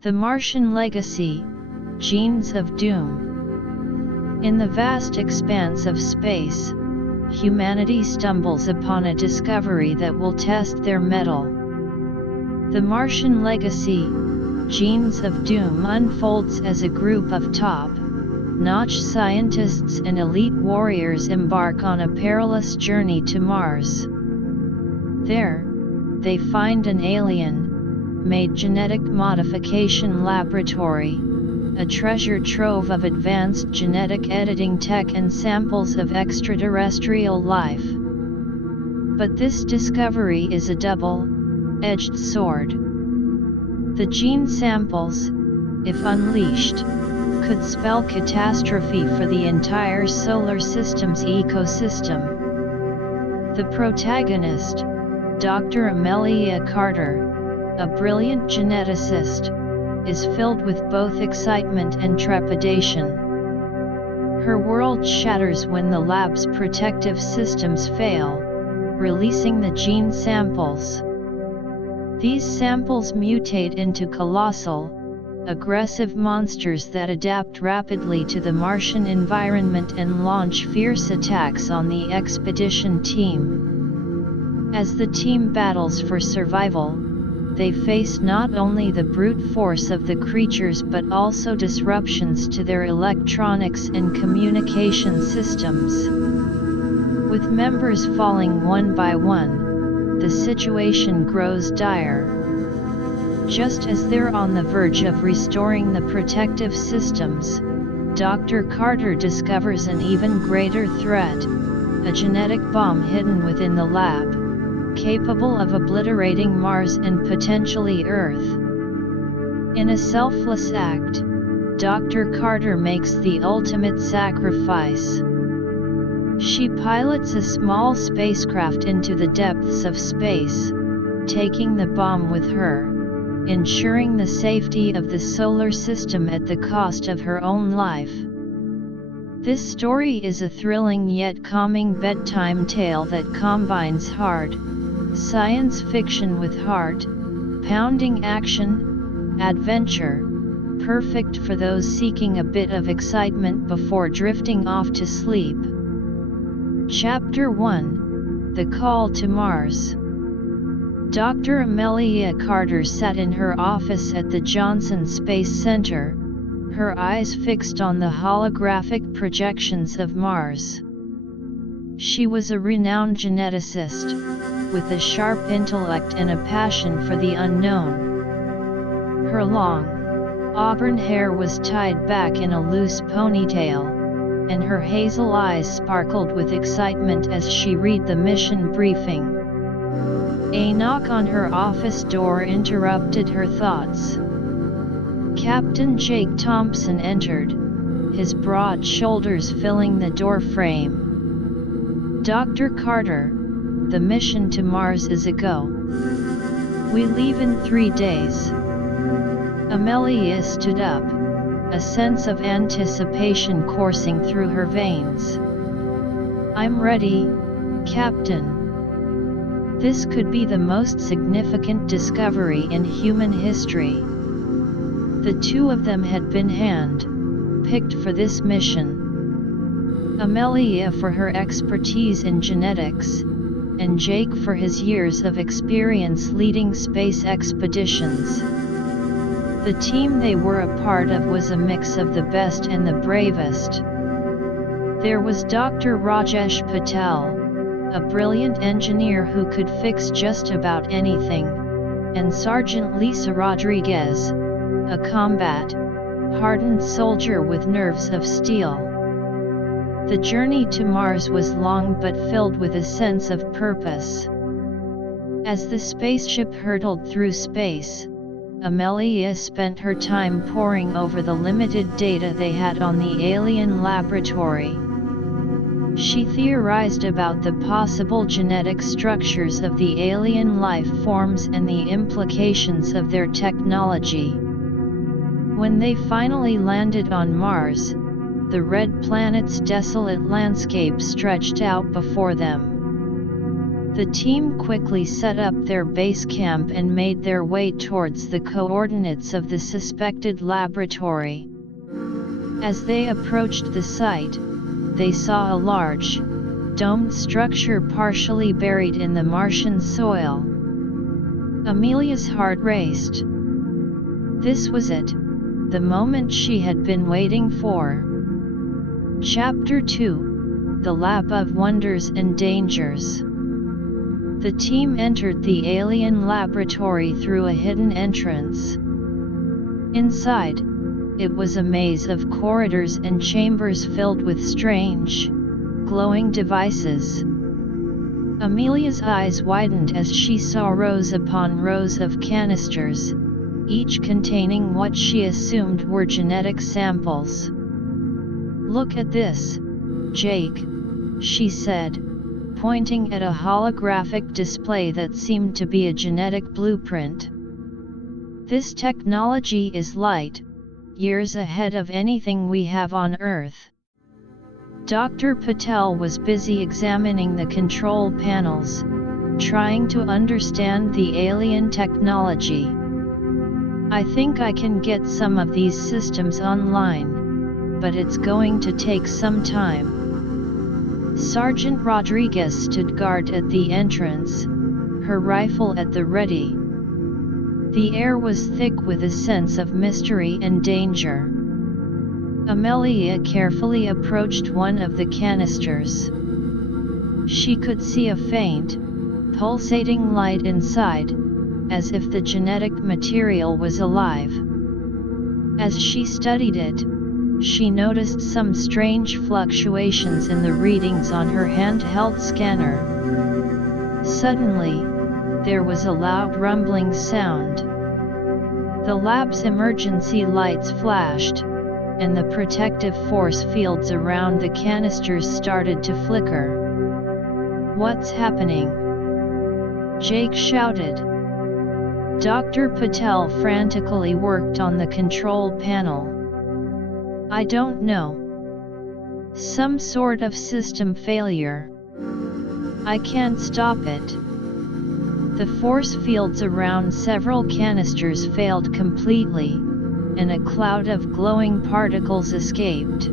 The Martian Legacy, Genes of Doom. In the vast expanse of space, humanity stumbles upon a discovery that will test their mettle. The Martian Legacy, Genes of Doom unfolds as a group of top-notch scientists and elite warriors embark on a perilous journey to Mars. There, they find an alien-made genetic modification laboratory, a treasure trove of advanced genetic editing tech and samples of extraterrestrial life. But this discovery is a double-edged sword. The gene samples, if unleashed, could spell catastrophe for the entire solar system's ecosystem. The protagonist, Dr. Amelia Carter, a brilliant geneticist, is filled with both excitement and trepidation. Her world shatters when the lab's protective systems fail, releasing the gene samples. These samples mutate into colossal, aggressive monsters that adapt rapidly to the Martian environment and launch fierce attacks on the expedition team. As the team battles for survival, they face not only the brute force of the creatures but also disruptions to their electronics and communication systems. With members falling one by one, the situation grows dire. Just as they're on the verge of restoring the protective systems, Dr. Carter discovers an even greater threat, a genetic bomb hidden within the lab, capable of obliterating Mars and potentially Earth. In a selfless act, Dr. Carter makes the ultimate sacrifice. She pilots a small spacecraft into the depths of space, taking the bomb with her, ensuring the safety of the solar system at the cost of her own life. This story is a thrilling yet calming bedtime tale that combines hard science fiction with heart-pounding action, adventure, perfect for those seeking a bit of excitement before drifting off to sleep. Chapter 1: The Call to Mars. Dr. Amelia Carter sat in her office at the Johnson Space Center, her eyes fixed on the holographic projections of Mars. She was a renowned geneticist, with a sharp intellect and a passion for the unknown. Her long, auburn hair was tied back in a loose ponytail, and her hazel eyes sparkled with excitement as she read the mission briefing. A knock on her office door interrupted her thoughts. Captain Jake Thompson entered, his broad shoulders filling the doorframe. "Dr. Carter, the mission to Mars is a go. We leave in 3 days." Amelia stood up, a sense of anticipation coursing through her veins. "I'm ready, Captain. This could be the most significant discovery in human history." The two of them had been hand-picked for this mission. Amelia for her expertise in genetics, and Jake for his years of experience leading space expeditions. The team they were a part of was a mix of the best and the bravest. There was Dr. Rajesh Patel, a brilliant engineer who could fix just about anything, and Sergeant Lisa Rodriguez, a combat-hardened soldier with nerves of steel. The journey to Mars was long but filled with a sense of purpose. As the spaceship hurtled through space, Amelia spent her time poring over the limited data they had on the alien laboratory. She theorized about the possible genetic structures of the alien life forms and the implications of their technology. When they finally landed on Mars, the red planet's desolate landscape stretched out before them. The team quickly set up their base camp and made their way towards the coordinates of the suspected laboratory. As they approached the site, they saw a large, domed structure partially buried in the Martian soil. Amelia's heart raced. This was it, the moment she had been waiting for. Chapter 2: The Lab of Wonders and Dangers. The team entered the alien laboratory through a hidden entrance. Inside, it was a maze of corridors and chambers filled with strange, glowing devices. Amelia's eyes widened as she saw rows upon rows of canisters, each containing what she assumed were genetic samples. "Look at this, Jake," she said, pointing at a holographic display that seemed to be a genetic blueprint. "This technology is light years ahead of anything we have on Earth." Dr. Patel was busy examining the control panels, trying to understand the alien technology. "I think I can get some of these systems online, but it's going to take some time." Sergeant Rodriguez stood guard at the entrance, her rifle at the ready. The air was thick with a sense of mystery and danger. Amelia carefully approached one of the canisters. She could see a faint, pulsating light inside, as if the genetic material was alive. As she studied it, she noticed some strange fluctuations in the readings on her handheld scanner. Suddenly, there was a loud rumbling sound. The lab's emergency lights flashed, and the protective force fields around the canisters started to flicker. "What's happening?" Jake shouted. Dr. Patel frantically worked on the control panel. "I don't know. Some sort of system failure. I can't stop it." The force fields around several canisters failed completely, and a cloud of glowing particles escaped.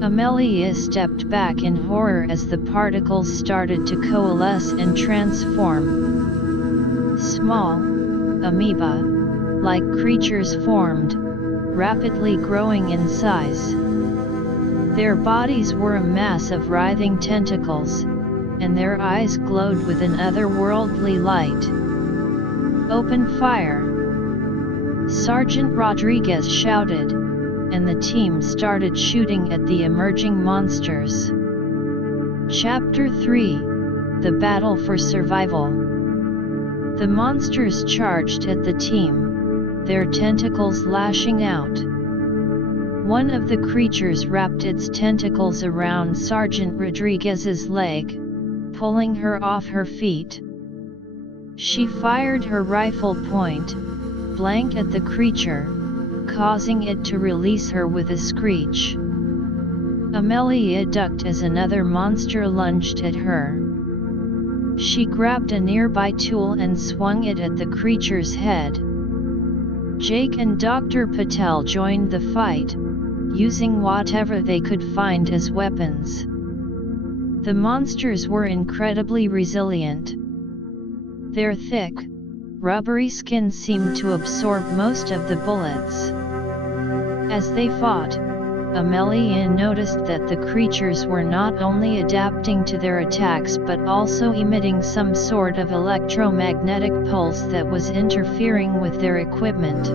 Amelia stepped back in horror as the particles started to coalesce and transform. Small, amoeba-like creatures formed, rapidly growing in size. Their bodies were a mass of writhing tentacles, and their eyes glowed with an otherworldly light. "Open fire!" Sergeant Rodriguez shouted, and the team started shooting at the emerging monsters. Chapter 3: The Battle for Survival. The monsters charged at the team, their tentacles lashing out. One of the creatures wrapped its tentacles around Sergeant Rodriguez's leg, pulling her off her feet. She fired her rifle point blank at the creature, causing it to release her with a screech. Amelia ducked as another monster lunged at her. She grabbed a nearby tool and swung it at the creature's head. Jake and Dr. Patel joined the fight, using whatever they could find as weapons. The monsters were incredibly resilient. Their thick, rubbery skin seemed to absorb most of the bullets. As they fought, Amelia noticed that the creatures were not only adapting to their attacks but also emitting some sort of electromagnetic pulse that was interfering with their equipment.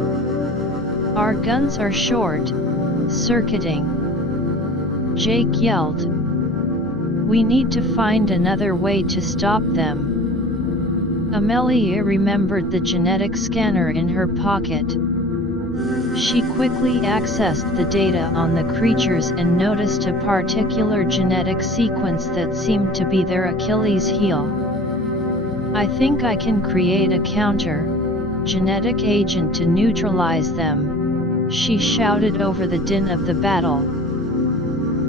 "Our guns are short, circuiting," Jake yelled. "We need to find another way to stop them." Amelia remembered the genetic scanner in her pocket. She quickly accessed the data on the creatures and noticed a particular genetic sequence that seemed to be their Achilles heel. "I think I can create a counter-genetic agent to neutralize them," she shouted over the din of the battle.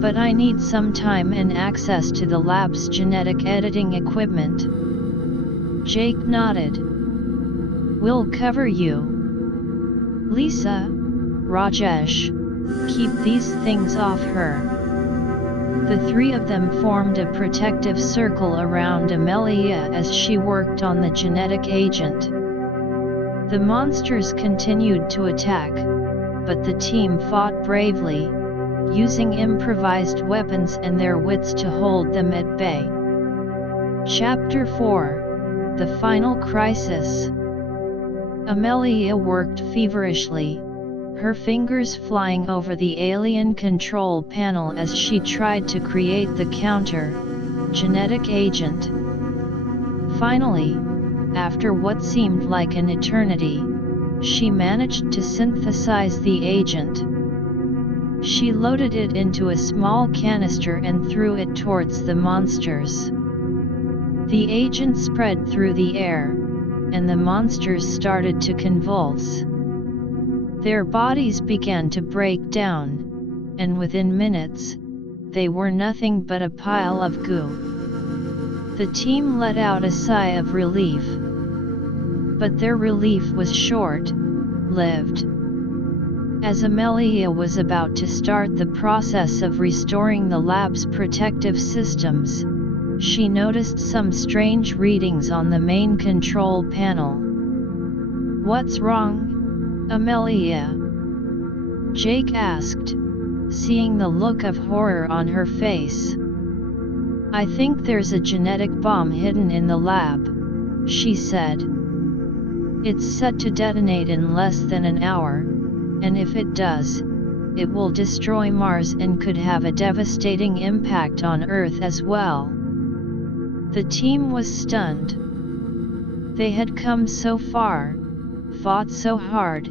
But I need some time and access to the lab's genetic editing equipment. Jake nodded. We'll cover you. Lisa, Rajesh, keep these things off her. The three of them formed a protective circle around Amelia as she worked on the genetic agent. The monsters continued to attack, but the team fought bravely, using improvised weapons and their wits to hold them at bay. Chapter 4: The Final Crisis. Amelia worked feverishly, her fingers flying over the alien control panel as she tried to create the genetic agent. Finally, after what seemed like an eternity, she managed to synthesize the agent. She loaded it into a small canister and threw it towards the monsters. The agent spread through the air, and the monsters started to convulse. Their bodies began to break down, and within minutes, they were nothing but a pile of goo. The team let out a sigh of relief. But their relief was short-lived. As Amelia was about to start the process of restoring the lab's protective systems, she noticed some strange readings on the main control panel. "What's wrong, Amelia?" Jake asked, seeing the look of horror on her face. "I think there's a genetic bomb hidden in the lab," she said. "It's set to detonate in less than an hour, and if it does, it will destroy Mars and could have a devastating impact on Earth as well." The team was stunned. They had come so far, fought so hard,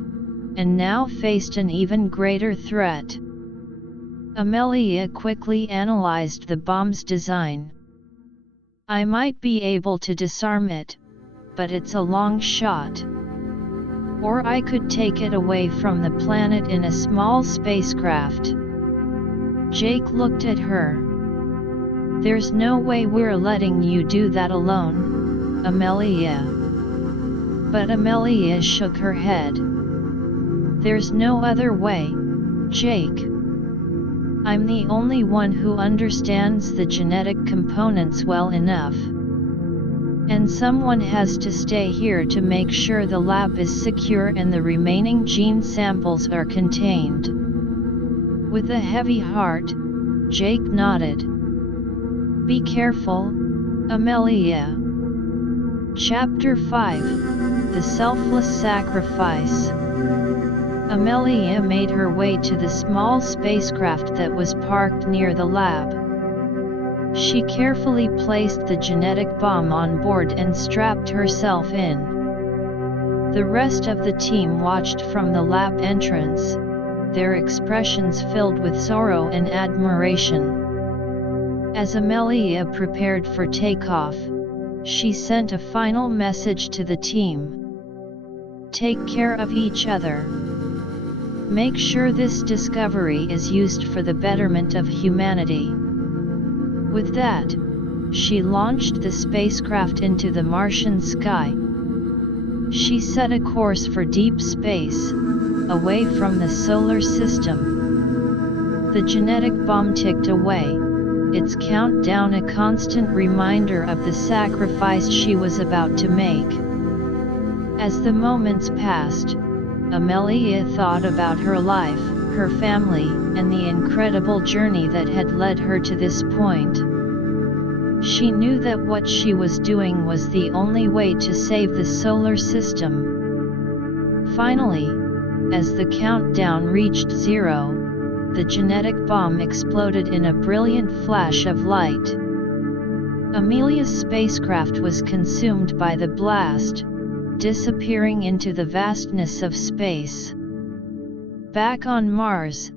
and now faced an even greater threat. Amelia quickly analyzed the bomb's design. "I might be able to disarm it, but it's a long shot. Or I could take it away from the planet in a small spacecraft." Jake looked at her. "There's no way we're letting you do that alone, Amelia." But Amelia shook her head. "There's no other way, Jake. I'm the only one who understands the genetic components well enough. And someone has to stay here to make sure the lab is secure and the remaining gene samples are contained." With a heavy heart, Jake nodded. "Be careful, Amelia." Chapter 5: The Selfless Sacrifice. Amelia made her way to the small spacecraft that was parked near the lab. She carefully placed the genetic bomb on board and strapped herself in. The rest of the team watched from the lab entrance, their expressions filled with sorrow and admiration. As Amelia prepared for takeoff, she sent a final message to the team. "Take care of each other. Make sure this discovery is used for the betterment of humanity." With that, she launched the spacecraft into the Martian sky. She set a course for deep space, away from the solar system. The genetic bomb ticked away, its countdown a constant reminder of the sacrifice she was about to make. As the moments passed, Amelia thought about her life, her family, and the incredible journey that had led her to this point. She knew that what she was doing was the only way to save the solar system. Finally, as the countdown reached 0, the genetic bomb exploded in a brilliant flash of light. Amelia's spacecraft was consumed by the blast, disappearing into the vastness of space. Back on Mars,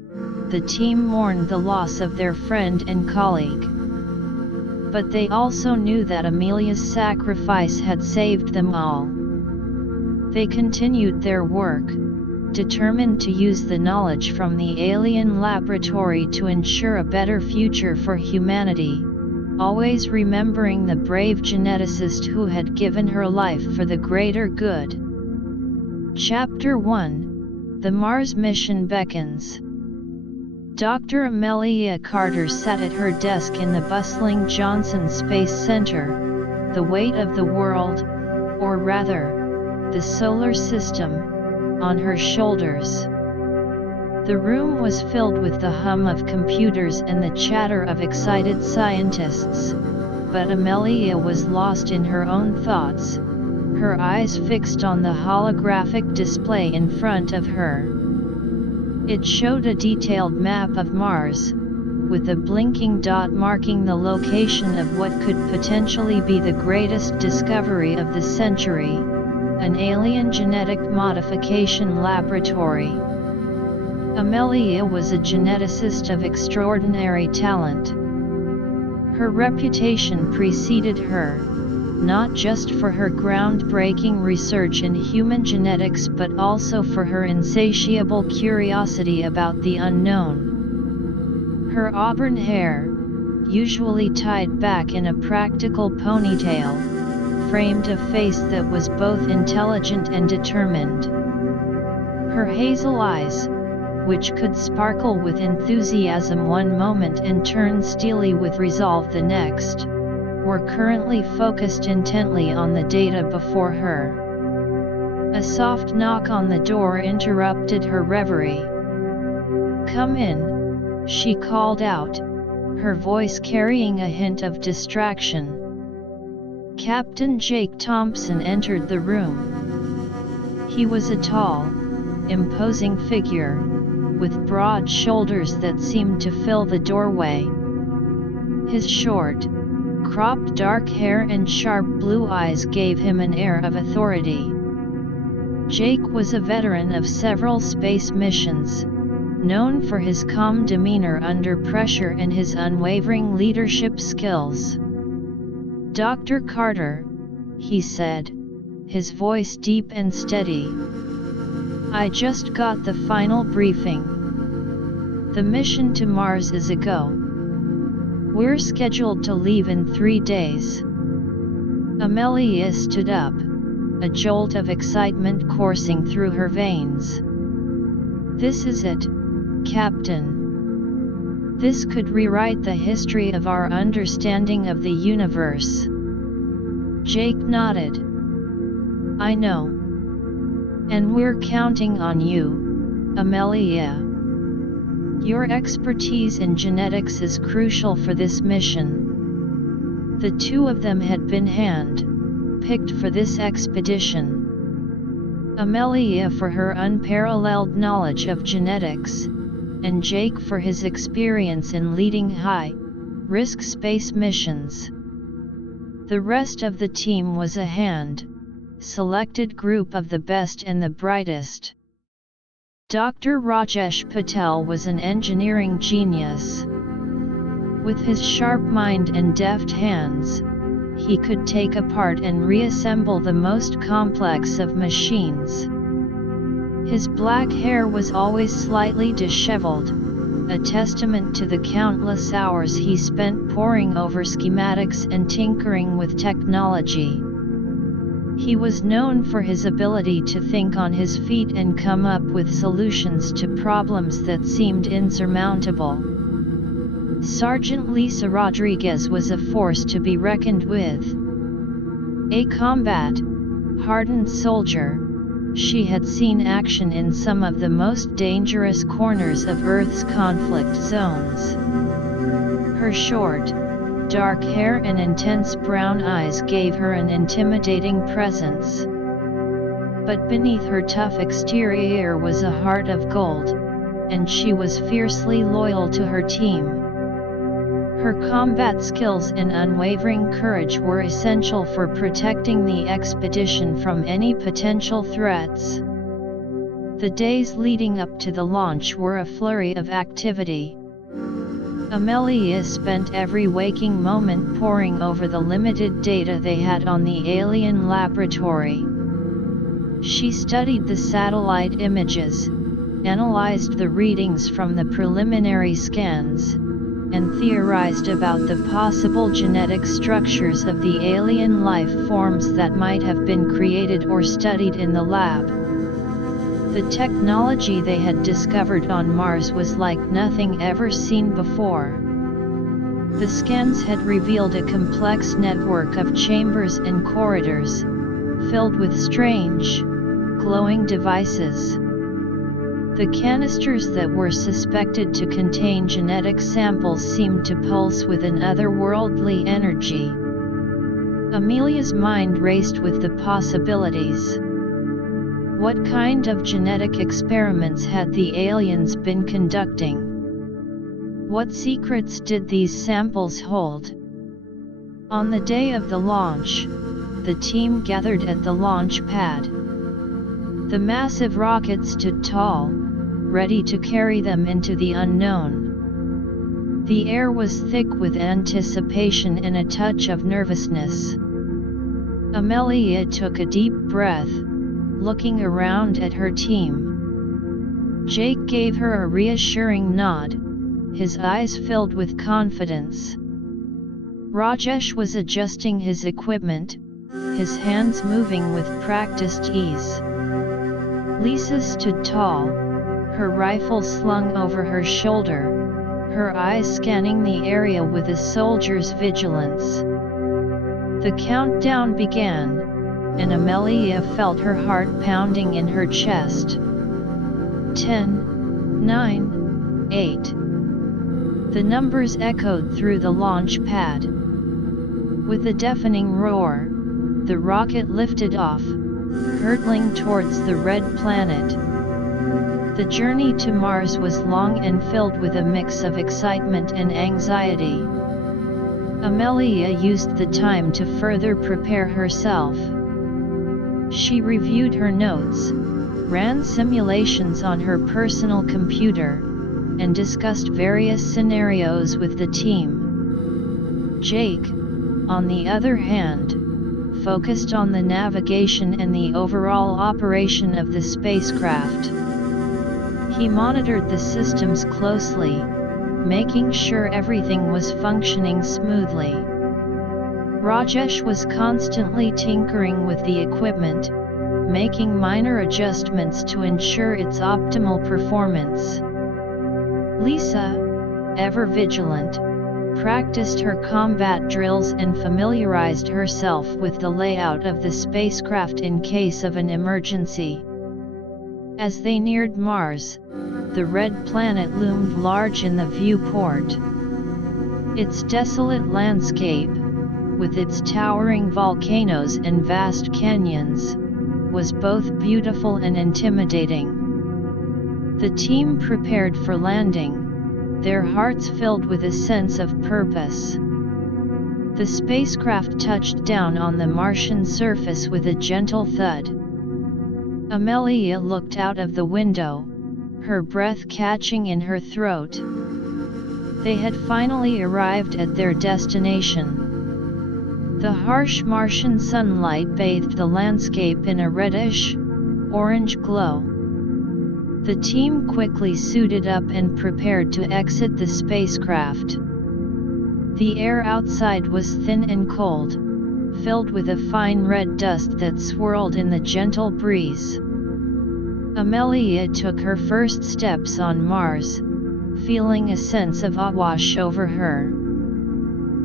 the team mourned the loss of their friend and colleague. But they also knew that Amelia's sacrifice had saved them all. They continued their work, determined to use the knowledge from the alien laboratory to ensure a better future for humanity, always remembering the brave geneticist who had given her life for the greater good. Chapter 1: The Mars Mission Beckons. Dr. Amelia Carter sat at her desk in the bustling Johnson Space Center, the weight of the world, or rather, the solar system, on her shoulders. The room was filled with the hum of computers and the chatter of excited scientists, but Amelia was lost in her own thoughts, her eyes fixed on the holographic display in front of her. It showed a detailed map of Mars, with a blinking dot marking the location of what could potentially be the greatest discovery of the century, an alien genetic modification laboratory. Amelia was a geneticist of extraordinary talent. Her reputation preceded her, not just for her groundbreaking research in human genetics but also for her insatiable curiosity about the unknown. Her auburn hair, usually tied back in a practical ponytail, framed a face that was both intelligent and determined. Her hazel eyes, which could sparkle with enthusiasm one moment and turn steely with resolve the next, were currently focused intently on the data before her. A soft knock on the door interrupted her reverie. "Come in," she called out, her voice carrying a hint of distraction. Captain Jake Thompson entered the room. He was a tall, imposing figure, with broad shoulders that seemed to fill the doorway. His short, cropped dark hair and sharp blue eyes gave him an air of authority. Jake was a veteran of several space missions, known for his calm demeanor under pressure and his unwavering leadership skills. "Dr. Carter," he said, his voice deep and steady. "I just got the final briefing. The mission to Mars is a go. We're scheduled to leave in 3 days." Amelia stood up, a jolt of excitement coursing through her veins. "This is it, Captain. This could rewrite the history of our understanding of the universe." Jake nodded. "I know. And we're counting on you, Amelia. Your expertise in genetics is crucial for this mission." The two of them had been hand-picked for this expedition. Amelia for her unparalleled knowledge of genetics, and Jake for his experience in leading high-risk space missions. The rest of the team was a hand-selected group of the best and the brightest. Dr. Rajesh Patel was an engineering genius. With his sharp mind and deft hands, he could take apart and reassemble the most complex of machines. His black hair was always slightly disheveled, a testament to the countless hours he spent poring over schematics and tinkering with technology. He was known for his ability to think on his feet and come up with solutions to problems that seemed insurmountable. Sergeant Lisa Rodriguez was a force to be reckoned with. A combat-hardened soldier, she had seen action in some of the most dangerous corners of Earth's conflict zones. Her short, dark hair and intense brown eyes gave her an intimidating presence. But beneath her tough exterior was a heart of gold, and she was fiercely loyal to her team. Her combat skills and unwavering courage were essential for protecting the expedition from any potential threats. The days leading up to the launch were a flurry of activity. Amelia spent every waking moment poring over the limited data they had on the alien laboratory. She studied the satellite images, analyzed the readings from the preliminary scans, and theorized about the possible genetic structures of the alien life forms that might have been created or studied in the lab. The technology they had discovered on Mars was like nothing ever seen before. The scans had revealed a complex network of chambers and corridors, filled with strange, glowing devices. The canisters that were suspected to contain genetic samples seemed to pulse with an otherworldly energy. Amelia's mind raced with the possibilities. What kind of genetic experiments had the aliens been conducting? What secrets did these samples hold? On the day of the launch, the team gathered at the launch pad. The massive rocket stood tall, ready to carry them into the unknown. The air was thick with anticipation and a touch of nervousness. Amelia took a deep breath, looking around at her team. Jake gave her a reassuring nod, his eyes filled with confidence. Rajesh was adjusting his equipment, his hands moving with practiced ease. Lisa stood tall, her rifle slung over her shoulder, her eyes scanning the area with a soldier's vigilance. The countdown began, and Amelia felt her heart pounding in her chest. 10, 9, 8. The numbers echoed through the launch pad. With a deafening roar, the rocket lifted off, hurtling towards the red planet. The journey to Mars was long and filled with a mix of excitement and anxiety. Amelia used the time to further prepare herself. She reviewed her notes, ran simulations on her personal computer, and discussed various scenarios with the team. Jake, on the other hand, focused on the navigation and the overall operation of the spacecraft. He monitored the systems closely, making sure everything was functioning smoothly. Rajesh was constantly tinkering with the equipment, making minor adjustments to ensure its optimal performance. Lisa, ever vigilant, practiced her combat drills and familiarized herself with the layout of the spacecraft in case of an emergency. As they neared Mars, the red planet loomed large in the viewport. Its desolate landscape, with its towering volcanoes and vast canyons, was both beautiful and intimidating. The team prepared for landing, their hearts filled with a sense of purpose. The spacecraft touched down on the Martian surface with a gentle thud. Amelia looked out of the window, her breath catching in her throat. They had finally arrived at their destination. The harsh Martian sunlight bathed the landscape in a reddish-orange glow. The team quickly suited up and prepared to exit the spacecraft. The air outside was thin and cold, filled with a fine red dust that swirled in the gentle breeze. Amelia took her first steps on Mars, feeling a sense of awe wash over her.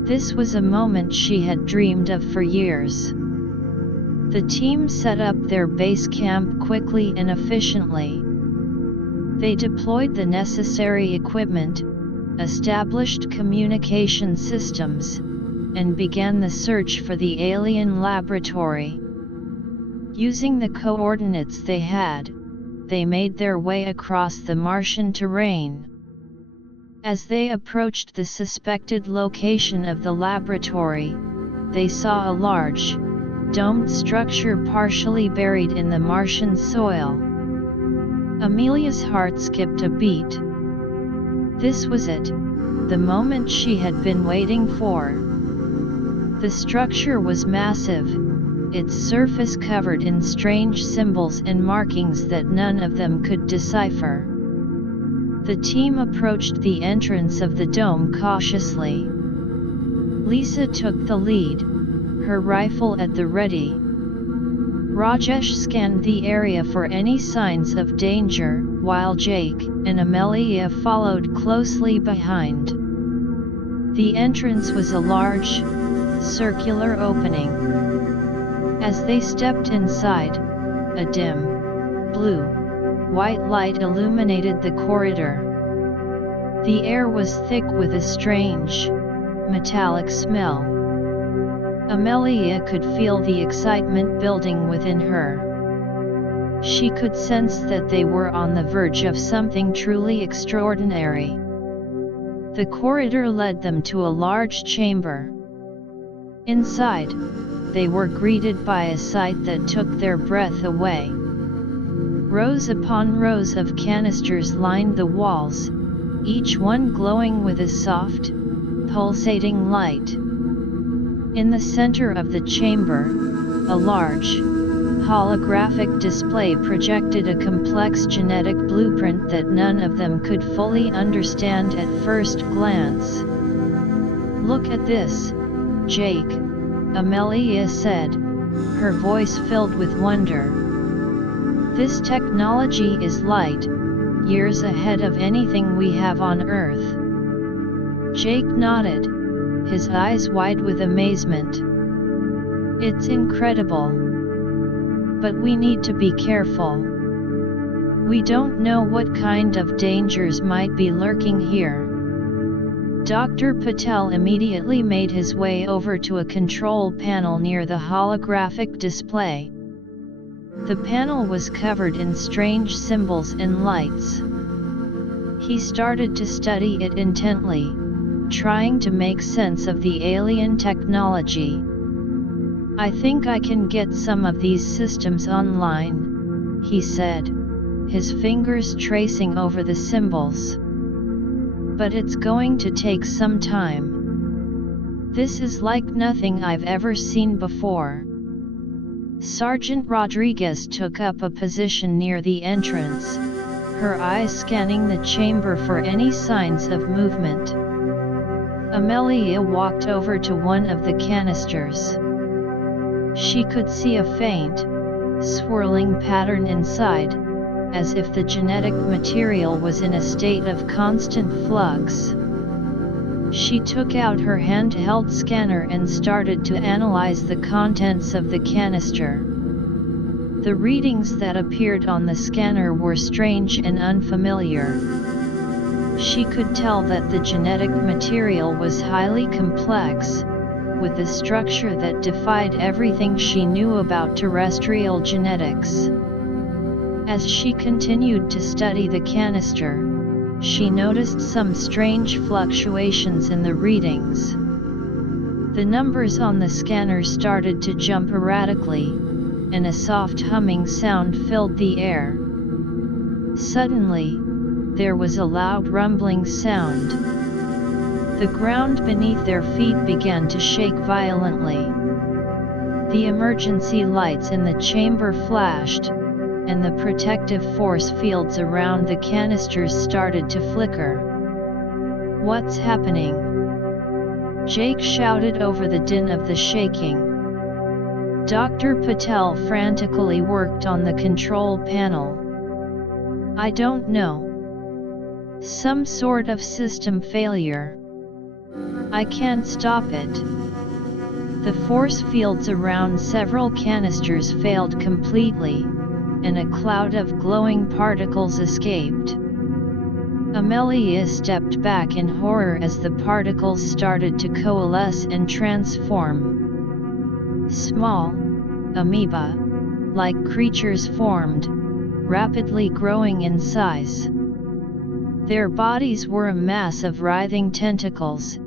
This was a moment she had dreamed of for years. The team set up their base camp quickly and efficiently. They deployed the necessary equipment, established communication systems, and began the search for the alien laboratory. Using the coordinates they had, they made their way across the Martian terrain. As they approached the suspected location of the laboratory, they saw a large, domed structure partially buried in the Martian soil. Amelia's heart skipped a beat. This was it, the moment she had been waiting for. The structure was massive, its surface covered in strange symbols and markings that none of them could decipher. The team approached the entrance of the dome cautiously. Lisa took the lead, her rifle at the ready. Rajesh scanned the area for any signs of danger, while Jake and Amelia followed closely behind. The entrance was a large, circular opening. As they stepped inside, a dim, blue-white light illuminated the corridor. The air was thick with a strange, metallic smell. Amelia could feel the excitement building within her. She could sense that they were on the verge of something truly extraordinary. The corridor led them to a large chamber. Inside, they were greeted by a sight that took their breath away. Rows upon rows of canisters lined the walls, each one glowing with a soft, pulsating light. In the center of the chamber, a large, holographic display projected a complex genetic blueprint that none of them could fully understand at first glance. "Look at this, Jake," Amelia said, her voice filled with wonder. "This technology is light years ahead of anything we have on Earth." Jake nodded, his eyes wide with amazement. "It's incredible. But we need to be careful. We don't know what kind of dangers might be lurking here." Dr. Patel immediately made his way over to a control panel near the holographic display. The panel was covered in strange symbols and lights. He started to study it intently, trying to make sense of the alien technology. "I think I can get some of these systems online," he said, his fingers tracing over the symbols. "But it's going to take some time. This is like nothing I've ever seen before." Sergeant Rodriguez took up a position near the entrance, her eyes scanning the chamber for any signs of movement. Amelia walked over to one of the canisters. She could see a faint, swirling pattern inside, as if the genetic material was in a state of constant flux. She took out her handheld scanner and started to analyze the contents of the canister. The readings that appeared on the scanner were strange and unfamiliar. She could tell that the genetic material was highly complex, with a structure that defied everything she knew about terrestrial genetics. As she continued to study the canister, she noticed some strange fluctuations in the readings. The numbers on the scanner started to jump erratically, and a soft humming sound filled the air. Suddenly, there was a loud rumbling sound. The ground beneath their feet began to shake violently. The emergency lights in the chamber flashed, and the protective force fields around the canisters started to flicker. "What's happening?" Jake shouted over the din of the shaking. Dr. Patel frantically worked on the control panel. "I don't know. Some sort of system failure. I can't stop it." The force fields around several canisters failed completely, and a cloud of glowing particles escaped. Amelia stepped back in horror as the particles started to coalesce and transform. Small, amoeba-like creatures formed, rapidly growing in size. Their bodies were a mass of writhing tentacles,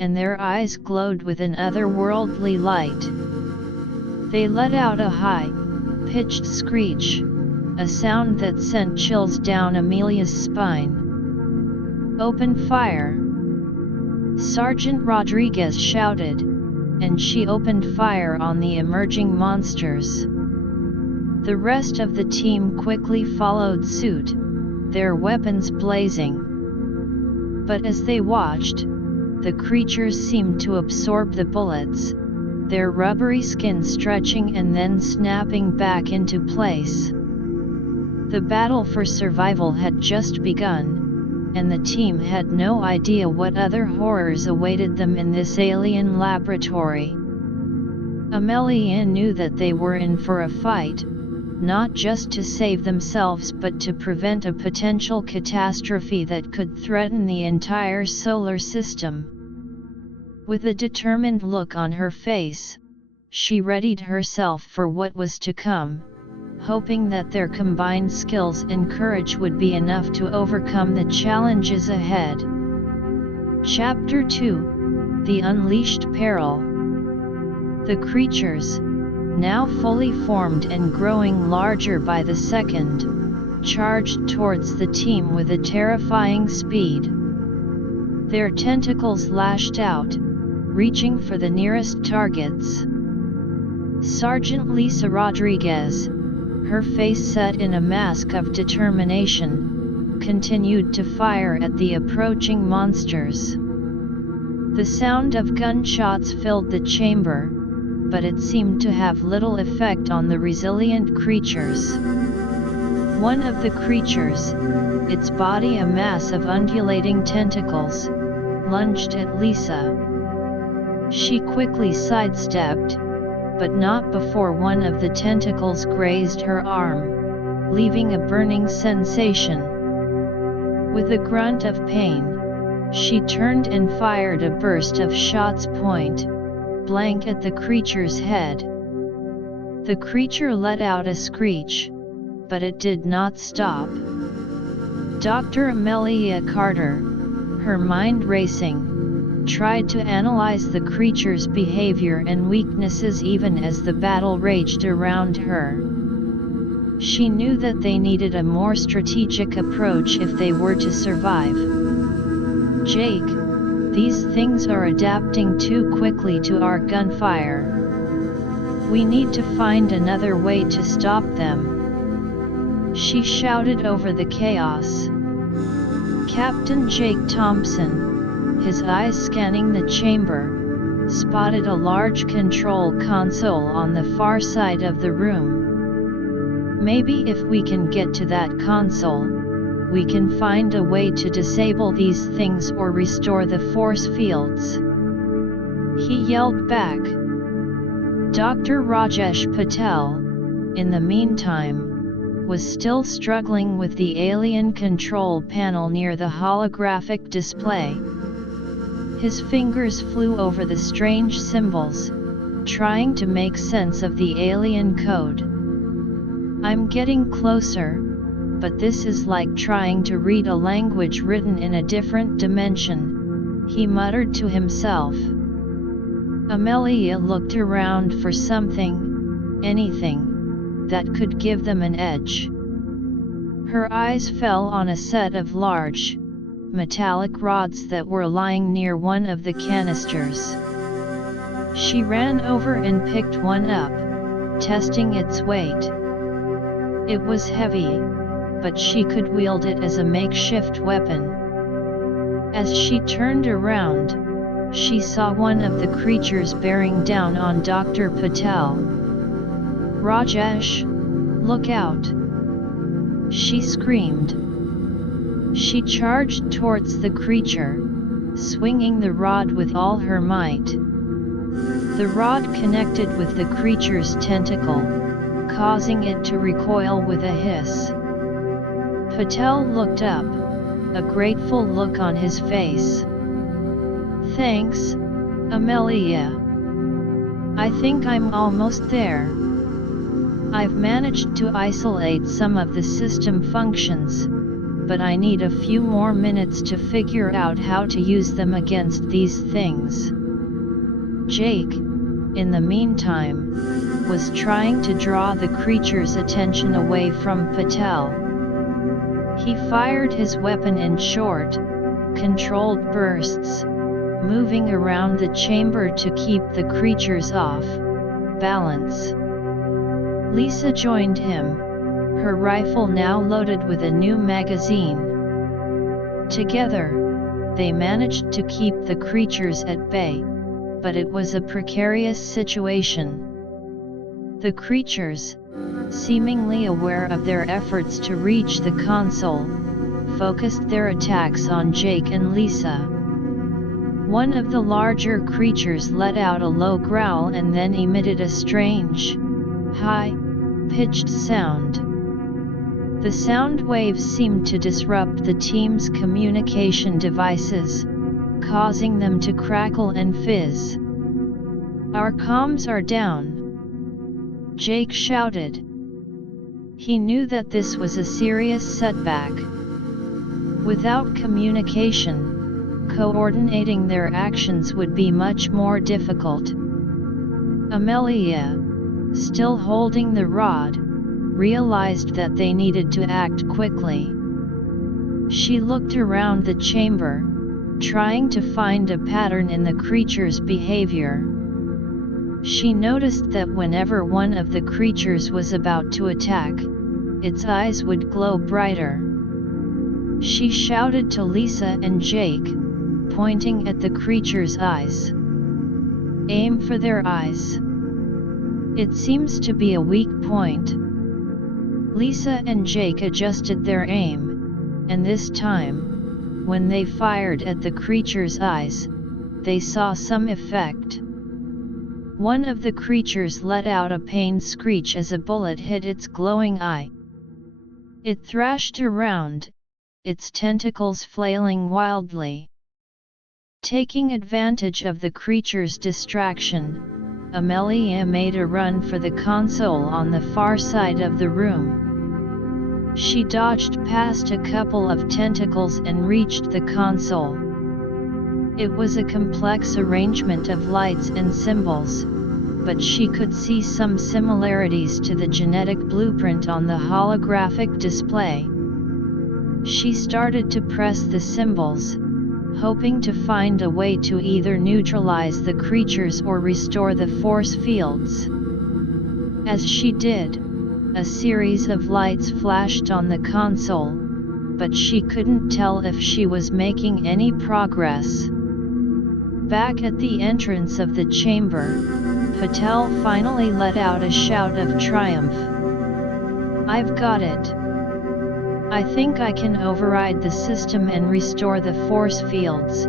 and their eyes glowed with an otherworldly light. They let out a high-pitched screech, a sound that sent chills down Amelia's spine. "Open fire!" Sergeant Rodriguez shouted, and she opened fire on the emerging monsters. The rest of the team quickly followed suit, their weapons blazing. But as they watched, the creatures seemed to absorb the bullets, their rubbery skin stretching and then snapping back into place. The battle for survival had just begun, and the team had no idea what other horrors awaited them in this alien laboratory. Amelia knew that they were in for a fight, not just to save themselves but to prevent a potential catastrophe that could threaten the entire solar system. With a determined look on her face, she readied herself for what was to come, hoping that their combined skills and courage would be enough to overcome the challenges ahead. Chapter 2: The Unleashed Peril. The creatures, now fully formed and growing larger by the second, charged towards the team with a terrifying speed. Their tentacles lashed out, reaching for the nearest targets. Sergeant Lisa Rodriguez, her face set in a mask of determination, continued to fire at the approaching monsters. The sound of gunshots filled the chamber, but it seemed to have little effect on the resilient creatures. One of the creatures, its body a mass of undulating tentacles, lunged at Lisa. She quickly sidestepped, but not before one of the tentacles grazed her arm, leaving a burning sensation. With a grunt of pain, she turned and fired a burst of shots point blank at the creature's head. The creature let out a screech, but it did not stop. Dr. Amelia Carter, her mind racing, tried to analyze the creature's behavior and weaknesses even as the battle raged around her. She knew that they needed a more strategic approach if they were to survive. "Jake, these things are adapting too quickly to our gunfire. We need to find another way to stop them," she shouted over the chaos. Captain Jake Thompson, his eyes scanning the chamber, spotted a large control console on the far side of the room. "Maybe if we can get to that console, we can find a way to disable these things or restore the force fields," he yelled back. Dr. Rajesh Patel, in the meantime, was still struggling with the alien control panel near the holographic display. His fingers flew over the strange symbols, trying to make sense of the alien code. "I'm getting closer, but this is like trying to read a language written in a different dimension," he muttered to himself. Amelia looked around for something, anything, that could give them an edge. Her eyes fell on a set of large, metallic rods that were lying near one of the canisters. She ran over and picked one up, testing its weight. It was heavy, but she could wield it as a makeshift weapon. As she turned around, she saw one of the creatures bearing down on Dr. Patel. "Rajesh, look out!" she screamed. She charged towards the creature, swinging the rod with all her might. The rod connected with the creature's tentacle, causing it to recoil with a hiss. Patel looked up, a grateful look on his face. "Thanks, Amelia. I think I'm almost there. I've managed to isolate some of the system functions, but I need a few more minutes to figure out how to use them against these things." Jake, in the meantime, was trying to draw the creature's attention away from Patel. He fired his weapon in short, controlled bursts, moving around the chamber to keep the creatures off balance. Lisa joined him, her rifle now loaded with a new magazine. Together, they managed to keep the creatures at bay, but it was a precarious situation. The creatures, seemingly aware of their efforts to reach the console, focused their attacks on Jake and Lisa. One of the larger creatures let out a low growl and then emitted a strange, high-pitched sound. The sound waves seemed to disrupt the team's communication devices, causing them to crackle and fizz. "Our comms are down," Jake shouted. He knew that this was a serious setback. Without communication, coordinating their actions would be much more difficult. Amelia, still holding the rod, realized that they needed to act quickly. She looked around the chamber, trying to find a pattern in the creature's behavior. She noticed that whenever one of the creatures was about to attack, its eyes would glow brighter. She shouted to Lisa and Jake, pointing at the creature's eyes. "Aim for their eyes. It seems to be a weak point." Lisa and Jake adjusted their aim, and this time, when they fired at the creature's eyes, they saw some effect. One of the creatures let out a pained screech as a bullet hit its glowing eye. It thrashed around, its tentacles flailing wildly. Taking advantage of the creature's distraction, Amelia made a run for the console on the far side of the room. She dodged past a couple of tentacles and reached the console. It was a complex arrangement of lights and symbols, but she could see some similarities to the genetic blueprint on the holographic display. She started to press the symbols, hoping to find a way to either neutralize the creatures or restore the force fields. As she did, a series of lights flashed on the console, but she couldn't tell if she was making any progress. Back at the entrance of the chamber, Patel finally let out a shout of triumph. "I've got it. I think I can override the system and restore the force fields,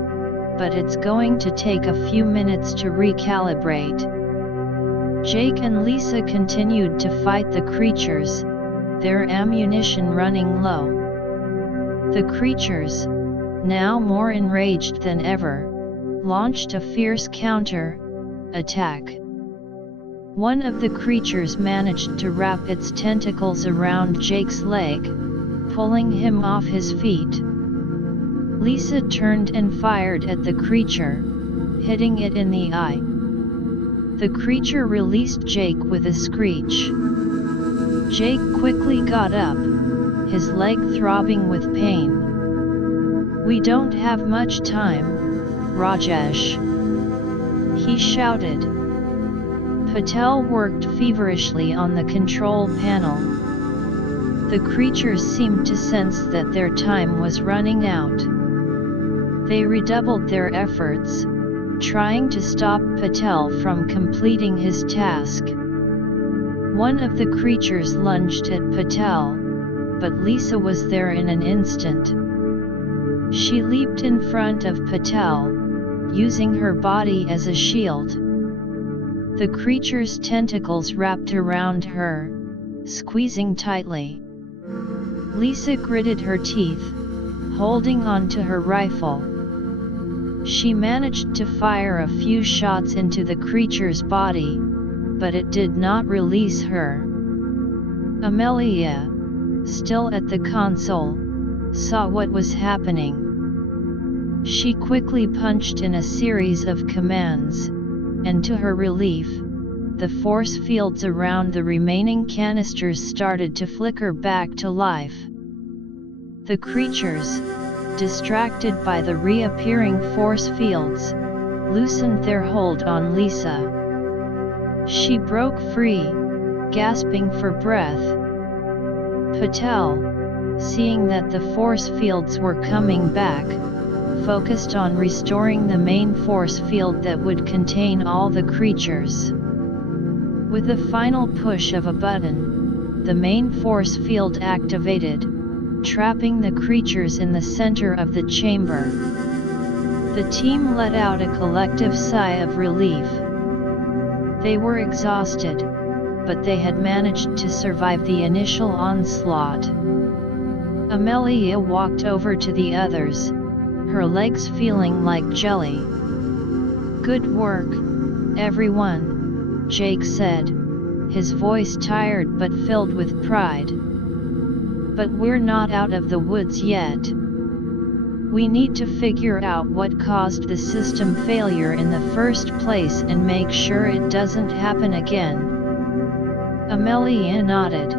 but it's going to take a few minutes to recalibrate." Jake and Lisa continued to fight the creatures, their ammunition running low. The creatures, now more enraged than ever, launched a fierce counter-attack. One of the creatures managed to wrap its tentacles around Jake's leg, pulling him off his feet. Lisa turned and fired at the creature, hitting it in the eye. The creature released Jake with a screech. Jake quickly got up, his leg throbbing with pain. "We don't have much time, Rajesh," he shouted. Patel worked feverishly on the control panel. The creatures seemed to sense that their time was running out. They redoubled their efforts, trying to stop Patel from completing his task. One of the creatures lunged at Patel, but Lisa was there in an instant. She leaped in front of Patel, using her body as a shield. The creature's tentacles wrapped around her, squeezing tightly. Lisa gritted her teeth, holding on to her rifle. She managed to fire a few shots into the creature's body, but it did not release her. Amelia, still at the console, saw what was happening. She quickly punched in a series of commands, and to her relief, the force fields around the remaining canisters started to flicker back to life. The creatures, distracted by the reappearing force fields, loosened their hold on Lisa. She broke free, gasping for breath. Patel, seeing that the force fields were coming back, focused on restoring the main force field that would contain all the creatures. With a final push of a button, the main force field activated, trapping the creatures in the center of the chamber. The team let out a collective sigh of relief. They were exhausted, but they had managed to survive the initial onslaught. Amelia walked over to the others, her legs feeling like jelly. "Good work, everyone," Jake said, his voice tired but filled with pride. "But we're not out of the woods yet. We need to figure out what caused the system failure in the first place and make sure it doesn't happen again." Amelia nodded.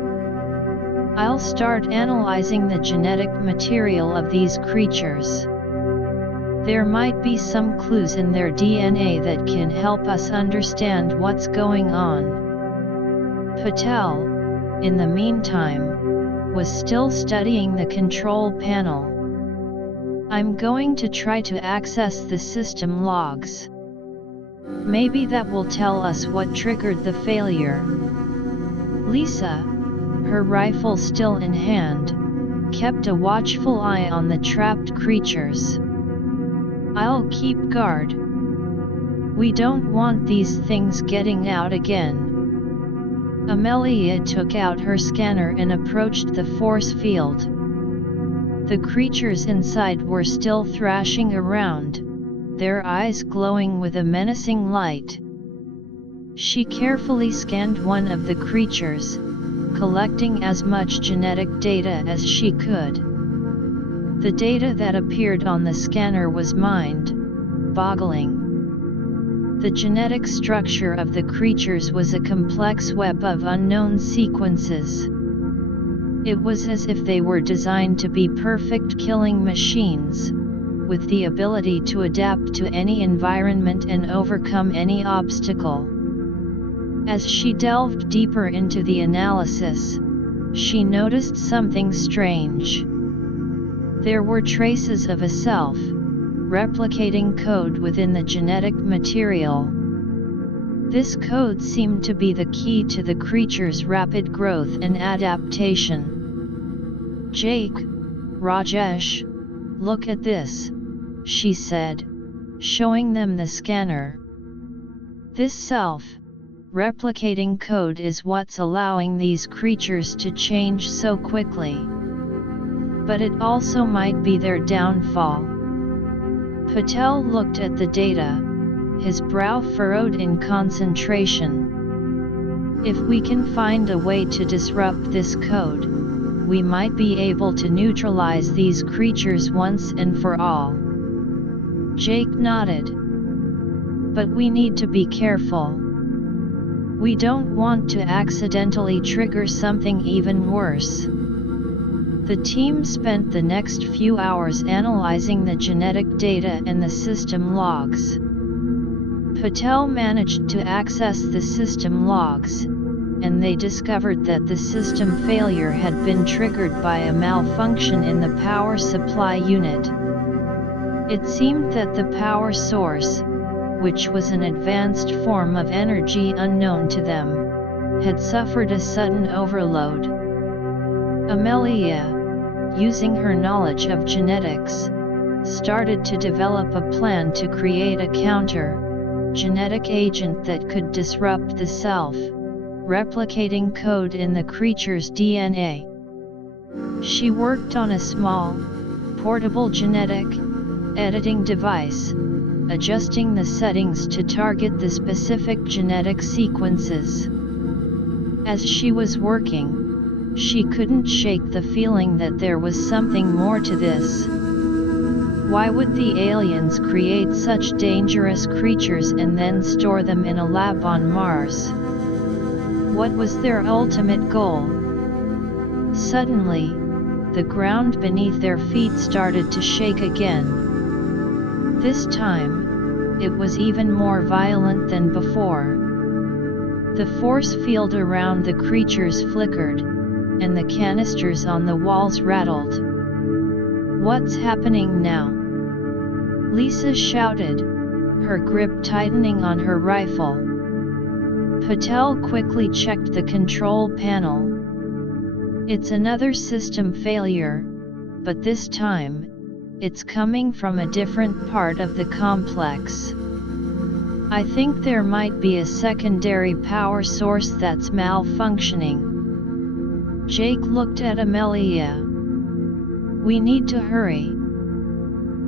"I'll start analyzing the genetic material of these creatures. There might be some clues in their DNA that can help us understand what's going on." Patel, in the meantime, was still studying the control panel. "I'm going to try to access the system logs. Maybe that will tell us what triggered the failure." Lisa, her rifle still in hand, kept a watchful eye on the trapped creatures. "I'll keep guard. We don't want these things getting out again." Amelia took out her scanner and approached the force field. The creatures inside were still thrashing around, their eyes glowing with a menacing light. She carefully scanned one of the creatures, collecting as much genetic data as she could. The data that appeared on the scanner was mind-boggling. The genetic structure of the creatures was a complex web of unknown sequences. It was as if they were designed to be perfect killing machines, with the ability to adapt to any environment and overcome any obstacle. As she delved deeper into the analysis, she noticed something strange. There were traces of a self-replicating code within the genetic material. This code seemed to be the key to the creature's rapid growth and adaptation. "Jake, Rajesh, look at this," she said, showing them the scanner. "This self-replicating code is what's allowing these creatures to change so quickly. But it also might be their downfall." Patel looked at the data, his brow furrowed in concentration. "If we can find a way to disrupt this code, we might be able to neutralize these creatures once and for all." Jake nodded. "But we need to be careful. We don't want to accidentally trigger something even worse." The team spent the next few hours analyzing the genetic data and the system logs. Patel managed to access the system logs, and they discovered that the system failure had been triggered by a malfunction in the power supply unit. It seemed that the power source, which was an advanced form of energy unknown to them, had suffered a sudden overload. Amelia, using her knowledge of genetics, started to develop a plan to create a counter-genetic agent that could disrupt the self-replicating code in the creature's DNA. She worked on a small, portable genetic editing device, adjusting the settings to target the specific genetic sequences. As she was working, she couldn't shake the feeling that there was something more to this. Why would the aliens create such dangerous creatures and then store them in a lab on Mars? What was their ultimate goal? Suddenly, the ground beneath their feet started to shake again. This time, it was even more violent than before. The force field around the creatures flickered, and the canisters on the walls rattled. "What's happening now?" Lisa shouted, her grip tightening on her rifle. Patel quickly checked the control panel. "It's another system failure, but this time, it's coming from a different part of the complex. I think there might be a secondary power source that's malfunctioning." Jake looked at Amelia. "We need to hurry.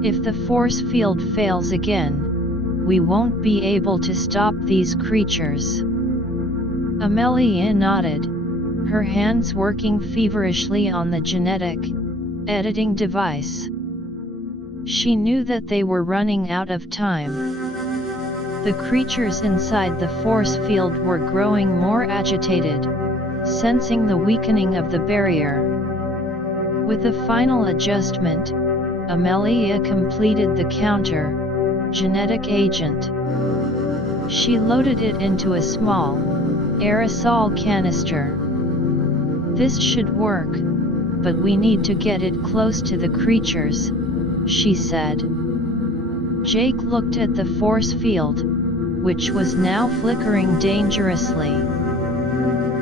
If the force field fails again, we won't be able to stop these creatures." Amelia nodded, her hands working feverishly on the genetic editing device. She knew that they were running out of time. The creatures inside the force field were growing more agitated, sensing the weakening of the barrier. With a final adjustment, Amelia completed the counter genetic agent. She loaded it into a small aerosol canister. "This should work, but we need to get it close to the creatures," she said. Jake looked at the force field, which was now flickering dangerously.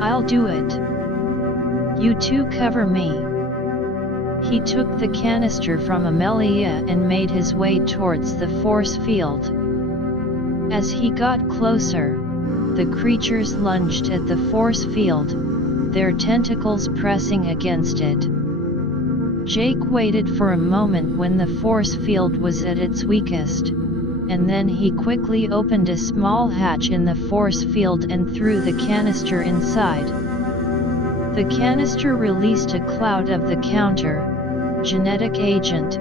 "I'll do it. You two cover me." He took the canister from Amelia and made his way towards the force field. As he got closer, the creatures lunged at the force field, their tentacles pressing against it. Jake waited for a moment when the force field was at its weakest, and then he quickly opened a small hatch in the force field and threw the canister inside. The canister released a cloud of the counter genetic agent,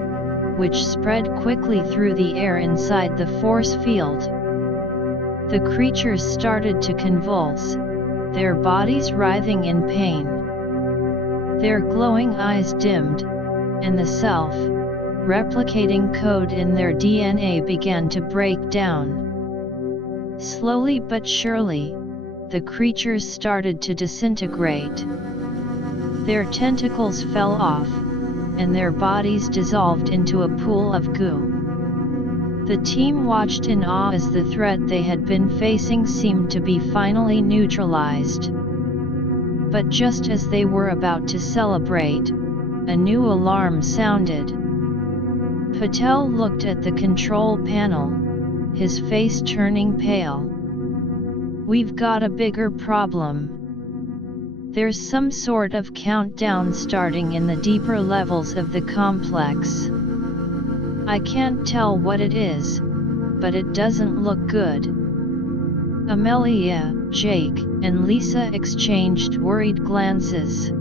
which spread quickly through the air inside the force field. The creatures started to convulse, their bodies writhing in pain. Their glowing eyes dimmed, and the self-replicating code in their DNA began to break down. Slowly but surely, the creatures started to disintegrate. Their tentacles fell off, and their bodies dissolved into a pool of goo. The team watched in awe as the threat they had been facing seemed to be finally neutralized. But just as they were about to celebrate, a new alarm sounded. Patel looked at the control panel, his face turning pale. "We've got a bigger problem. There's some sort of countdown starting in the deeper levels of the complex. I can't tell what it is, but it doesn't look good." Amelia, Jake, and Lisa exchanged worried glances.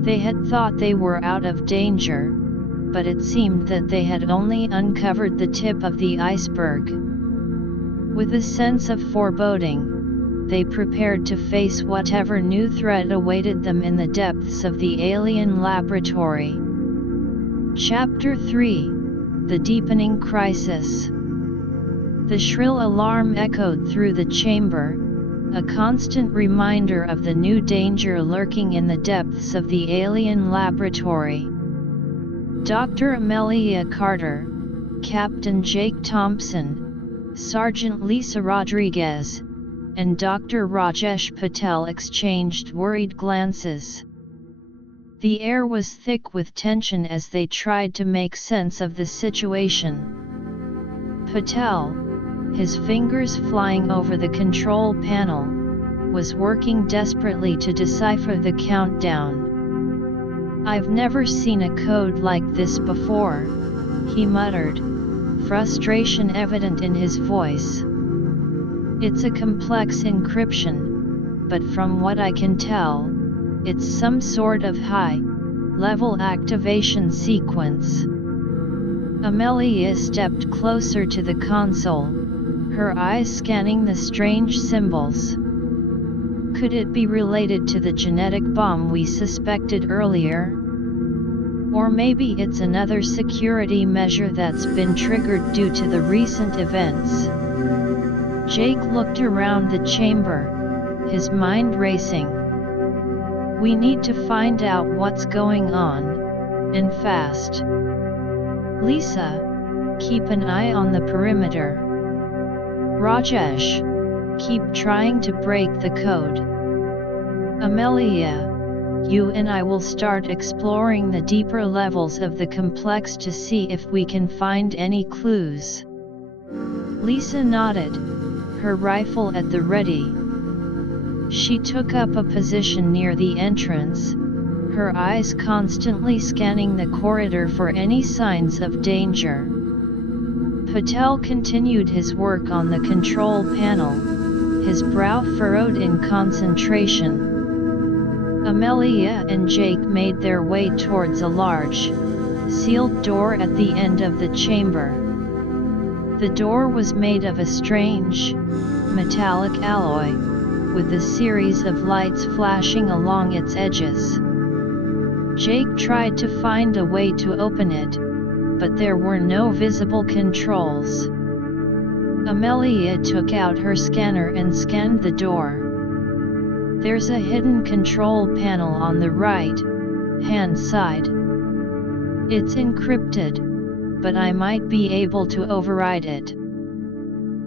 They had thought they were out of danger, but it seemed that they had only uncovered the tip of the iceberg. With a sense of foreboding, they prepared to face whatever new threat awaited them in the depths of the alien laboratory. Chapter 3: The Deepening Crisis. The shrill alarm echoed through the chamber, a constant reminder of the new danger lurking in the depths of the alien laboratory. Dr. Amelia Carter, Captain Jake Thompson, Sergeant Lisa Rodriguez, and Dr. Rajesh Patel exchanged worried glances. The air was thick with tension as they tried to make sense of the situation. Patel, his fingers flying over the control panel, was working desperately to decipher the countdown. "I've never seen a code like this before," he muttered, frustration evident in his voice. "It's a complex encryption, but from what I can tell, it's some sort of high-level activation sequence." Amelia stepped closer to the console, her eyes scanning the strange symbols. "Could it be related to the genetic bomb we suspected earlier?" Or maybe it's another security measure that's been triggered due to the recent events. Jake looked around the chamber, his mind racing. We need to find out what's going on, and fast. Lisa, keep an eye on the perimeter. Rajesh, keep trying to break the code. Amelia, you and I will start exploring the deeper levels of the complex to see if we can find any clues. Lisa nodded, her rifle at the ready. She took up a position near the entrance, her eyes constantly scanning the corridor for any signs of danger. Patel continued his work on the control panel, his brow furrowed in concentration. Amelia and Jake made their way towards a large, sealed door at the end of the chamber. The door was made of a strange, metallic alloy, with a series of lights flashing along its edges. Jake tried to find a way to open it, but there were no visible controls. Amelia took out her scanner and scanned the door. There's a hidden control panel on the right-hand side. It's encrypted, but I might be able to override it.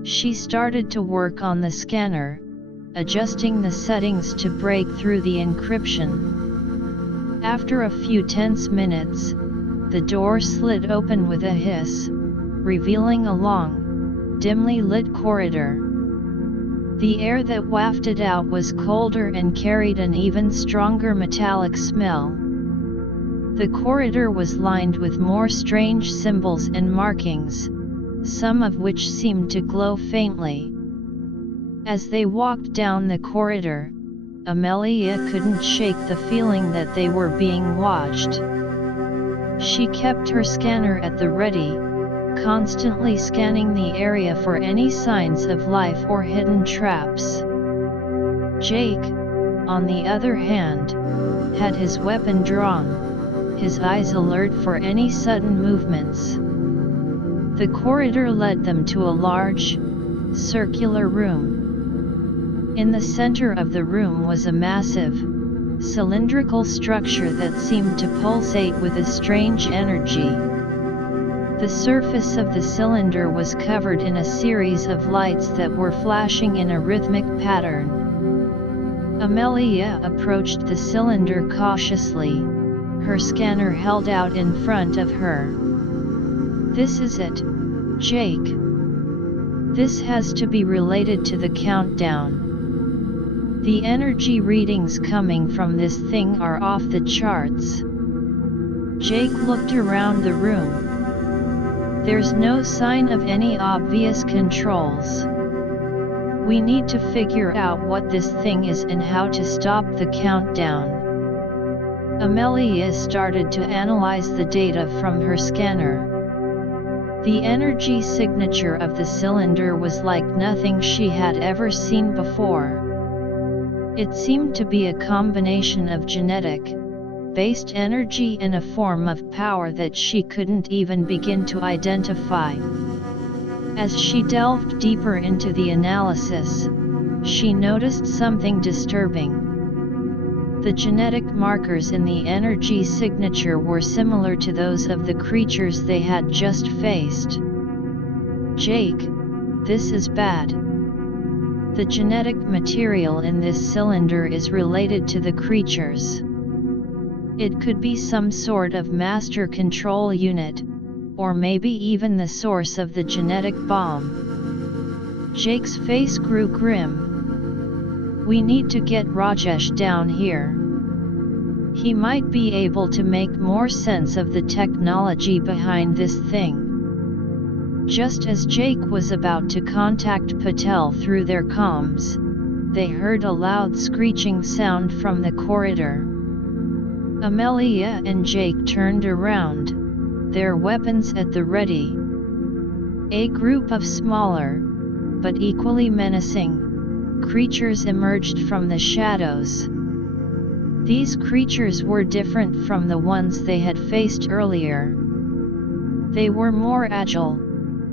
She started to work on the scanner, adjusting the settings to break through the encryption. After a few tense minutes, the door slid open with a hiss, revealing a long, dimly lit corridor. The air that wafted out was colder and carried an even stronger metallic smell. The corridor was lined with more strange symbols and markings, some of which seemed to glow faintly. As they walked down the corridor, Amelia couldn't shake the feeling that they were being watched. She kept her scanner at the ready, constantly scanning the area for any signs of life or hidden traps. Jake, on the other hand, had his weapon drawn, his eyes alert for any sudden movements. The corridor led them to a large, circular room. In the center of the room was a massive, cylindrical structure that seemed to pulsate with a strange energy. The surface of the cylinder was covered in a series of lights that were flashing in a rhythmic pattern. Amelia approached the cylinder cautiously, her scanner held out in front of her. This is it, Jake. This has to be related to the countdown. The energy readings coming from this thing are off the charts. Jake looked around the room. There's no sign of any obvious controls. We need to figure out what this thing is and how to stop the countdown. Amelia started to analyze the data from her scanner. The energy signature of the cylinder was like nothing she had ever seen before. It seemed to be a combination of genetic-based energy and a form of power that she couldn't even begin to identify. As she delved deeper into the analysis, she noticed something disturbing. The genetic markers in the energy signature were similar to those of the creatures they had just faced. Jake, this is bad. The genetic material in this cylinder is related to the creatures. It could be some sort of master control unit, or maybe even the source of the genetic bomb. Jake's face grew grim. We need to get Rajesh down here. He might be able to make more sense of the technology behind this thing. Just as Jake was about to contact Patel through their comms, they heard a loud screeching sound from the corridor. Amelia and Jake turned around, their weapons at the ready. A group of smaller, but equally menacing, creatures emerged from the shadows. These creatures were different from the ones they had faced earlier. They were more agile,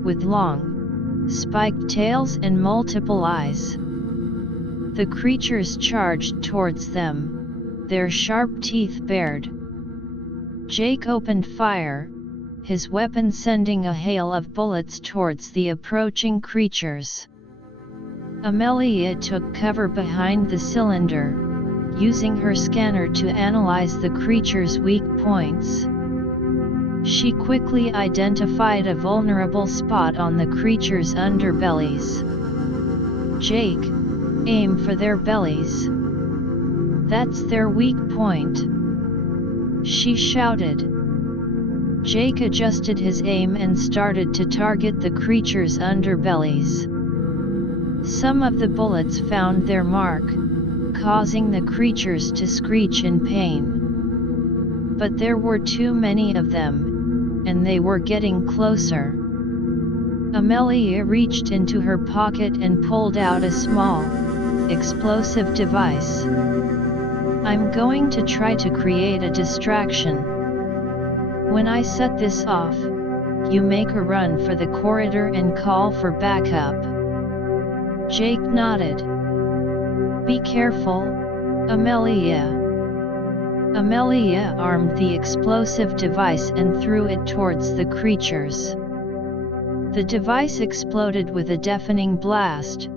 with long, spiked tails and multiple eyes. The creatures charged towards them, their sharp teeth bared. Jake opened fire, his weapon sending a hail of bullets towards the approaching creatures. Amelia took cover behind the cylinder, using her scanner to analyze the creature's weak points. She quickly identified a vulnerable spot on the creature's underbellies. "Jake, aim for their bellies. That's their weak point," she shouted. Jake adjusted his aim and started to target the creature's underbellies. Some of the bullets found their mark, causing the creatures to screech in pain. But there were too many of them, and they were getting closer. Amelia reached into her pocket and pulled out a small, explosive device. "I'm going to try to create a distraction. When I set this off, you make a run for the corridor and call for backup." Jake nodded. "Be careful, Amelia." Amelia armed the explosive device and threw it towards the creatures. The device exploded with a deafening blast,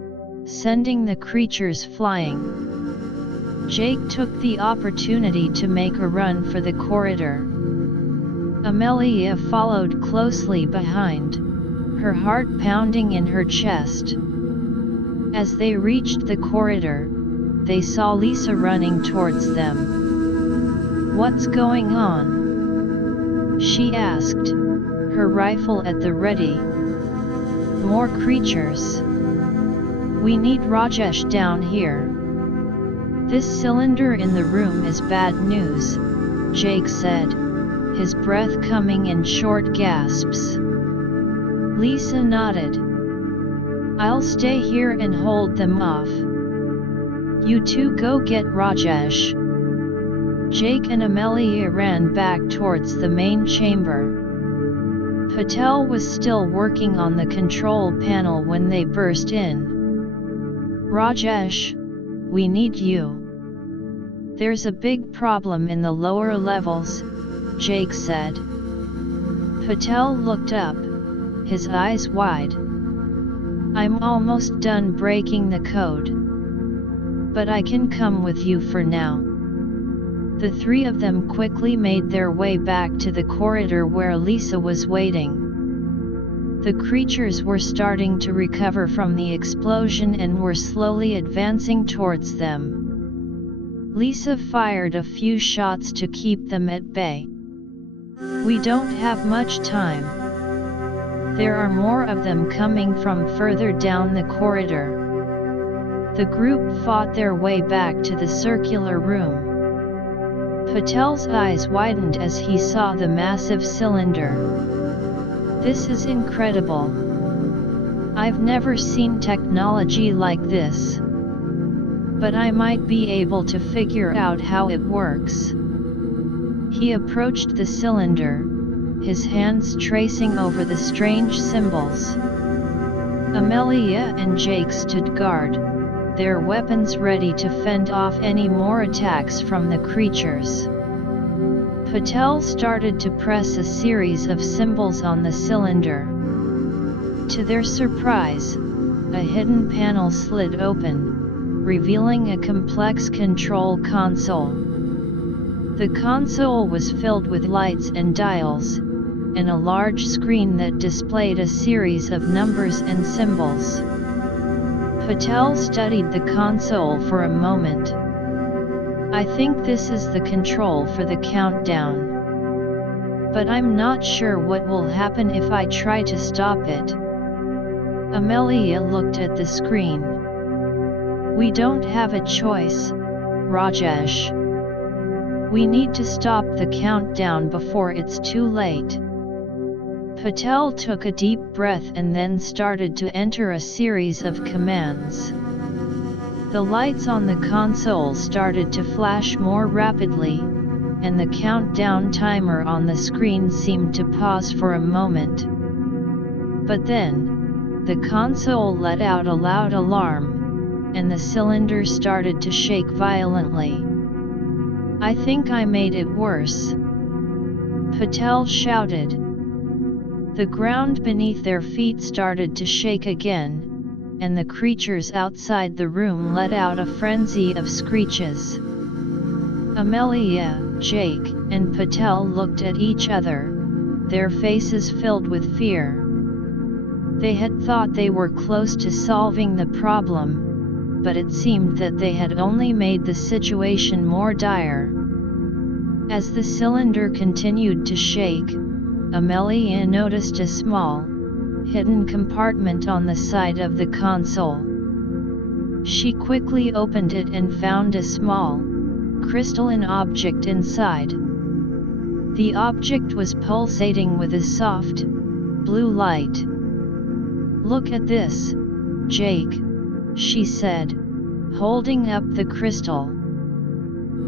sending the creatures flying. Jake took the opportunity to make a run for the corridor. Amelia followed closely behind, her heart pounding in her chest. As they reached the corridor, they saw Lisa running towards them. "What's going on?" she asked, her rifle at the ready. "More creatures. We need Rajesh down here." "This cylinder in the room is bad news," Jake said, his breath coming in short gasps. Lisa nodded. "I'll stay here and hold them off. You two go get Rajesh." Jake and Amelia ran back towards the main chamber. Patel was still working on the control panel when they burst in. "Rajesh, we need you. There's a big problem in the lower levels," Jake said. Patel looked up, his eyes wide. "I'm almost done breaking the code. But I can come with you for now." The three of them quickly made their way back to the corridor where Lisa was waiting. The creatures were starting to recover from the explosion and were slowly advancing towards them. Lisa fired a few shots to keep them at bay. "We don't have much time. There are more of them coming from further down the corridor." The group fought their way back to the circular room. Patel's eyes widened as he saw the massive cylinder. "This is incredible. I've never seen technology like this. But I might be able to figure out how it works." He approached the cylinder, his hands tracing over the strange symbols. Amelia and Jake stood guard, their weapons ready to fend off any more attacks from the creatures. Patel started to press a series of symbols on the cylinder. To their surprise, a hidden panel slid open, revealing a complex control console. The console was filled with lights and dials, and a large screen that displayed a series of numbers and symbols. Patel studied the console for a moment. "I think this is the control for the countdown. But I'm not sure what will happen if I try to stop it." Amelia looked at the screen. "We don't have a choice, Rajesh. We need to stop the countdown before it's too late." Patel took a deep breath and then started to enter a series of commands. The lights on the console started to flash more rapidly, and the countdown timer on the screen seemed to pause for a moment. But then, the console let out a loud alarm, and the cylinder started to shake violently. "I think I made it worse," Patel shouted. The ground beneath their feet started to shake again, and the creatures outside the room let out a frenzy of screeches. Amelia, Jake, and Patel looked at each other, their faces filled with fear. They had thought they were close to solving the problem, but it seemed that they had only made the situation more dire. As the cylinder continued to shake, Amelia noticed a small, hidden compartment on the side of the console. She quickly opened it and found a small, crystalline object inside. The object was pulsating with a soft, blue light. "Look at this, Jake," she said, holding up the crystal.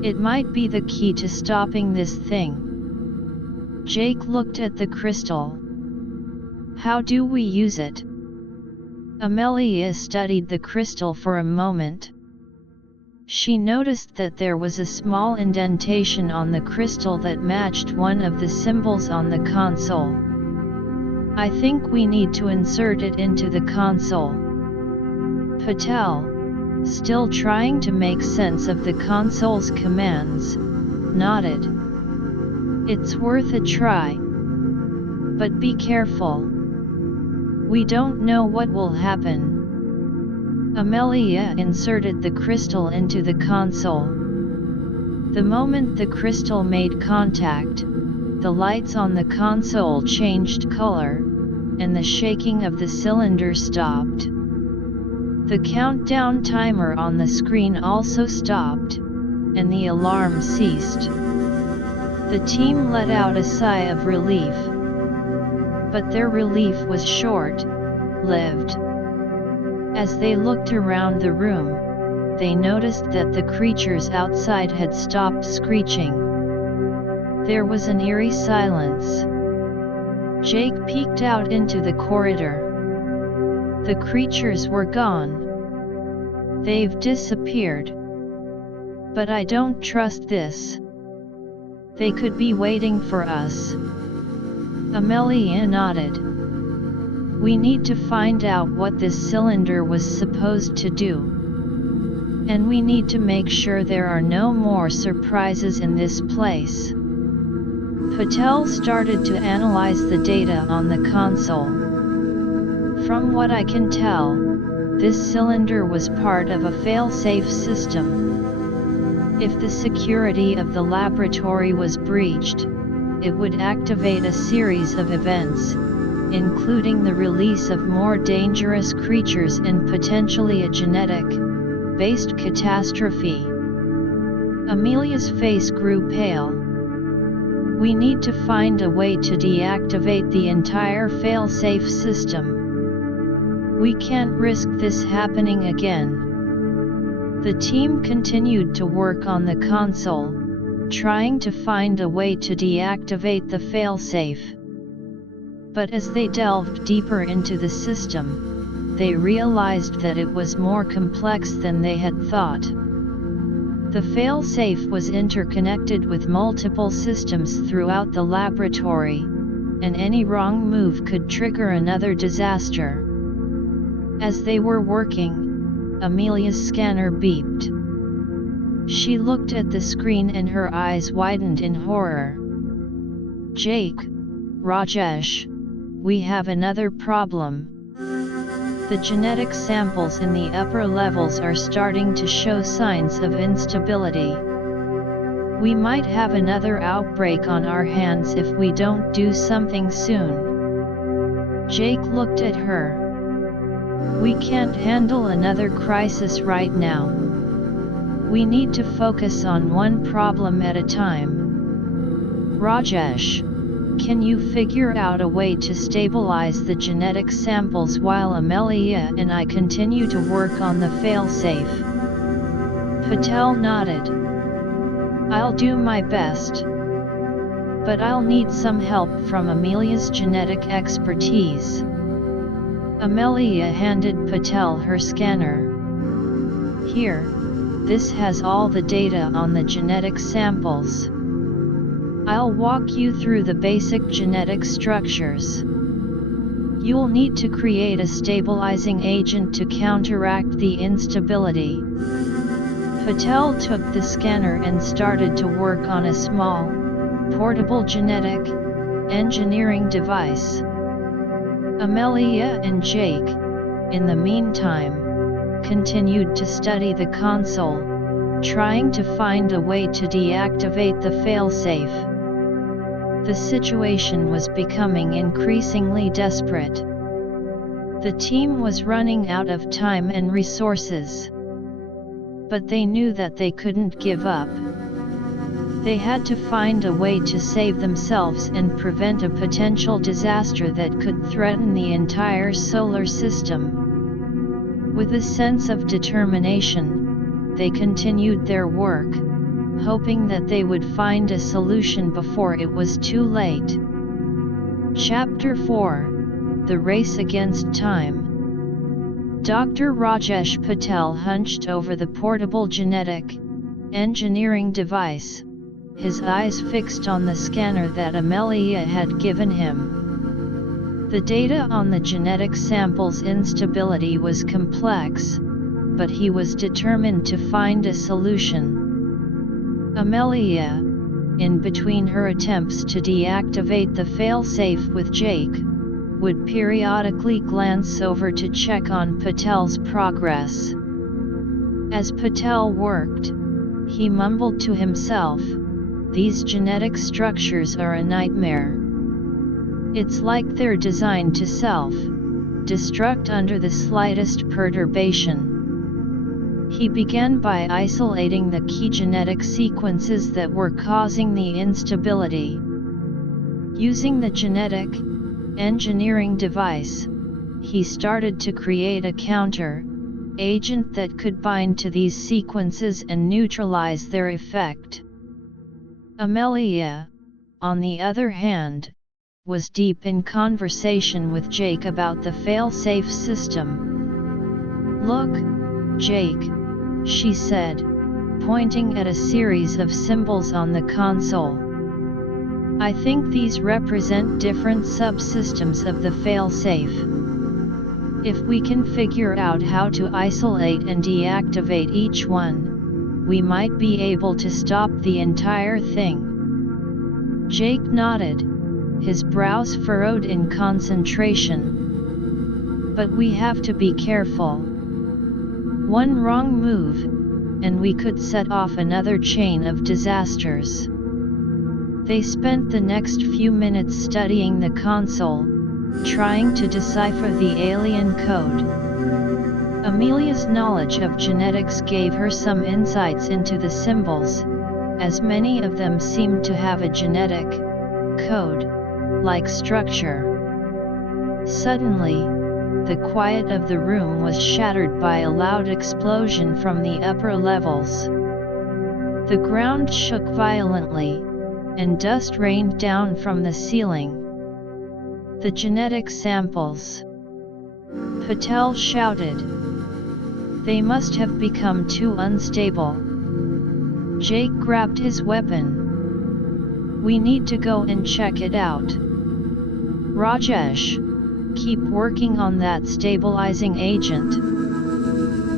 "It might be the key to stopping this thing." Jake looked at the crystal. "How do we use it?" Amelia studied the crystal for a moment. She noticed that there was a small indentation on the crystal that matched one of the symbols on the console. "I think we need to insert it into the console." Patel, still trying to make sense of the console's commands, nodded. "It's worth a try. But be careful. We don't know what will happen." Amelia inserted the crystal into the console. The moment the crystal made contact, the lights on the console changed color, and the shaking of the cylinder stopped. The countdown timer on the screen also stopped, and the alarm ceased. The team let out a sigh of relief. But their relief was short-lived. As they looked around the room, they noticed that the creatures outside had stopped screeching. There was an eerie silence. Jake peeked out into the corridor. The creatures were gone. "They've disappeared. But I don't trust this. They could be waiting for us." Amelia nodded. "We need to find out what this cylinder was supposed to do. And we need to make sure there are no more surprises in this place." Patel started to analyze the data on the console. "From what I can tell, this cylinder was part of a fail-safe system. If the security of the laboratory was breached, it would activate a series of events, including the release of more dangerous creatures and potentially a genetic-based catastrophe." Amelia's face grew pale. "We need to find a way to deactivate the entire fail-safe system. We can't risk this happening again." The team continued to work on the console, trying to find a way to deactivate the failsafe. But as they delved deeper into the system, they realized that it was more complex than they had thought. The failsafe was interconnected with multiple systems throughout the laboratory, and any wrong move could trigger another disaster. As they were working, Amelia's scanner beeped. She looked at the screen and her eyes widened in horror. "Jake, Rajesh, we have another problem. The genetic samples in the upper levels are starting to show signs of instability. We might have another outbreak on our hands if we don't do something soon." Jake looked at her. "We can't handle another crisis right now. We need to focus on one problem at a time. Rajesh, can you figure out a way to stabilize the genetic samples while Amelia and I continue to work on the failsafe?" Patel nodded. I'll do my best. But I'll need some help from Amelia's genetic expertise. Amelia handed Patel her scanner. Here, this has all the data on the genetic samples. I'll walk you through the basic genetic structures. You'll need to create a stabilizing agent to counteract the instability. Patel took the scanner and started to work on a small, portable genetic engineering device. Amelia and Jake, in the meantime, continued to study the console, trying to find a way to deactivate the failsafe. The situation was becoming increasingly desperate. The team was running out of time and resources. But they knew that they couldn't give up. They had to find a way to save themselves and prevent a potential disaster that could threaten the entire solar system. With a sense of determination, they continued their work, hoping that they would find a solution before it was too late. Chapter 4: The Race Against Time. Dr. Rajesh Patel hunched over the portable genetic engineering device, his eyes fixed on the scanner that Amelia had given him. The data on the genetic sample's instability was complex, but he was determined to find a solution. Amelia, in between her attempts to deactivate the failsafe with Jake, would periodically glance over to check on Patel's progress. As Patel worked, he mumbled to himself, "These genetic structures are a nightmare. It's like they're designed to self-destruct under the slightest perturbation." He began by isolating the key genetic sequences that were causing the instability. Using the genetic engineering device, he started to create a counter agent that could bind to these sequences and neutralize their effect. Amelia, on the other hand, was deep in conversation with Jake about the failsafe system. "Look, Jake," she said, pointing at a series of symbols on the console. "I think these represent different subsystems of the failsafe. If we can figure out how to isolate and deactivate each one, we might be able to stop the entire thing." Jake nodded, his brows furrowed in concentration. "But we have to be careful. One wrong move, and we could set off another chain of disasters." They spent the next few minutes studying the console, trying to decipher the alien code. Amelia's knowledge of genetics gave her some insights into the symbols, as many of them seemed to have a genetic code-like structure. Suddenly, the quiet of the room was shattered by a loud explosion from the upper levels. The ground shook violently, and dust rained down from the ceiling. "The genetic samples!" Patel shouted. "They must have become too unstable." Jake grabbed his weapon. "We need to go and check it out. Rajesh, keep working on that stabilizing agent.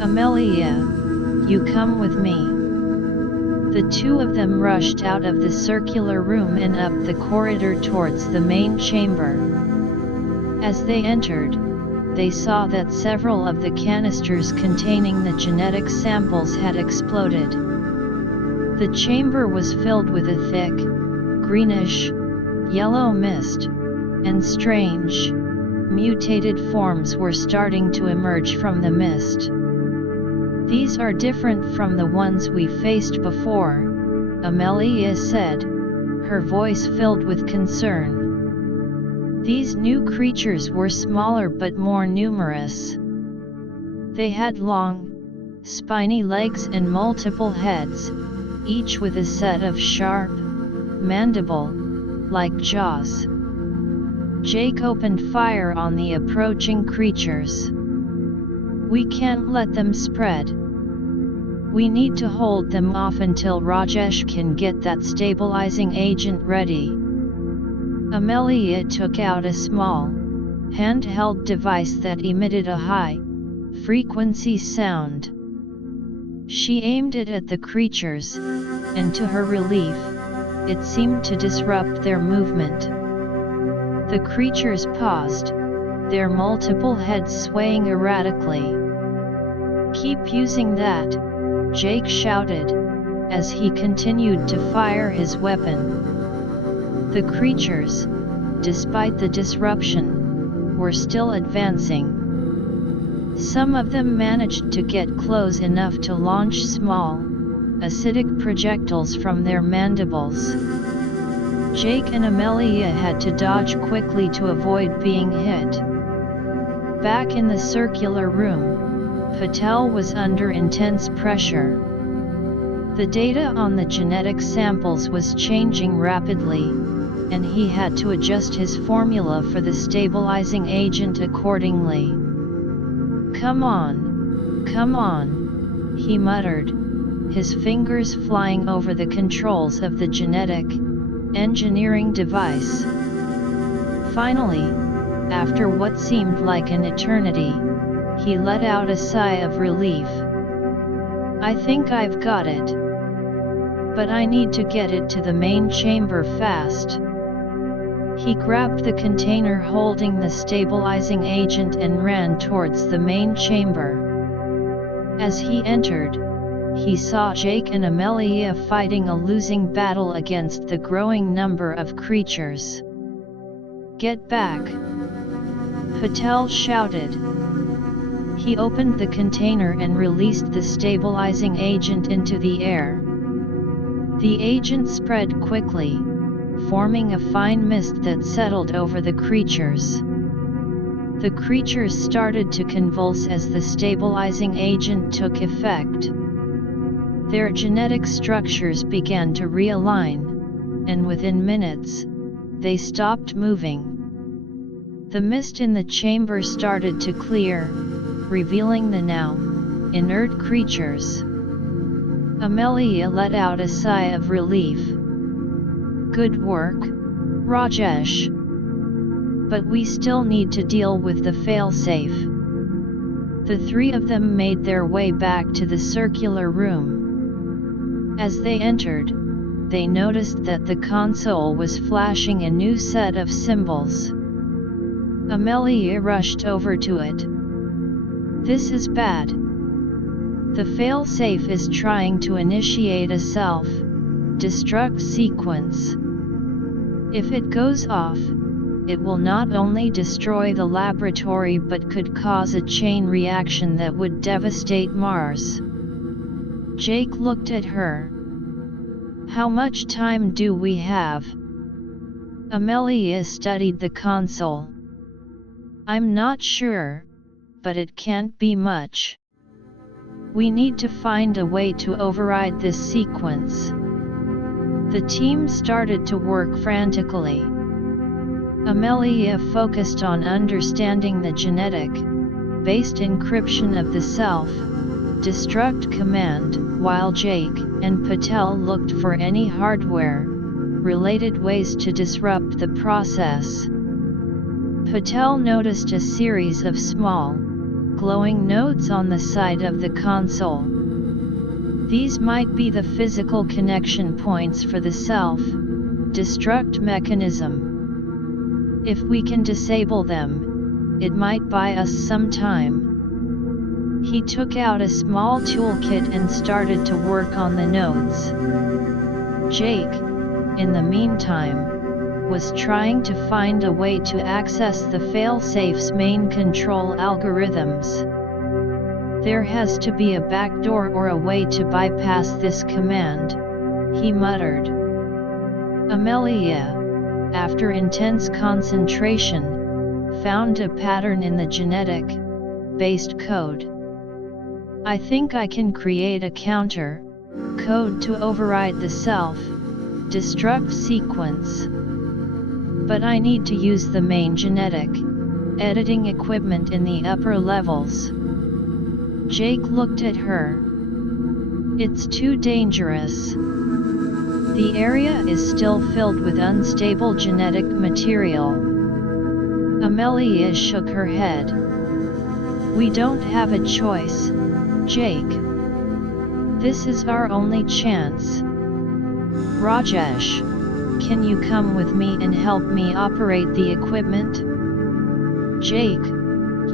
Amelia, you come with me." The two of them rushed out of the circular room and up the corridor towards the main chamber. As they entered, they saw that several of the canisters containing the genetic samples had exploded. The chamber was filled with a thick, greenish, yellow mist, and strange, mutated forms were starting to emerge from the mist. "These are different from the ones we faced before," Amelia said, her voice filled with concern. These new creatures were smaller but more numerous. They had long, spiny legs and multiple heads, each with a set of sharp, mandible-like jaws. Jake opened fire on the approaching creatures. "We can't let them spread. We need to hold them off until Rajesh can get that stabilizing agent ready." Amelia took out a small, handheld device that emitted a high-frequency sound. She aimed it at the creatures, and to her relief, it seemed to disrupt their movement. The creatures paused, their multiple heads swaying erratically. "Keep using that," Jake shouted, as he continued to fire his weapon. The creatures, despite the disruption, were still advancing. Some of them managed to get close enough to launch small, acidic projectiles from their mandibles. Jake and Amelia had to dodge quickly to avoid being hit. Back in the circular room, Patel was under intense pressure. The data on the genetic samples was changing rapidly, and he had to adjust his formula for the stabilizing agent accordingly. Come on," he muttered, his fingers flying over the controls of the genetic engineering device. Finally, after what seemed like an eternity, he let out a sigh of relief. "I think I've got it. But I need to get it to the main chamber fast." He grabbed the container holding the stabilizing agent and ran towards the main chamber. As he entered, he saw Jake and Amelia fighting a losing battle against the growing number of creatures. "Get back!" Patel shouted. He opened the container and released the stabilizing agent into the air. The agent spread quickly, forming a fine mist that settled over the creatures. The creatures started to convulse as the stabilizing agent took effect. Their genetic structures began to realign, and within minutes, they stopped moving. The mist in the chamber started to clear, revealing the now inert creatures. Amelia let out a sigh of relief. "Good work, Rajesh. But we still need to deal with the failsafe." The three of them made their way back to the circular room. As they entered, they noticed that the console was flashing a new set of symbols. Amelia rushed over to it. "This is bad. The failsafe is trying to initiate a self-destruct sequence. If it goes off, it will not only destroy the laboratory but could cause a chain reaction that would devastate Mars." Jake looked at her. "How much time do we have?" Amelia studied the console. "I'm not sure, but it can't be much. We need to find a way to override this sequence." The team started to work frantically. Amelia focused on understanding the genetic-based encryption of the self-destruct command, while Jake and Patel looked for any hardware-related ways to disrupt the process. Patel noticed a series of small, glowing nodes on the side of the console. These might be the physical connection points for the self-destruct mechanism. If we can disable them, it might buy us some time. He took out a small toolkit and started to work on the nodes. Jake, in the meantime, was trying to find a way to access the failsafe's main control algorithms. "There has to be a backdoor or a way to bypass this command," he muttered. Amelia, after intense concentration, found a pattern in the genetic-based code. I think I can create a counter code to override the self-destruct sequence. But I need to use the main genetic editing equipment in the upper levels. Jake looked at her. It's too dangerous. The area is still filled with unstable genetic material. Amelia shook her head. We don't have a choice, Jake. This is our only chance. Rajesh, can you come with me and help me operate the equipment? Jake,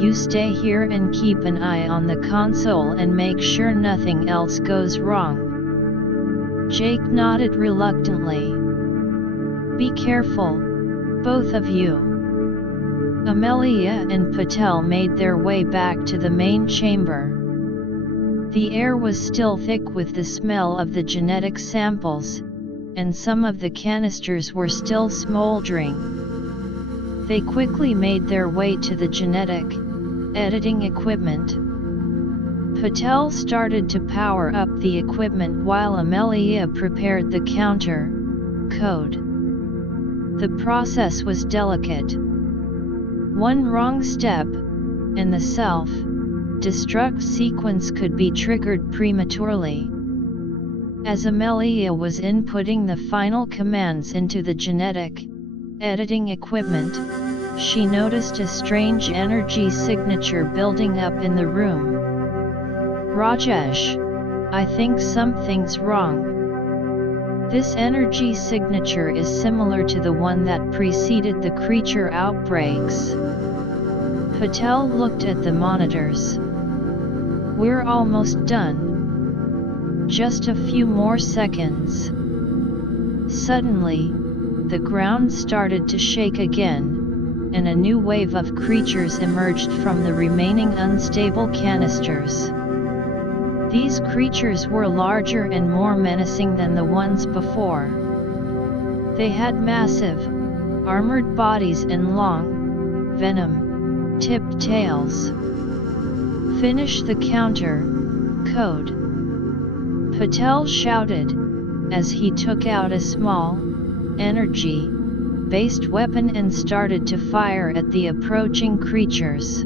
you stay here and keep an eye on the console and make sure nothing else goes wrong. Jake nodded reluctantly. Be careful, both of you. Amelia and Patel made their way back to the main chamber. The air was still thick with the smell of the genetic samples, and some of the canisters were still smoldering. They quickly made their way to the genetic editing equipment. Patel started to power up the equipment while Amelia prepared the counter code. The process was delicate. One wrong step, and the self-destruct sequence could be triggered prematurely. As Amelia was inputting the final commands into the genetic editing equipment, she noticed a strange energy signature building up in the room. Rajesh, I think something's wrong. This energy signature is similar to the one that preceded the creature outbreaks. Patel looked at the monitors. We're almost done. Just a few more seconds. Suddenly, the ground started to shake again, and a new wave of creatures emerged from the remaining unstable canisters. These creatures were larger and more menacing than the ones before. They had massive, armored bodies and long, venom-tipped tails. Finish the counter code, Patel shouted, as he took out a small, energy-based weapon and started to fire at the approaching creatures.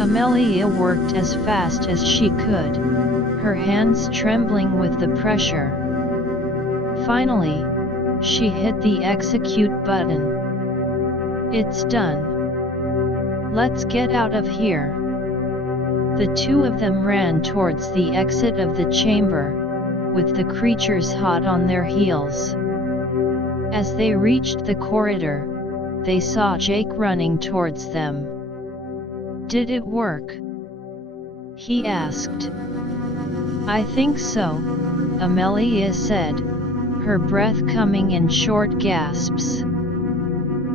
Amelia worked as fast as she could, her hands trembling with the pressure. Finally, she hit the execute button. It's done. Let's get out of here. The two of them ran towards the exit of the chamber, with the creatures hot on their heels. As they reached the corridor, they saw Jake running towards them. Did it work? He asked. I think so, Amelia said, her breath coming in short gasps.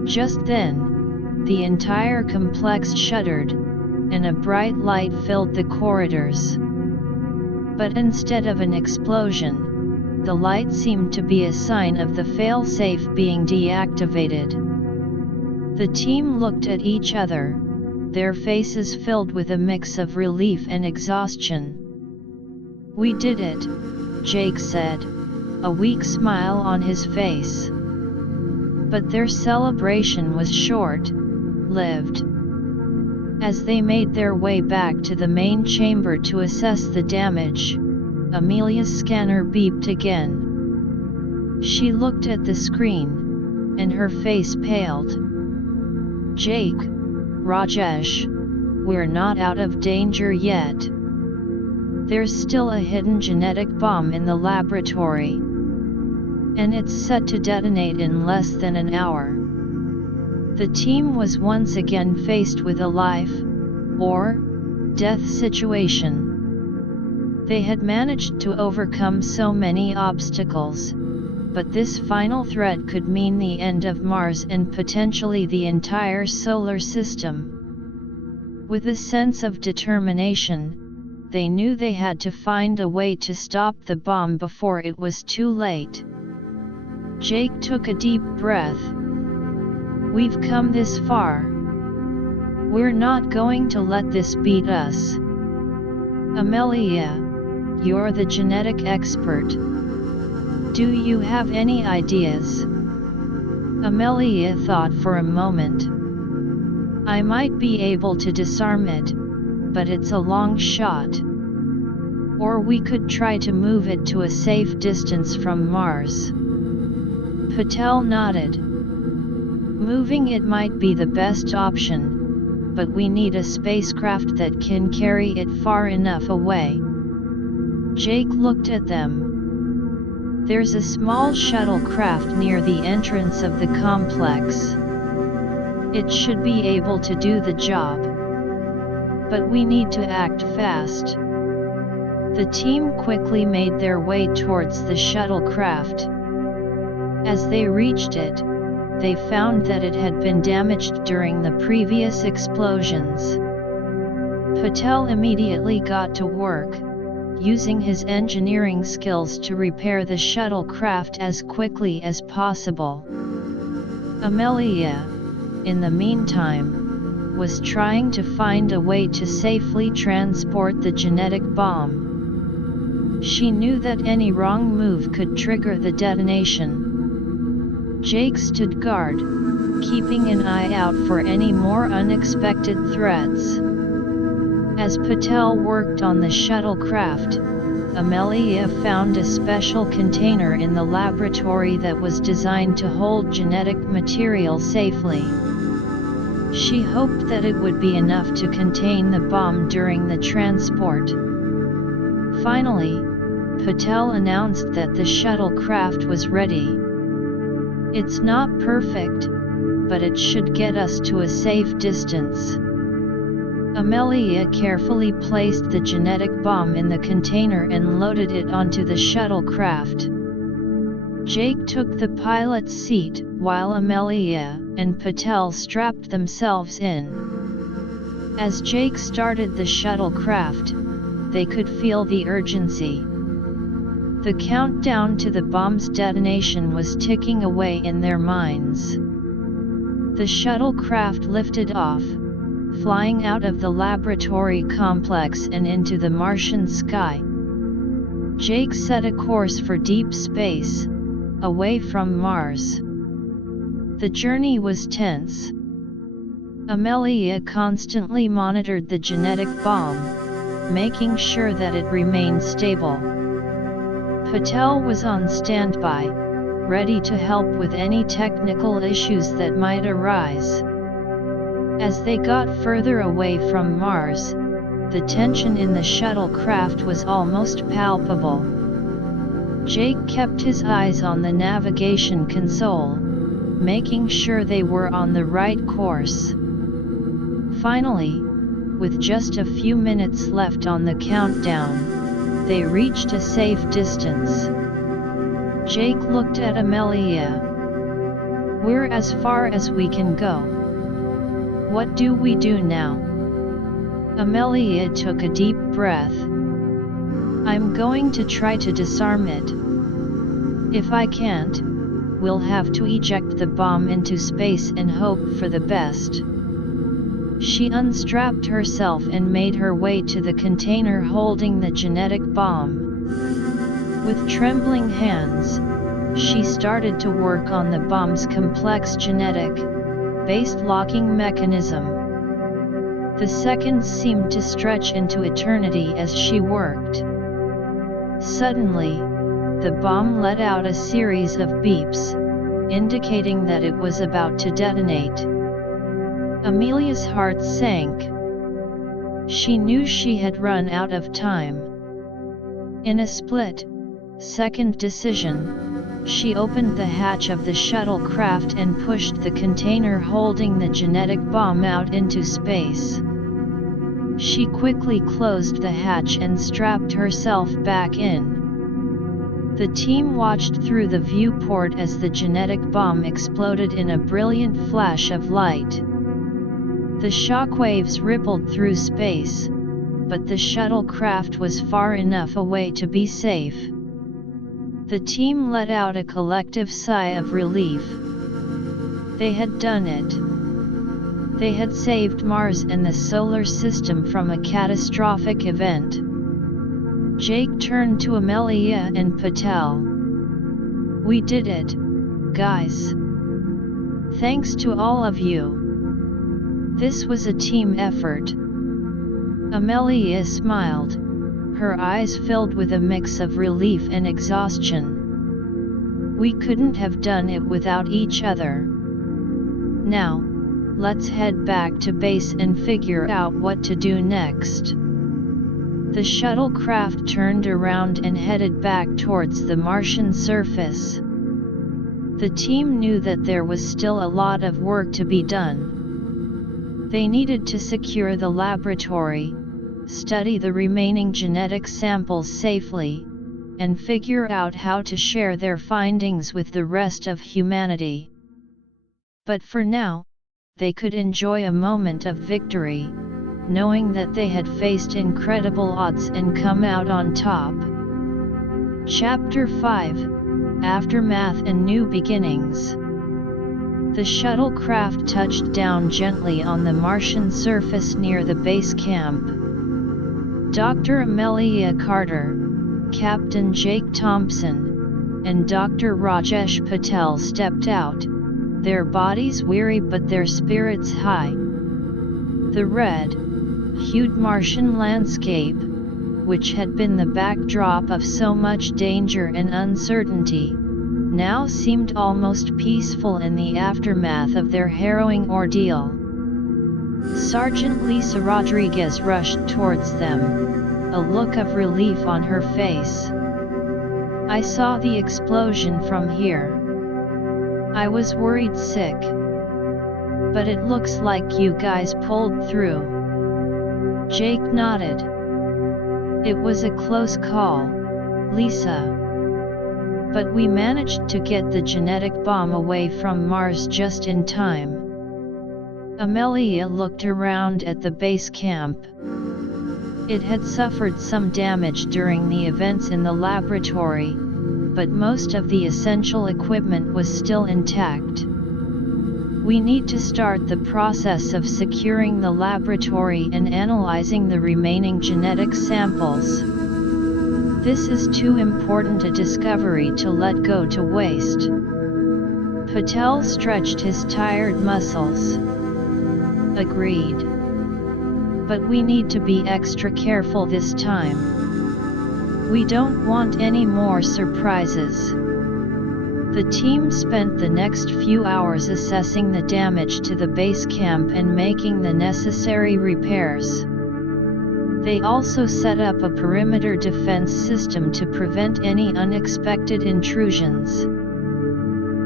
Just then, the entire complex shuddered, and a bright light filled the corridors. But instead of an explosion, the light seemed to be a sign of the failsafe being deactivated. The team looked at each other, their faces filled with a mix of relief and exhaustion. We did it, Jake said, a weak smile on his face. But their celebration was short-lived. As they made their way back to the main chamber to assess the damage, Amelia's scanner beeped again. She looked at the screen, and her face paled. Jake, Rajesh, we're not out of danger yet. There's still a hidden genetic bomb in the laboratory, and it's set to detonate in less than an hour. The team was once again faced with a life or death situation. They had managed to overcome so many obstacles, but this final threat could mean the end of Mars and potentially the entire solar system. With a sense of determination, they knew they had to find a way to stop the bomb before it was too late. Jake took a deep breath. We've come this far. We're not going to let this beat us. Amelia, you're the genetic expert. Do you have any ideas? Amelia thought for a moment. I might be able to disarm it, but it's a long shot. Or we could try to move it to a safe distance from Mars. Patel nodded. Moving it might be the best option, but we need a spacecraft that can carry it far enough away. Jake looked at them. There's a small shuttlecraft near the entrance of the complex. It should be able to do the job. But we need to act fast. The team quickly made their way towards the shuttlecraft. As they reached it, they found that it had been damaged during the previous explosions. Patel immediately got to work, using his engineering skills to repair the shuttlecraft as quickly as possible. Amelia, in the meantime, was trying to find a way to safely transport the genetic bomb. She knew that any wrong move could trigger the detonation. Jake stood guard, keeping an eye out for any more unexpected threats. As Patel worked on the shuttlecraft, Amelia found a special container in the laboratory that was designed to hold genetic material safely. She hoped that it would be enough to contain the bomb during the transport. Finally, Patel announced that the shuttlecraft was ready. It's not perfect, but it should get us to a safe distance. Amelia carefully placed the genetic bomb in the container and loaded it onto the shuttlecraft. Jake took the pilot's seat, while Amelia and Patel strapped themselves in. As Jake started the shuttlecraft, they could feel the urgency. The countdown to the bomb's detonation was ticking away in their minds. The shuttlecraft lifted off, flying out of the laboratory complex and into the Martian sky. Jake set a course for deep space, away from Mars. The journey was tense. Amelia constantly monitored the genetic bomb, making sure that it remained stable. Patel was on standby, ready to help with any technical issues that might arise. As they got further away from Mars, the tension in the shuttlecraft was almost palpable. Jake kept his eyes on the navigation console, making sure they were on the right course. Finally, with just a few minutes left on the countdown, they reached a safe distance. Jake looked at Amelia. We're as far as we can go. What do we do now? Amelia took a deep breath. I'm going to try to disarm it. If I can't, we'll have to eject the bomb into space and hope for the best. She unstrapped herself and made her way to the container holding the genetic bomb. With trembling hands, she started to work on the bomb's complex genetic-based locking mechanism. The seconds seemed to stretch into eternity as she worked. Suddenly, the bomb let out a series of beeps, indicating that it was about to detonate. Amelia's heart sank. She knew she had run out of time. In a split-second decision, she opened the hatch of the shuttlecraft and pushed the container holding the genetic bomb out into space. She quickly closed the hatch and strapped herself back in. The team watched through the viewport as the genetic bomb exploded in a brilliant flash of light. The shockwaves rippled through space, but the shuttlecraft was far enough away to be safe. The team let out a collective sigh of relief. They had done it. They had saved Mars and the solar system from a catastrophic event. Jake turned to Amelia and Patel. "We did it, guys. Thanks to all of you. This was a team effort." Amelia smiled, her eyes filled with a mix of relief and exhaustion. "We couldn't have done it without each other. Now, let's head back to base and figure out what to do next." The shuttlecraft turned around and headed back towards the Martian surface. The team knew that there was still a lot of work to be done. They needed to secure the laboratory, study the remaining genetic samples safely, and figure out how to share their findings with the rest of humanity. But for now, they could enjoy a moment of victory, knowing that they had faced incredible odds and come out on top. Chapter 5: Aftermath and New Beginnings. The shuttlecraft touched down gently on the Martian surface near the base camp. Dr. Amelia Carter, Captain Jake Thompson, and Dr. Rajesh Patel stepped out, their bodies weary but their spirits high. The red-hued Martian landscape, which had been the backdrop of so much danger and uncertainty, now seemed almost peaceful in the aftermath of their harrowing ordeal. Sergeant Lisa Rodriguez rushed towards them, a look of relief on her face. "I saw the explosion from here. I was worried sick. But it looks like you guys pulled through." Jake nodded. "It was a close call, Lisa. But we managed to get the genetic bomb away from Mars just in time." Amelia looked around at the base camp. It had suffered some damage during the events in the laboratory, but most of the essential equipment was still intact. "We need to start the process of securing the laboratory and analyzing the remaining genetic samples. This is too important a discovery to let go to waste." Patel stretched his tired muscles. "Agreed. But we need to be extra careful this time. We don't want any more surprises." The team spent the next few hours assessing the damage to the base camp and making the necessary repairs. They also set up a perimeter defense system to prevent any unexpected intrusions.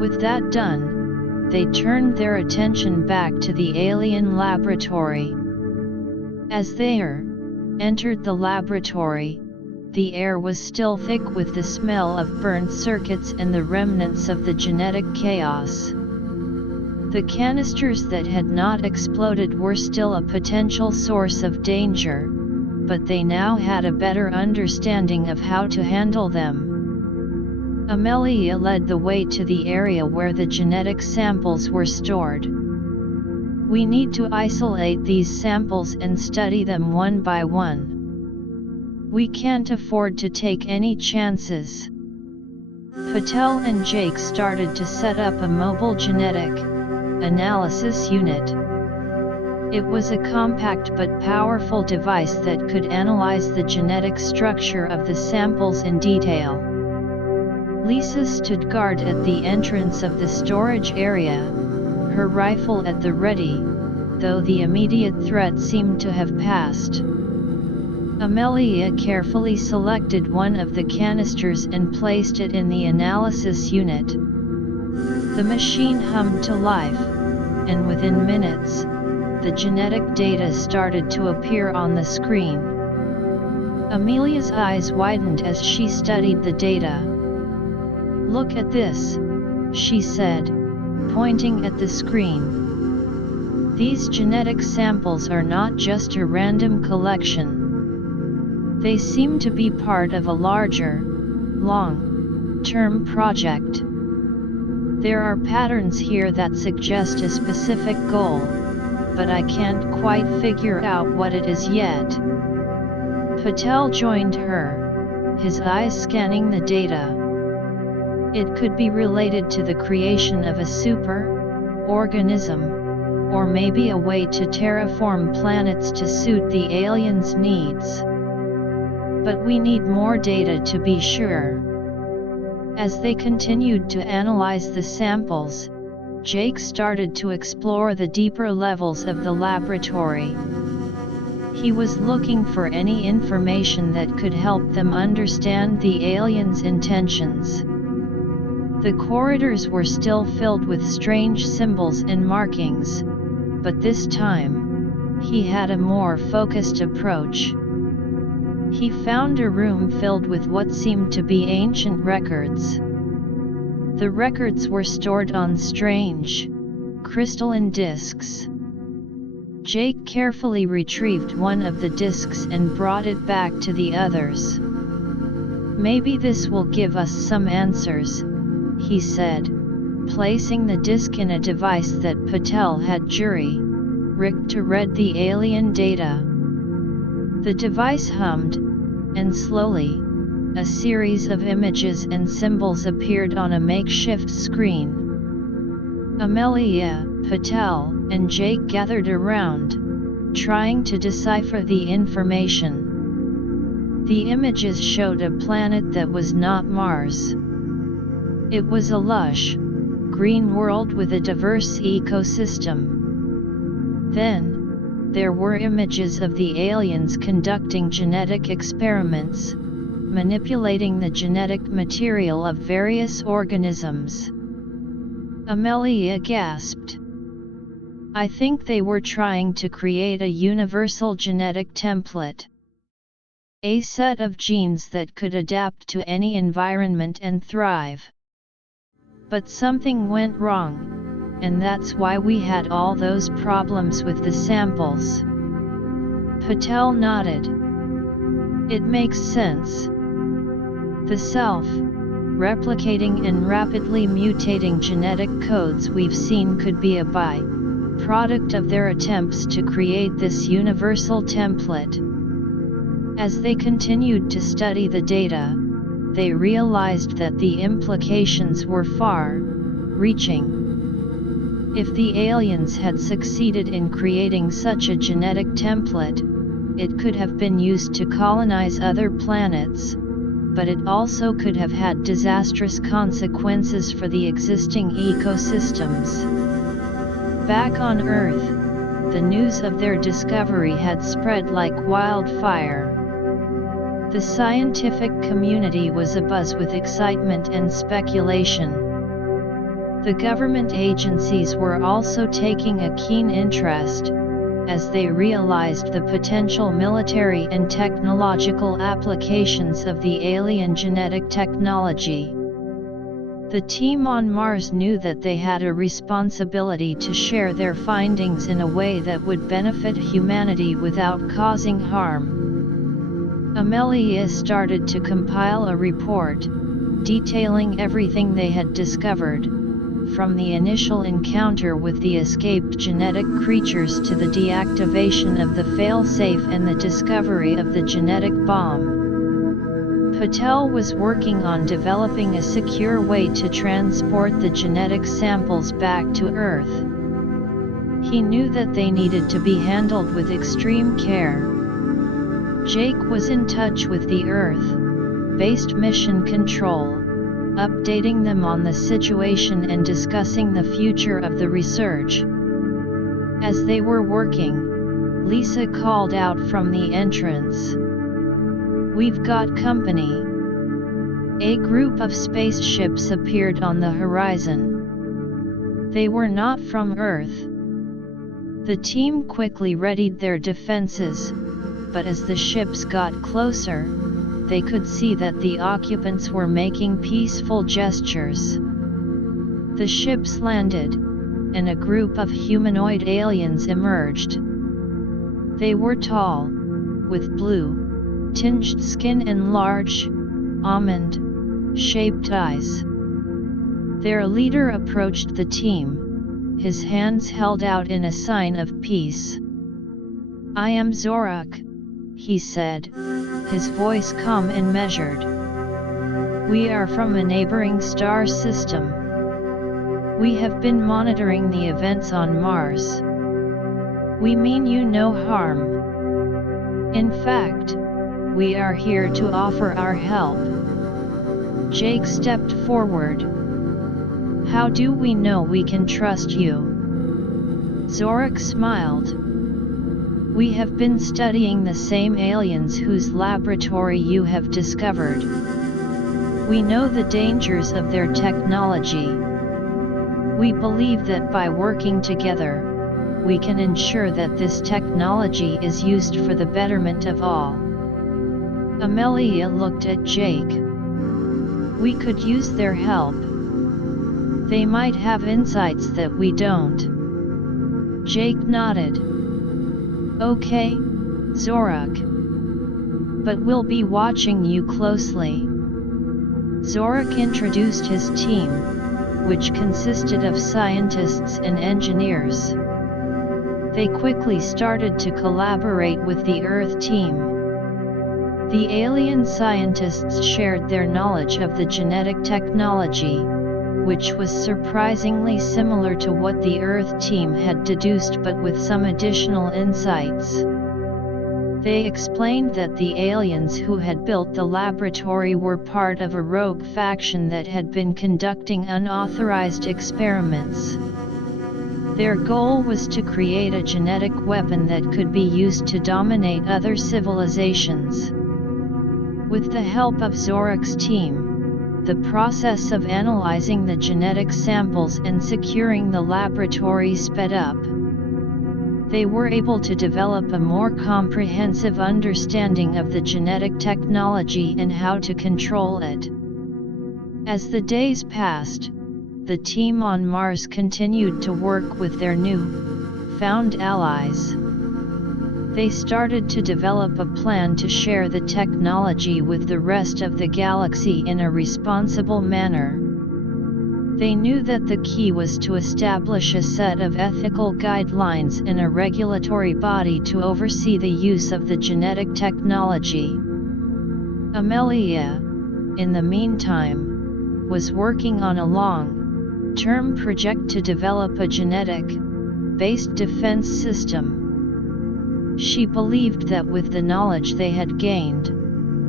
With that done, they turned their attention back to the alien laboratory. As they entered the laboratory, the air was still thick with the smell of burnt circuits and the remnants of the genetic chaos. The canisters that had not exploded were still a potential source of danger, but they now had a better understanding of how to handle them. Amelia led the way to the area where the genetic samples were stored. "We need to isolate these samples and study them one by one. We can't afford to take any chances." Patel and Jake started to set up a mobile genetic analysis unit. It was a compact but powerful device that could analyze the genetic structure of the samples in detail. Lisa stood guard at the entrance of the storage area, her rifle at the ready, though the immediate threat seemed to have passed. Amelia carefully selected one of the canisters and placed it in the analysis unit. The machine hummed to life, and within minutes, the genetic data started to appear on the screen. Amelia's eyes widened as she studied the data. "Look at this," she said, pointing at the screen. "These genetic samples are not just a random collection. They seem to be part of a larger, long-term project. There are patterns here that suggest a specific goal, but I can't quite figure out what it is yet." Patel joined her, his eyes scanning the data. It could be related to the creation of a super-organism, or maybe a way to terraform planets to suit the aliens' needs. But we need more data to be sure. As they continued to analyze the samples, Jake started to explore the deeper levels of the laboratory. He was looking for any information that could help them understand the aliens' intentions. The corridors were still filled with strange symbols and markings, but this time, he had a more focused approach. He found a room filled with what seemed to be ancient records. The records were stored on strange, crystalline discs. Jake carefully retrieved one of the discs and brought it back to the others. "Maybe this will give us some answers," he said, placing the disc in a device that Patel had jury-rigged to read the alien data. The device hummed, and slowly, a series of images and symbols appeared on a makeshift screen. Amelia, Patel, and Jake gathered around, trying to decipher the information. The images showed a planet that was not Mars. It was a lush, green world with a diverse ecosystem. Then, there were images of the aliens conducting genetic experiments, manipulating the genetic material of various organisms. Amelia gasped. "I think they were trying to create a universal genetic template. A set of genes that could adapt to any environment and thrive. But something went wrong, and that's why we had all those problems with the samples." Patel nodded. "It makes sense. The self-replicating and rapidly mutating genetic codes we've seen could be a by-product of their attempts to create this universal template." As they continued to study the data, they realized that the implications were far-reaching. If the aliens had succeeded in creating such a genetic template, it could have been used to colonize other planets, but it also could have had disastrous consequences for the existing ecosystems. Back on Earth, the news of their discovery had spread like wildfire. The scientific community was abuzz with excitement and speculation. The government agencies were also taking a keen interest, as they realized the potential military and technological applications of the alien genetic technology. The team on Mars knew that they had a responsibility to share their findings in a way that would benefit humanity without causing harm. Amelia started to compile a report, detailing everything they had discovered, from the initial encounter with the escaped genetic creatures to the deactivation of the failsafe and the discovery of the genetic bomb. Patel was working on developing a secure way to transport the genetic samples back to Earth. He knew that they needed to be handled with extreme care. Jake was in touch with the Earth-based mission control, updating them on the situation and discussing the future of the research. As they were working, Lisa called out from the entrance. "We've got company." A group of spaceships appeared on the horizon. They were not from Earth. The team quickly readied their defenses, but as the ships got closer, they could see that the occupants were making peaceful gestures. The ships landed, and a group of humanoid aliens emerged. They were tall, with blue-tinged skin and large, almond-shaped eyes. Their leader approached the team, his hands held out in a sign of peace. "I am Zorak, he said, his voice calm and measured. "We are from a neighboring star system. We have been monitoring the events on Mars. We mean you no harm. In fact, we are here to offer our help." Jake stepped forward. "How do we know we can trust you?" Zorak smiled. "We have been studying the same aliens whose laboratory you have discovered. We know the dangers of their technology. We believe that by working together, we can ensure that this technology is used for the betterment of all." Amelia looked at Jake. "We could use their help. They might have insights that we don't." Jake nodded. "Okay, Zorak. But we'll be watching you closely." Zorak introduced his team, which consisted of scientists and engineers. They quickly started to collaborate with the Earth team. The alien scientists shared their knowledge of the genetic technology, which was surprisingly similar to what the Earth team had deduced, but with some additional insights. They explained that the aliens who had built the laboratory were part of a rogue faction that had been conducting unauthorized experiments. Their goal was to create a genetic weapon that could be used to dominate other civilizations. With the help of Zorak's team, the process of analyzing the genetic samples and securing the laboratory sped up. They were able to develop a more comprehensive understanding of the genetic technology and how to control it. As the days passed, the team on Mars continued to work with their new-found allies. They started to develop a plan to share the technology with the rest of the galaxy in a responsible manner. They knew that the key was to establish a set of ethical guidelines and a regulatory body to oversee the use of the genetic technology. Amelia, in the meantime, was working on a long-term project to develop a genetic-based defense system. She believed that with the knowledge they had gained,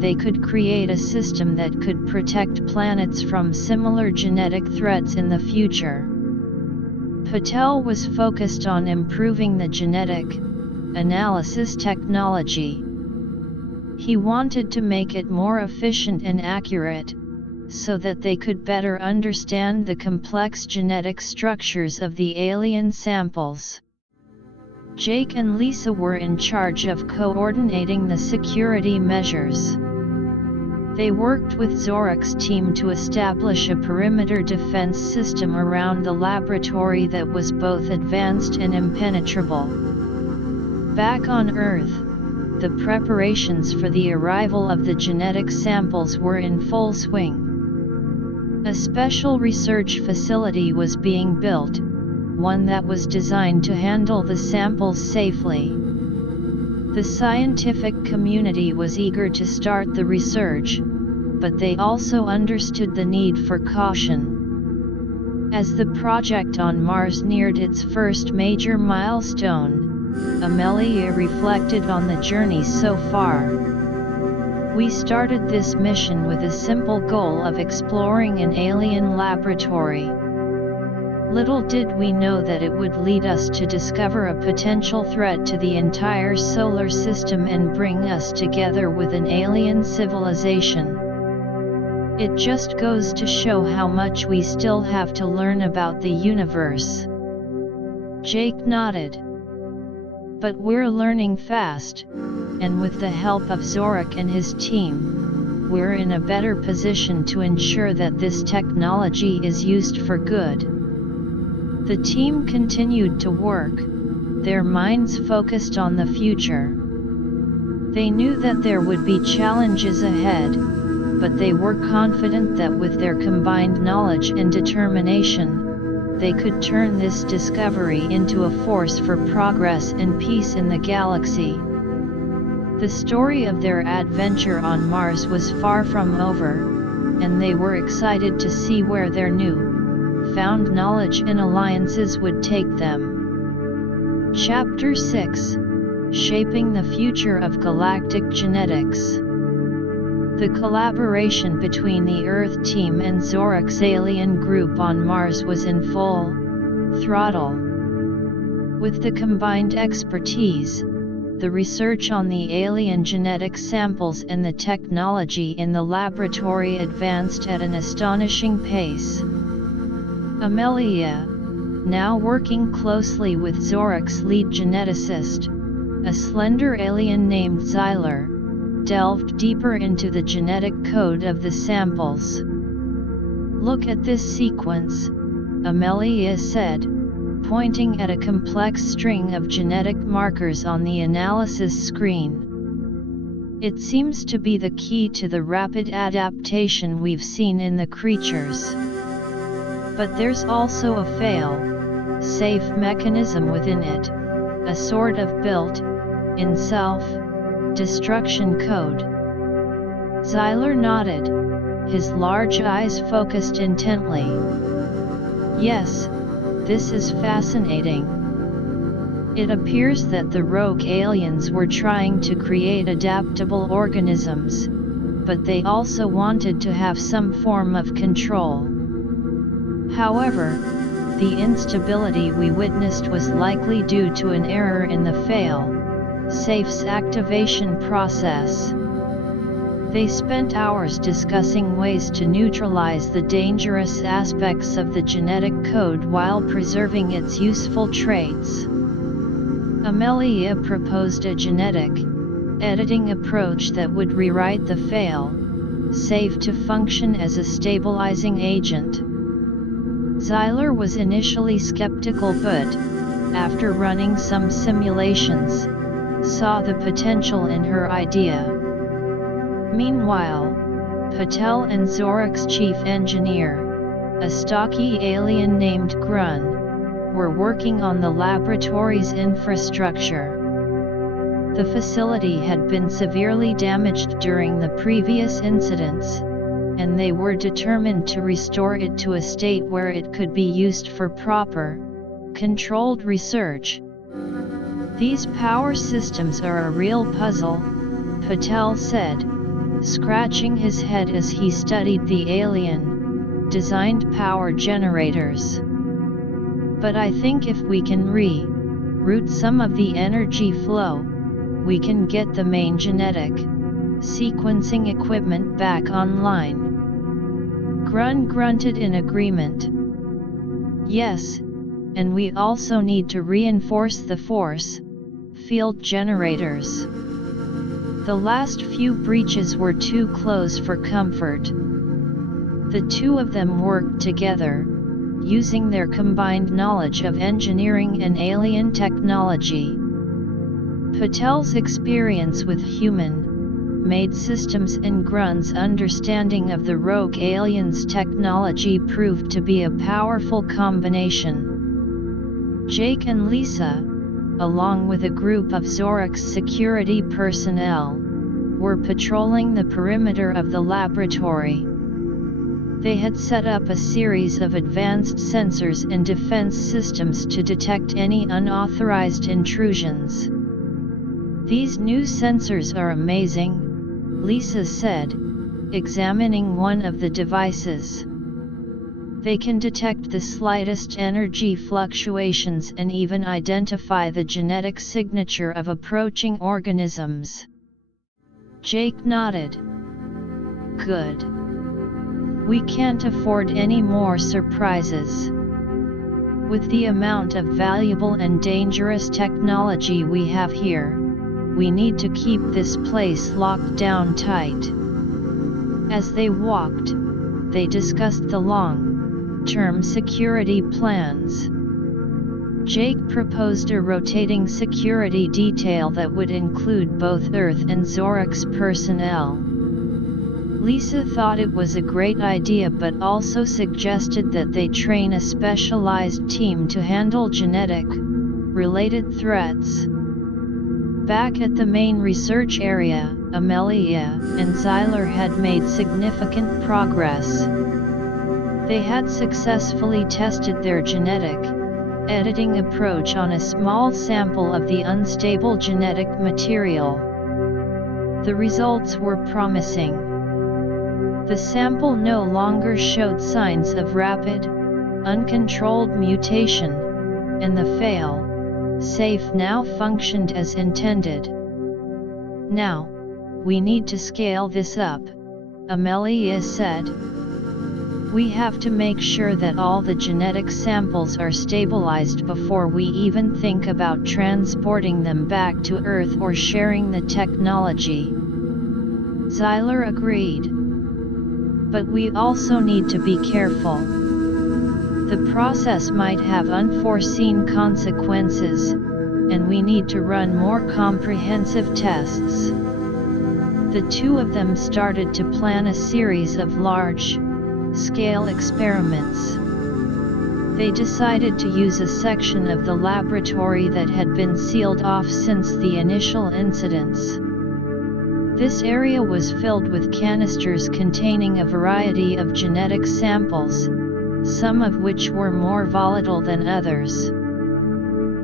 they could create a system that could protect planets from similar genetic threats in the future. Patel was focused on improving the genetic analysis technology. He wanted to make it more efficient and accurate, so that they could better understand the complex genetic structures of the alien samples. Jake and Lisa were in charge of coordinating the security measures. They worked with Zorak's team to establish a perimeter defense system around the laboratory that was both advanced and impenetrable. Back on Earth, the preparations for the arrival of the genetic samples were in full swing. A special research facility was being built, one that was designed to handle the samples safely. The scientific community was eager to start the research, but they also understood the need for caution. As the project on Mars neared its first major milestone, Amelia reflected on the journey so far. "We started this mission with a simple goal of exploring an alien laboratory. Little did we know that it would lead us to discover a potential threat to the entire solar system and bring us together with an alien civilization. It just goes to show how much we still have to learn about the universe." Jake nodded. "But we're learning fast, and with the help of Zorak and his team, we're in a better position to ensure that this technology is used for good." The team continued to work, their minds focused on the future. They knew that there would be challenges ahead, but they were confident that with their combined knowledge and determination, they could turn this discovery into a force for progress and peace in the galaxy. The story of their adventure on Mars was far from over, and they were excited to see where their new found knowledge and alliances would take them. Chapter 6: Shaping the Future of Galactic Genetics. The collaboration between the Earth team and Zorak's alien group on Mars was in full throttle. With the combined expertise, the research on the alien genetic samples and the technology in the laboratory advanced at an astonishing pace. Amelia, now working closely with Zorak's lead geneticist, a slender alien named Xyler, delved deeper into the genetic code of the samples. "Look at this sequence," Amelia said, pointing at a complex string of genetic markers on the analysis screen. "It seems to be the key to the rapid adaptation we've seen in the creatures. But there's also a fail-safe mechanism within it, a sort of built-in self-destruction code." Xyler nodded, his large eyes focused intently. "Yes, this is fascinating. It appears that the rogue aliens were trying to create adaptable organisms, but they also wanted to have some form of control. However, the instability we witnessed was likely due to an error in the fail-safe's activation process. They spent hours discussing ways to neutralize the dangerous aspects of the genetic code while preserving its useful traits. Amelia proposed a genetic editing approach that would rewrite the fail-safe to function as a stabilizing agent." Xyler was initially skeptical but, after running some simulations, saw the potential in her idea. Meanwhile, Patel and Zorak's chief engineer, a stocky alien named Grun, were working on the laboratory's infrastructure. The facility had been severely damaged during the previous incidents, and they were determined to restore it to a state where it could be used for proper, controlled research. "These power systems are a real puzzle," Patel said, scratching his head as he studied the alien-designed power generators. "But I think if we can route some of the energy flow, we can get the main genetic sequencing equipment back online." Grun grunted in agreement. "Yes, and we also need to reinforce the force field generators. The last few breaches were too close for comfort." The two of them worked together, using their combined knowledge of engineering and alien technology. Patel's experience with human-made systems and Grun's understanding of the rogue aliens' technology proved to be a powerful combination. Jake and Lisa, along with a group of Zorak's security personnel, were patrolling the perimeter of the laboratory. They had set up a series of advanced sensors and defense systems to detect any unauthorized intrusions. "These new sensors are amazing," Lisa said, examining one of the devices. "They can detect the slightest energy fluctuations and even identify the genetic signature of approaching organisms." Jake nodded. "Good. We can't afford any more surprises. With the amount of valuable and dangerous technology we have here, we need to keep this place locked down tight." As they walked, they discussed the long-term security plans. Jake proposed a rotating security detail that would include both Earth and Zorak's personnel. Lisa thought it was a great idea but also suggested that they train a specialized team to handle genetic-related threats. Back at the main research area, Amelia and Xyler had made significant progress. They had successfully tested their genetic editing approach on a small sample of the unstable genetic material. The results were promising. The sample no longer showed signs of rapid, uncontrolled mutation, and the fail-safe now functioned as intended. Now, we need to scale this up, Amelia said. We have to make sure that all the genetic samples are stabilized before we even think about transporting them back to Earth or sharing the technology. Xyler agreed. But we also need to be careful. The process might have unforeseen consequences, and we need to run more comprehensive tests. The two of them started to plan a series of large-scale experiments. They decided to use a section of the laboratory that had been sealed off since the initial incidents. This area was filled with canisters containing a variety of genetic samples, some of which were more volatile than others.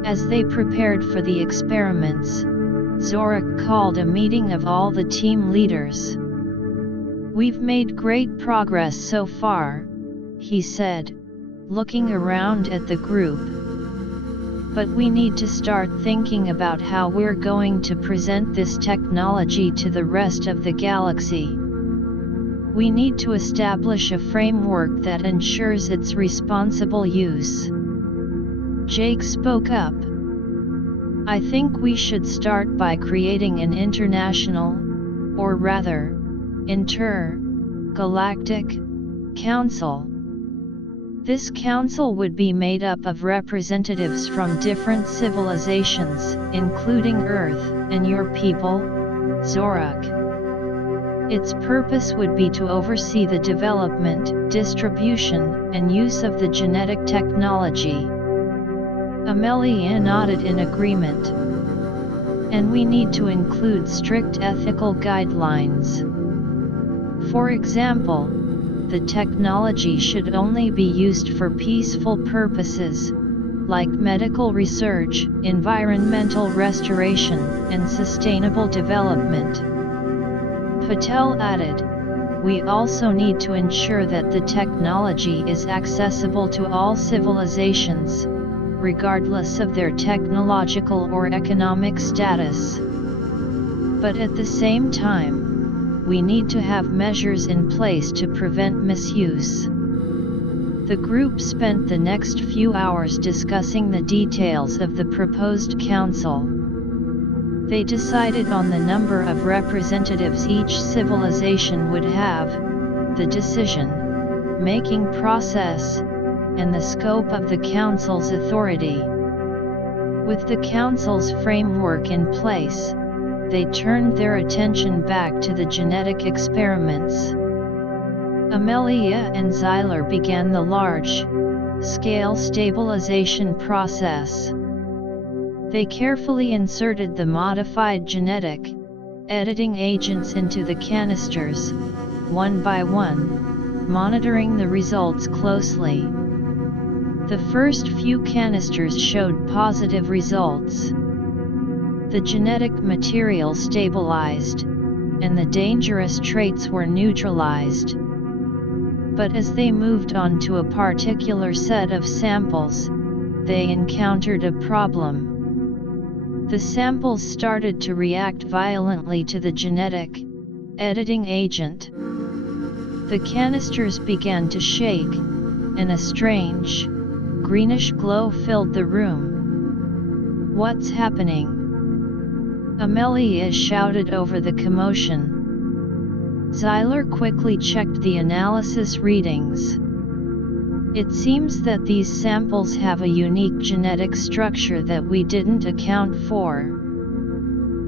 As they prepared for the experiments, Zorak called a meeting of all the team leaders. "We've made great progress so far," he said, looking around at the group. "But we need to start thinking about how we're going to present this technology to the rest of the galaxy. We need to establish a framework that ensures its responsible use." Jake spoke up. "I think we should start by creating an international, or rather, intergalactic, council. This council would be made up of representatives from different civilizations, including Earth and your people, Zorak. Its purpose would be to oversee the development, distribution, and use of the genetic technology." Amelia nodded in agreement. "And we need to include strict ethical guidelines. For example, the technology should only be used for peaceful purposes, like medical research, environmental restoration, and sustainable development." Patel added, "We also need to ensure that the technology is accessible to all civilizations, regardless of their technological or economic status. But at the same time, we need to have measures in place to prevent misuse." The group spent the next few hours discussing the details of the proposed council. They decided on the number of representatives each civilization would have, the decision-making process, and the scope of the council's authority. With the council's framework in place, they turned their attention back to the genetic experiments. Amelia and Xyler began the large-scale stabilization process. They carefully inserted the modified genetic editing agents into the canisters, one by one, monitoring the results closely. The first few canisters showed positive results. The genetic material stabilized, and the dangerous traits were neutralized. But as they moved on to a particular set of samples, they encountered a problem. The samples started to react violently to the genetic editing agent. The canisters began to shake, and a strange, greenish glow filled the room. "What's happening?" Amelia shouted over the commotion. Xyler quickly checked the analysis readings. "It seems that these samples have a unique genetic structure that we didn't account for.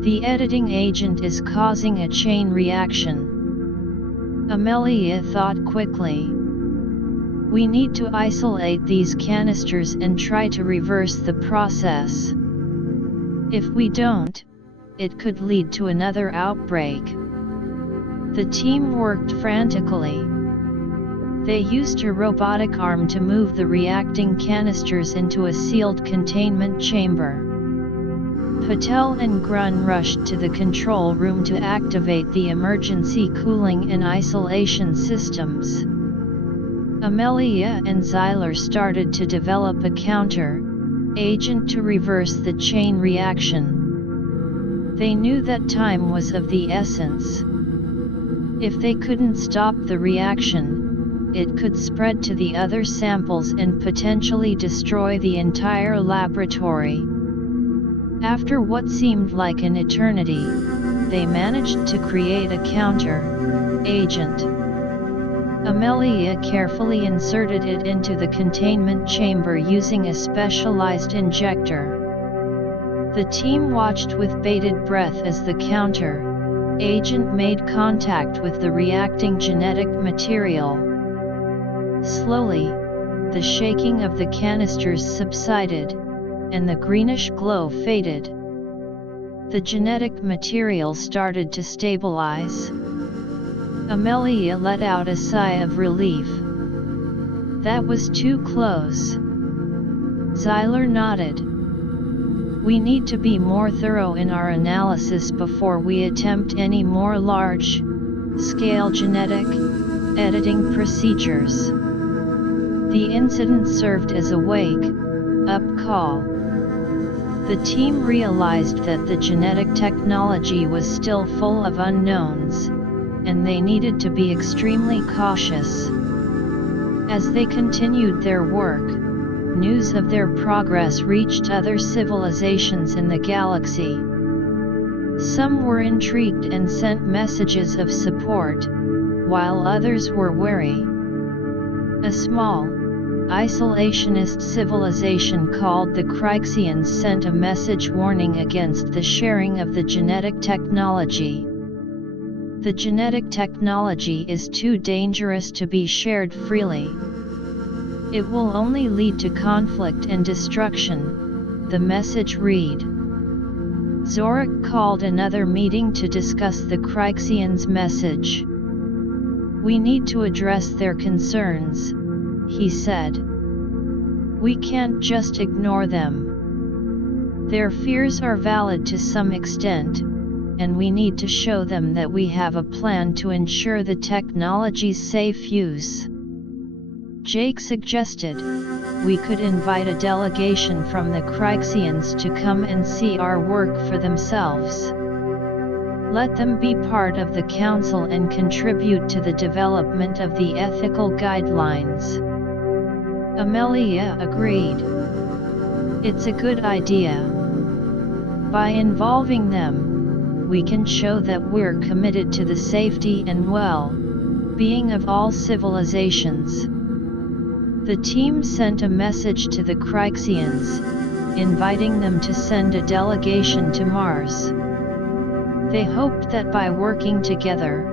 The editing agent is causing a chain reaction." Amelia thought quickly. "We need to isolate these canisters and try to reverse the process. If we don't, it could lead to another outbreak. The team worked frantically. They used a robotic arm to move the reacting canisters into a sealed containment chamber. Patel and Grun rushed to the control room to activate the emergency cooling and isolation systems. Amelia and Xyler started to develop a counter-agent to reverse the chain reaction. They knew that time was of the essence. If they couldn't stop the reaction, it could spread to the other samples and potentially destroy the entire laboratory. After what seemed like an eternity, they managed to create a counter-agent. Amelia carefully inserted it into the containment chamber using a specialized injector. The team watched with bated breath as the counter-agent made contact with the reacting genetic material. Slowly, the shaking of the canisters subsided, and the greenish glow faded. The genetic material started to stabilize. Amelia let out a sigh of relief. That was too close. Xyler nodded. We need to be more thorough in our analysis before we attempt any more large-scale genetic editing procedures. The incident served as a wake-up call. The team realized that the genetic technology was still full of unknowns, and they needed to be extremely cautious. As they continued their work, news of their progress reached other civilizations in the galaxy. Some were intrigued and sent messages of support, while others were wary. A small, isolationist civilization called the Kryxians sent a message warning against the sharing of the genetic technology. The genetic technology is too dangerous to be shared freely. It will only lead to conflict and destruction, the message read. Zorak called another meeting to discuss the Kryxians' message. We need to address their concerns, he said. We can't just ignore them. Their fears are valid to some extent, and we need to show them that we have a plan to ensure the technology's safe use. Jake suggested, we could invite a delegation from the Kryxians to come and see our work for themselves. Let them be part of the council and contribute to the development of the ethical guidelines. Amelia agreed. It's a good idea. By involving them, we can show that we're committed to the safety and well-being of all civilizations. The team sent a message to the Kryxians, inviting them to send a delegation to Mars. They hoped that by working together,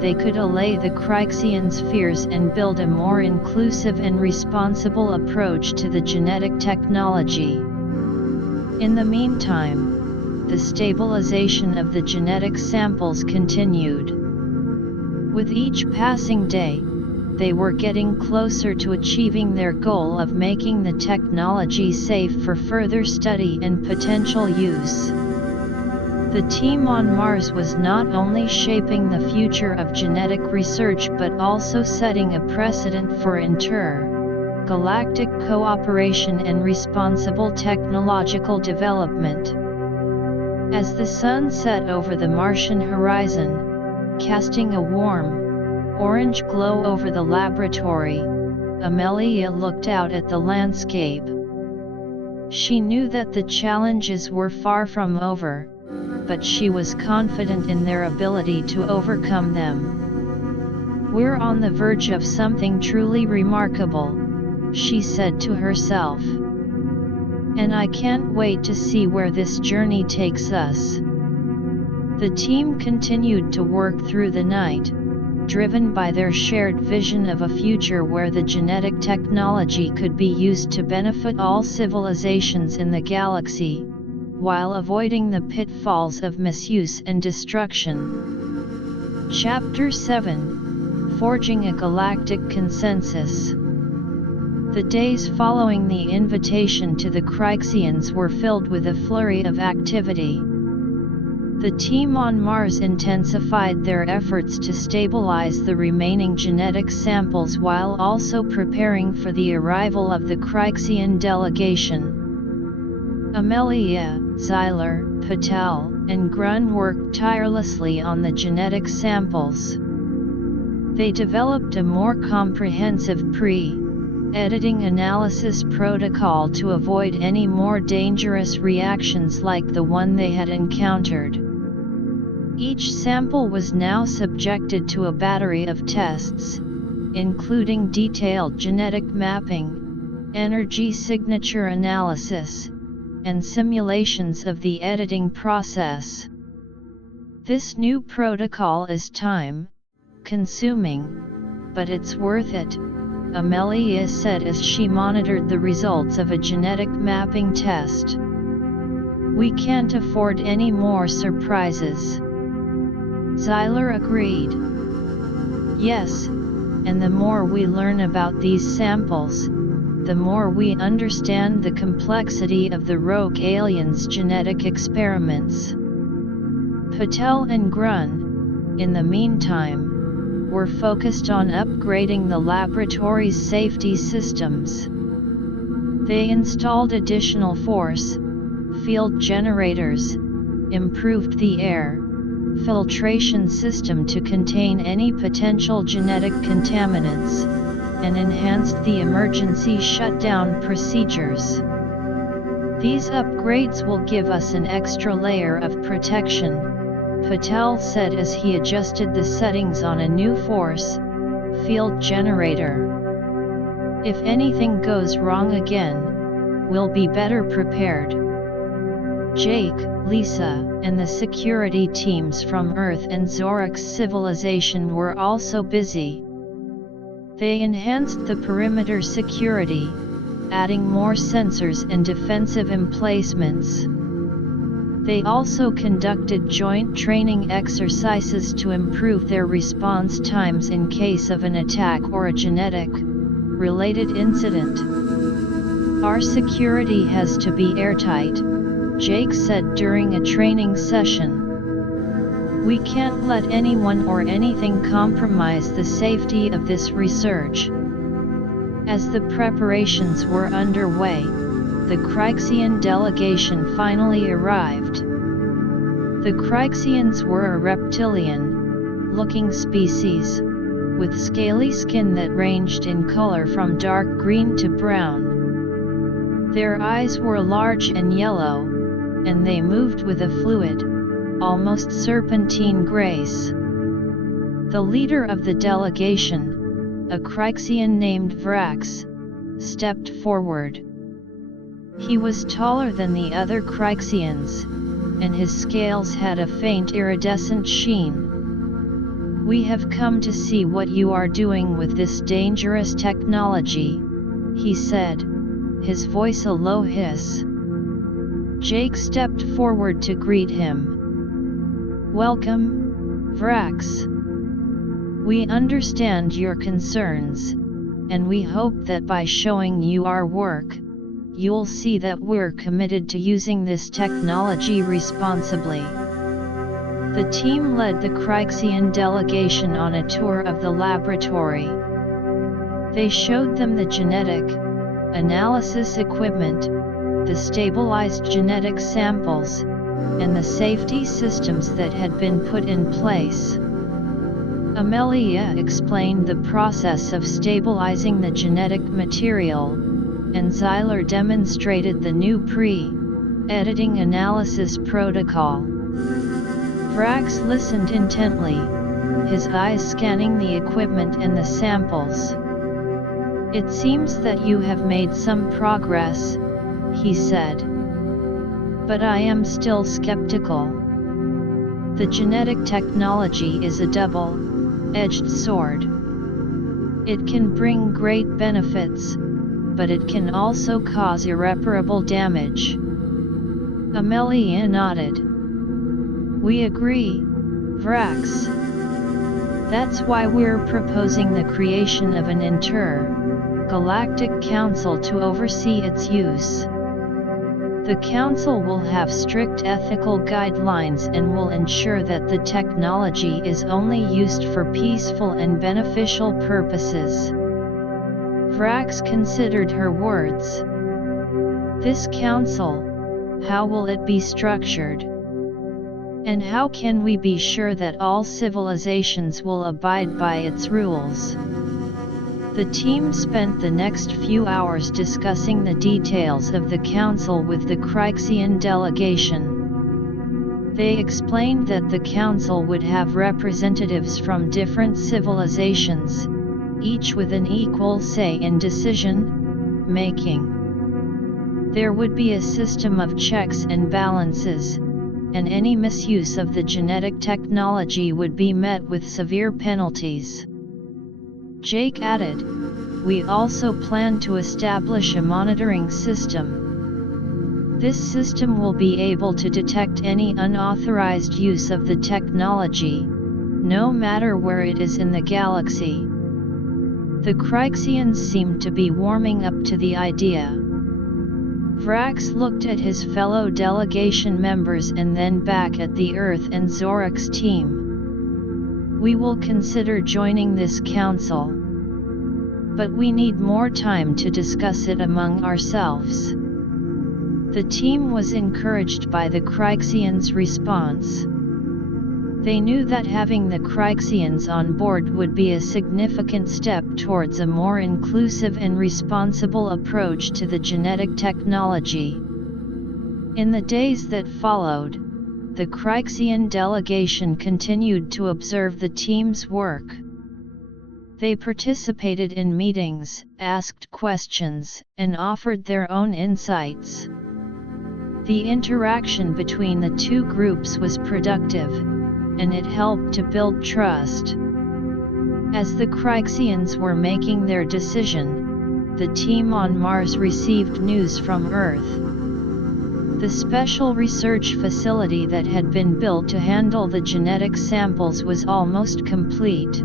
they could allay the Kryxians' fears and build a more inclusive and responsible approach to the genetic technology. In the meantime, the stabilization of the genetic samples continued. With each passing day, they were getting closer to achieving their goal of making the technology safe for further study and potential use. The team on Mars was not only shaping the future of genetic research but also setting a precedent for intergalactic cooperation and responsible technological development. As the sun set over the Martian horizon, casting a warm, orange glow over the laboratory, Amelia looked out at the landscape. She knew that the challenges were far from over, but she was confident in their ability to overcome them. We're on the verge of something truly remarkable, she said to herself. And I can't wait to see where this journey takes us. The team continued to work through the night, driven by their shared vision of a future where the genetic technology could be used to benefit all civilizations in the galaxy, while avoiding the pitfalls of misuse and destruction. Chapter 7: Forging a Galactic Consensus. The days following the invitation to the Kryxians were filled with a flurry of activity. The team on Mars intensified their efforts to stabilize the remaining genetic samples while also preparing for the arrival of the Kryxian delegation. Amelia, Zyler, Patel, and Grun worked tirelessly on the genetic samples. They developed a more comprehensive pre-editing analysis protocol to avoid any more dangerous reactions like the one they had encountered. Each sample was now subjected to a battery of tests, including detailed genetic mapping, energy signature analysis, and simulations of the editing process. This new protocol is time-consuming, but it's worth it, Amelia said as she monitored the results of a genetic mapping test. We can't afford any more surprises. Zyler agreed. Yes, and the more we learn about these samples, the more we understand the complexity of the rogue aliens' genetic experiments. Patel and Grun, in the meantime, were focused on upgrading the laboratory's safety systems. They installed additional force field generators, improved the air filtration system to contain any potential genetic contaminants, and enhanced the emergency shutdown procedures. These upgrades will give us an extra layer of protection, Patel said as he adjusted the settings on a new force field generator. If anything goes wrong again, we'll be better prepared. Jake, Lisa, and the security teams from Earth and Zorik's civilization were also busy. They enhanced the perimeter security, adding more sensors and defensive emplacements. They also conducted joint training exercises to improve their response times in case of an attack or a genetic-related incident. Our security has to be airtight, Jake said during a training session. We can't let anyone or anything compromise the safety of this research. As the preparations were underway, the Kryxian delegation finally arrived. The Kryxians were a reptilian-looking species, with scaly skin that ranged in color from dark green to brown. Their eyes were large and yellow, and they moved with a fluid, almost serpentine grace. The leader of the delegation, a Kryxian named Vrax, stepped forward. He was taller than the other Kryxians, and his scales had a faint iridescent sheen. We have come to see what you are doing with this dangerous technology, he said, his voice a low hiss. Jake stepped forward to greet him. Welcome, Vrax. We understand your concerns, and we hope that by showing you our work, you'll see that we're committed to using this technology responsibly. The team led the Kryxian delegation on a tour of the laboratory. They showed them the genetic analysis equipment, the stabilized genetic samples, and the safety systems that had been put in place. Amelia explained the process of stabilizing the genetic material, and Zyler demonstrated the new pre-editing analysis protocol. Vrax listened intently, his eyes scanning the equipment and the samples. It seems that you have made some progress, he said. But I am still skeptical. The genetic technology is a double-edged sword. It can bring great benefits, but it can also cause irreparable damage. Amelia nodded. We agree, Vrax. That's why we're proposing the creation of an inter-galactic council to oversee its use. The council will have strict ethical guidelines and will ensure that the technology is only used for peaceful and beneficial purposes. Vrax considered her words. This council, how will it be structured? And how can we be sure that all civilizations will abide by its rules? The team spent the next few hours discussing the details of the council with the Kryxian delegation. They explained that the council would have representatives from different civilizations, each with an equal say in decision-making. There would be a system of checks and balances, and any misuse of the genetic technology would be met with severe penalties. Jake added, we also plan to establish a monitoring system. This system will be able to detect any unauthorized use of the technology, no matter where it is in the galaxy. The Kryxians seemed to be warming up to the idea. Vrax looked at his fellow delegation members and then back at the Earth and Zorak's team. We will consider joining this council. But we need more time to discuss it among ourselves. The team was encouraged by the Kryxians' response. They knew that having the Kryxians on board would be a significant step towards a more inclusive and responsible approach to the genetic technology. In the days that followed, the Kryxian delegation continued to observe the team's work. They participated in meetings, asked questions, and offered their own insights. The interaction between the two groups was productive, and it helped to build trust. As the Kryxians were making their decision, the team on Mars received news from Earth. The special research facility that had been built to handle the genetic samples was almost complete.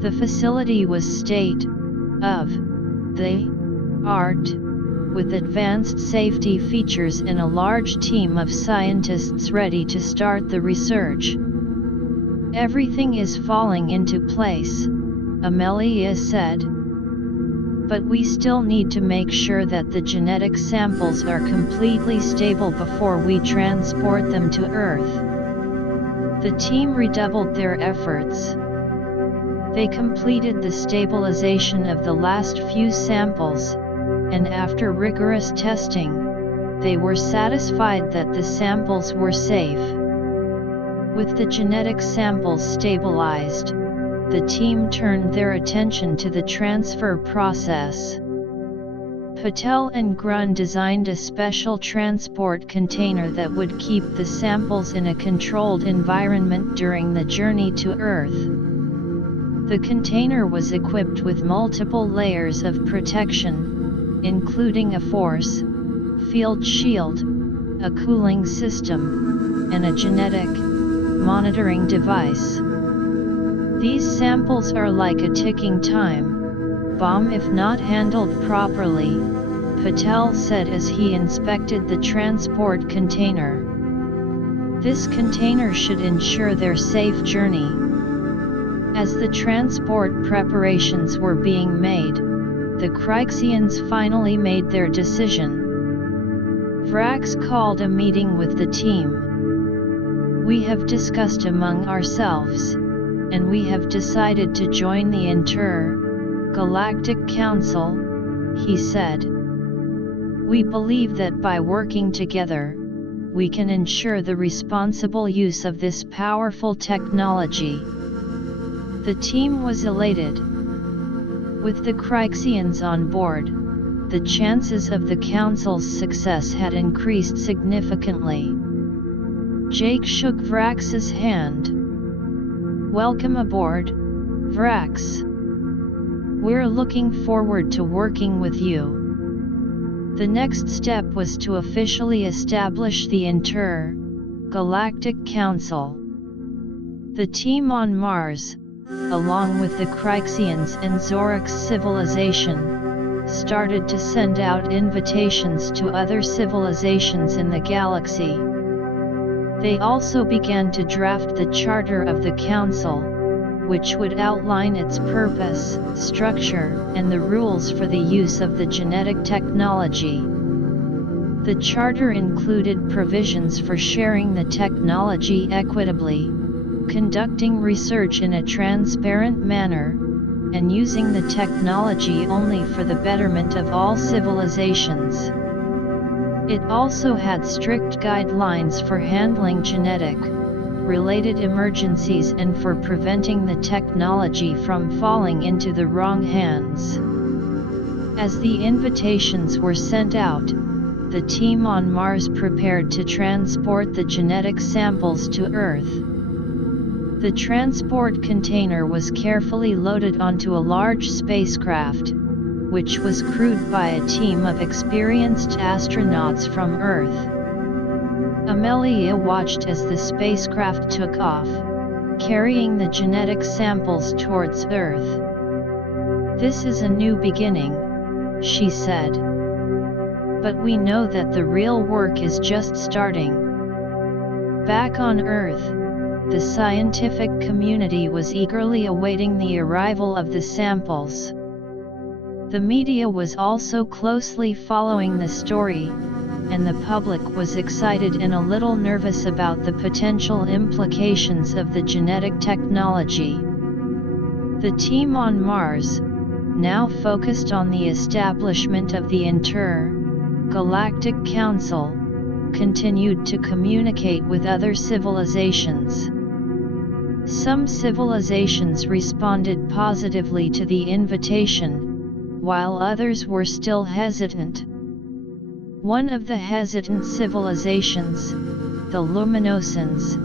The facility was state-of-the-art, with advanced safety features and a large team of scientists ready to start the research. Everything is falling into place, Amelia said. But we still need to make sure that the genetic samples are completely stable before we transport them to Earth. The team redoubled their efforts. They completed the stabilization of the last few samples, and after rigorous testing, they were satisfied that the samples were safe. With the genetic samples stabilized, the team turned their attention to the transfer process. Patel and Grun designed a special transport container that would keep the samples in a controlled environment during the journey to Earth. The container was equipped with multiple layers of protection, including a force field shield, a cooling system, and a genetic monitoring device. These samples are like a ticking time bomb if not handled properly, Patel said as he inspected the transport container. This container should ensure their safe journey. As the transport preparations were being made, the Kryxians finally made their decision. Vrax called a meeting with the team. We have discussed among ourselves, and we have decided to join the Inter-Galactic Council, he said. We believe that by working together, we can ensure the responsible use of this powerful technology. The team was elated. With the Kryxians on board, the chances of the Council's success had increased significantly. Jake shook Vrax's hand. Welcome aboard, Vrax. We're looking forward to working with you. The next step was to officially establish the Inter-Galactic Council. The team on Mars, along with the Kryxians and Zorik's civilization, started to send out invitations to other civilizations in the galaxy. They also began to draft the charter of the Council, which would outline its purpose, structure, and the rules for the use of the genetic technology. The charter included provisions for sharing the technology equitably, conducting research in a transparent manner, and using the technology only for the betterment of all civilizations. It also had strict guidelines for handling genetic-related emergencies and for preventing the technology from falling into the wrong hands. As the invitations were sent out, the team on Mars prepared to transport the genetic samples to Earth. The transport container was carefully loaded onto a large spacecraft, which was crewed by a team of experienced astronauts from Earth. Amelia watched as the spacecraft took off, carrying the genetic samples towards Earth. "This is a new beginning," she said. "But we know that the real work is just starting." Back on Earth, the scientific community was eagerly awaiting the arrival of the samples. The media was also closely following the story, and the public was excited and a little nervous about the potential implications of the genetic technology. The team on Mars, now focused on the establishment of the Inter-Galactic Council, continued to communicate with other civilizations. Some civilizations responded positively to the invitation, while others were still hesitant. One of the hesitant civilizations, the Luminosans,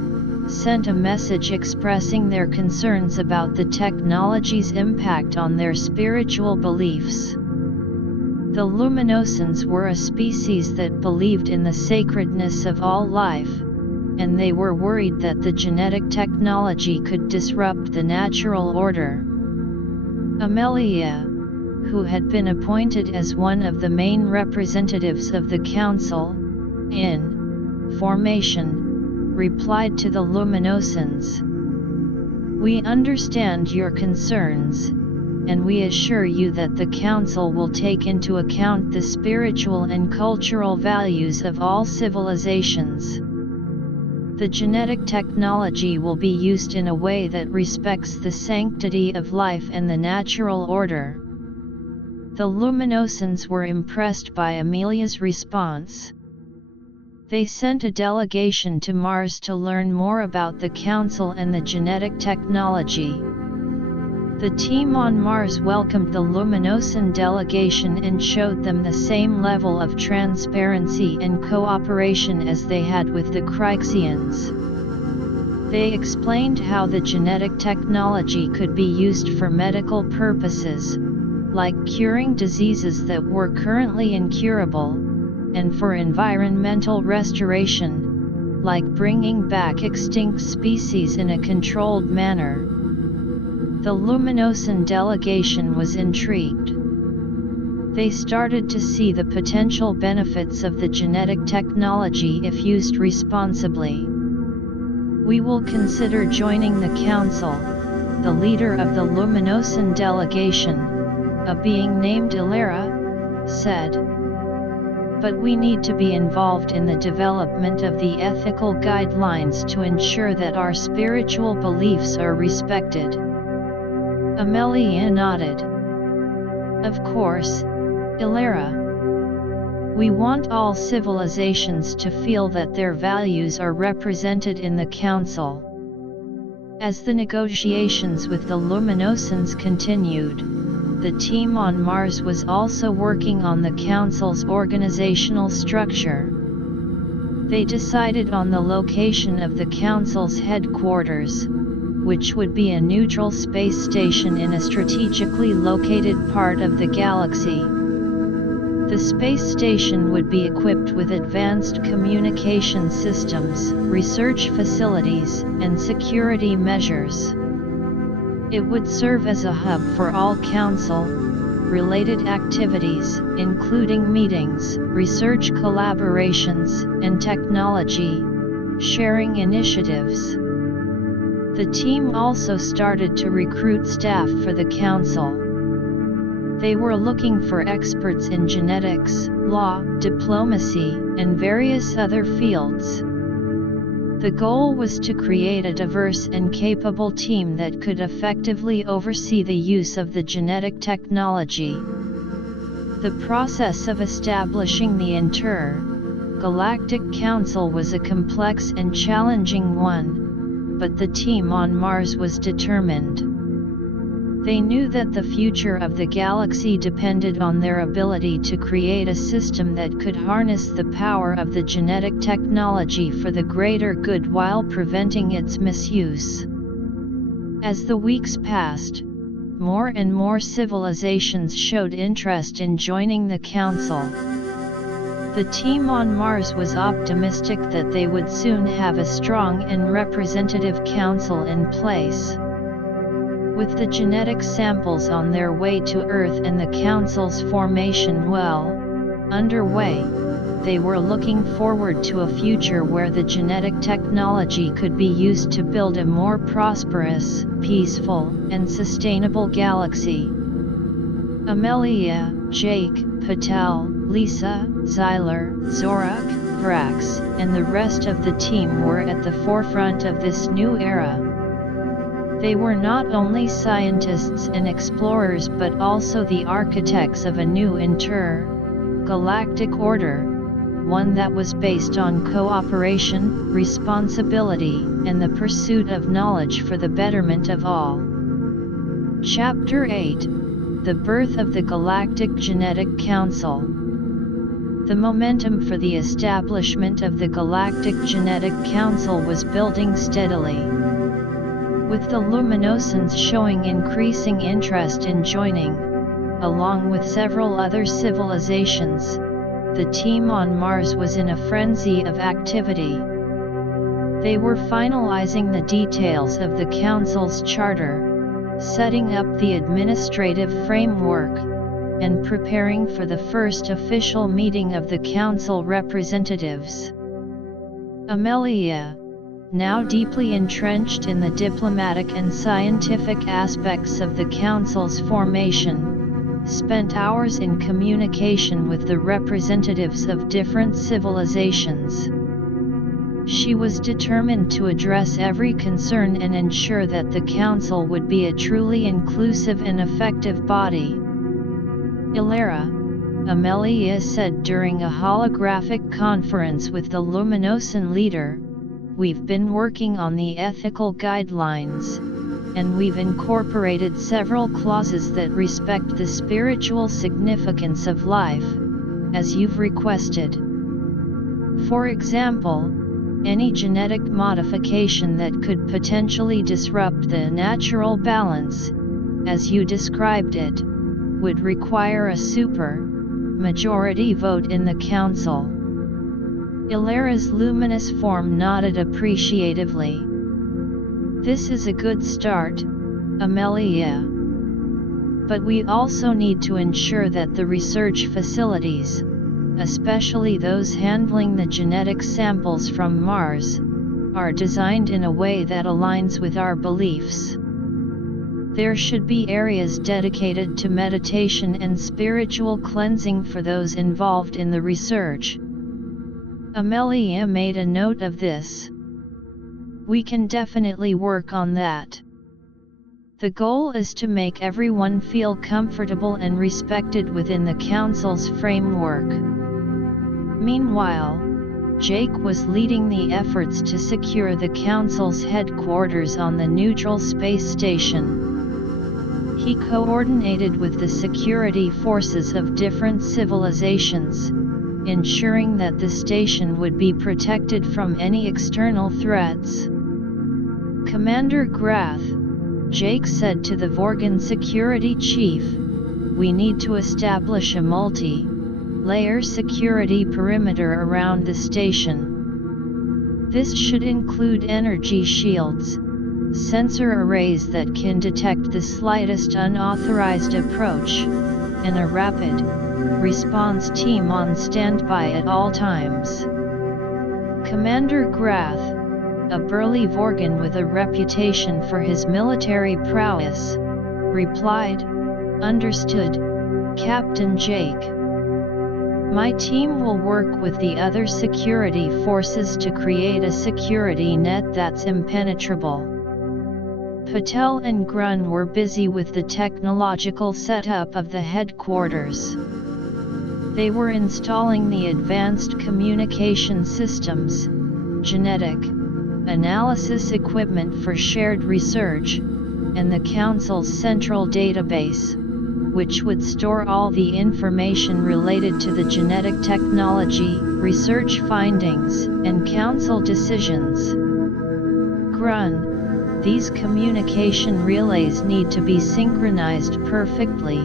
sent a message expressing their concerns about the technology's impact on their spiritual beliefs. The Luminosans were a species that believed in the sacredness of all life, and they were worried that the genetic technology could disrupt the natural order. Amelia, who had been appointed as one of the main representatives of the Council, in formation, replied to the Luminosans. "We understand your concerns, and we assure you that the Council will take into account the spiritual and cultural values of all civilizations. The genetic technology will be used in a way that respects the sanctity of life and the natural order." The Luminosans were impressed by Amelia's response. They sent a delegation to Mars to learn more about the Council and the genetic technology. The team on Mars welcomed the Luminosan delegation and showed them the same level of transparency and cooperation as they had with the Kryxians. They explained how the genetic technology could be used for medical purposes, like curing diseases that were currently incurable, and for environmental restoration, like bringing back extinct species in a controlled manner. The Luminosan delegation was intrigued. They started to see the potential benefits of the genetic technology if used responsibly. "We will consider joining the Council," the leader of the Luminosan delegation, a being named Ilera, said. "But we need to be involved in the development of the ethical guidelines to ensure that our spiritual beliefs are respected." Amelia nodded. "Of course, Ilera. We want all civilizations to feel that their values are represented in the Council." As the negotiations with the Luminosans continued, the team on Mars was also working on the Council's organizational structure. They decided on the location of the Council's headquarters, which would be a neutral space station in a strategically located part of the galaxy. The space station would be equipped with advanced communication systems, research facilities, and security measures. It would serve as a hub for all Council-related activities, including meetings, research collaborations, and technology sharing initiatives. The team also started to recruit staff for the Council. They were looking for experts in genetics, law, diplomacy, and various other fields. The goal was to create a diverse and capable team that could effectively oversee the use of the genetic technology. The process of establishing the Intergalactic Council was a complex and challenging one, but the team on Mars was determined. They knew that the future of the galaxy depended on their ability to create a system that could harness the power of the genetic technology for the greater good while preventing its misuse. As the weeks passed, more and more civilizations showed interest in joining the Council. The team on Mars was optimistic that they would soon have a strong and representative council in place. With the genetic samples on their way to Earth and the Council's formation well underway, they were looking forward to a future where the genetic technology could be used to build a more prosperous, peaceful, and sustainable galaxy. Amelia, Jake, Patel, Lisa, Zyler, Zorak, Vrax, and the rest of the team were at the forefront of this new era. They were not only scientists and explorers but also the architects of a new intergalactic order, one that was based on cooperation, responsibility, and the pursuit of knowledge for the betterment of all. Chapter 8: The Birth of the Galactic Genetic Council. The momentum for the establishment of the Galactic Genetic Council was building steadily. With the Luminosans showing increasing interest in joining, along with several other civilizations, the team on Mars was in a frenzy of activity. They were finalizing the details of the Council's charter, setting up the administrative framework, and preparing for the first official meeting of the Council representatives. Amelia, now deeply entrenched in the diplomatic and scientific aspects of the Council's formation, spent hours in communication with the representatives of different civilizations. She was determined to address every concern and ensure that the Council would be a truly inclusive and effective body. Ilera, Amelia said during a holographic conference with the Luminosan leader, "We've been working on the ethical guidelines, and we've incorporated several clauses that respect the spiritual significance of life, as you've requested. For example, any genetic modification that could potentially disrupt the natural balance, as you described it, would require a super-majority vote in the Council." Ilera's luminous form nodded appreciatively. "This is a good start, Amelia. But we also need to ensure that the research facilities, especially those handling the genetic samples from Mars, are designed in a way that aligns with our beliefs. There should be areas dedicated to meditation and spiritual cleansing for those involved in the research." Amelia made a note of this. "We can definitely work on that. The goal is to make everyone feel comfortable and respected within the Council's framework." Meanwhile, Jake was leading the efforts to secure the Council's headquarters on the neutral space station. He coordinated with the security forces of different civilizations, ensuring that the station would be protected from any external threats. "Commander Grath," Jake said to the Vorgan security chief, "we need to establish a multi layer security perimeter around the station. This should include energy shields, sensor arrays that can detect the slightest unauthorized approach, and a rapid response team on standby at all times. Commander Grath, a burly Vorgan with a reputation for his military prowess, replied, "Understood, Captain Jake. My team will work with the other security forces to create a security net that's impenetrable." Patel and Grun were busy with the technological setup of the headquarters. They were installing the advanced communication systems, genetic analysis equipment for shared research, and the Council's central database, which would store all the information related to the genetic technology, research findings, and Council decisions. Grun, these communication relays need to be synchronized perfectly,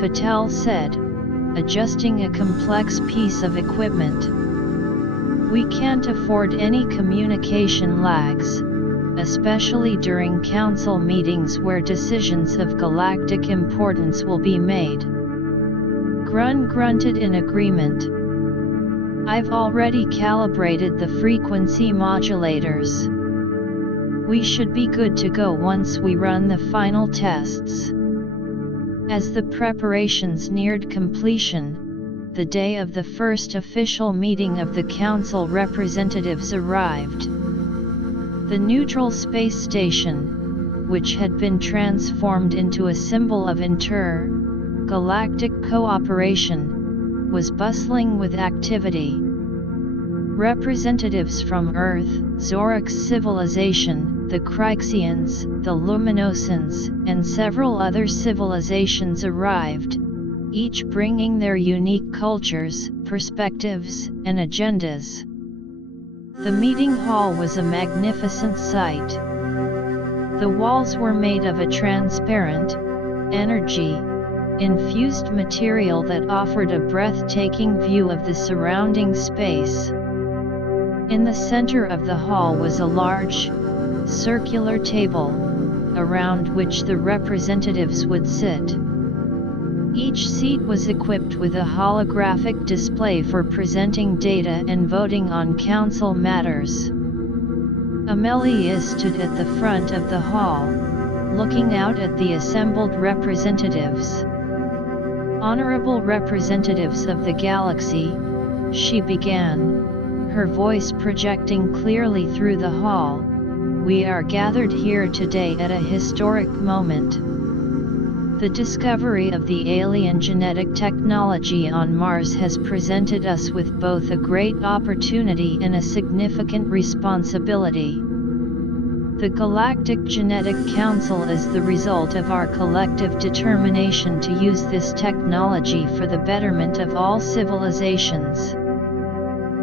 Patel said, adjusting a complex piece of equipment. We can't afford any communication lags, especially during Council meetings where decisions of galactic importance will be made. Grun grunted in agreement. I've already calibrated the frequency modulators. We should be good to go once we run the final tests. As the preparations neared completion, the day of the first official meeting of the Council representatives arrived. The neutral space station, which had been transformed into a symbol of inter-galactic cooperation, was bustling with activity. Representatives from Earth, Zorik's civilization, the Kryxians, the Luminosans, and several other civilizations arrived, each bringing their unique cultures, perspectives, and agendas. The meeting hall was a magnificent sight. The walls were made of a transparent, energy-infused material that offered a breathtaking view of the surrounding space. In the center of the hall was a large, circular table, around which the representatives would sit. Each seat was equipped with a holographic display for presenting data and voting on Council matters. Amelia stood at the front of the hall, looking out at the assembled representatives. Honorable representatives of the galaxy, she began, her voice projecting clearly through the hall, we are gathered here today at a historic moment. The discovery of the alien genetic technology on Mars has presented us with both a great opportunity and a significant responsibility. The Galactic Genetic Council is the result of our collective determination to use this technology for the betterment of all civilizations.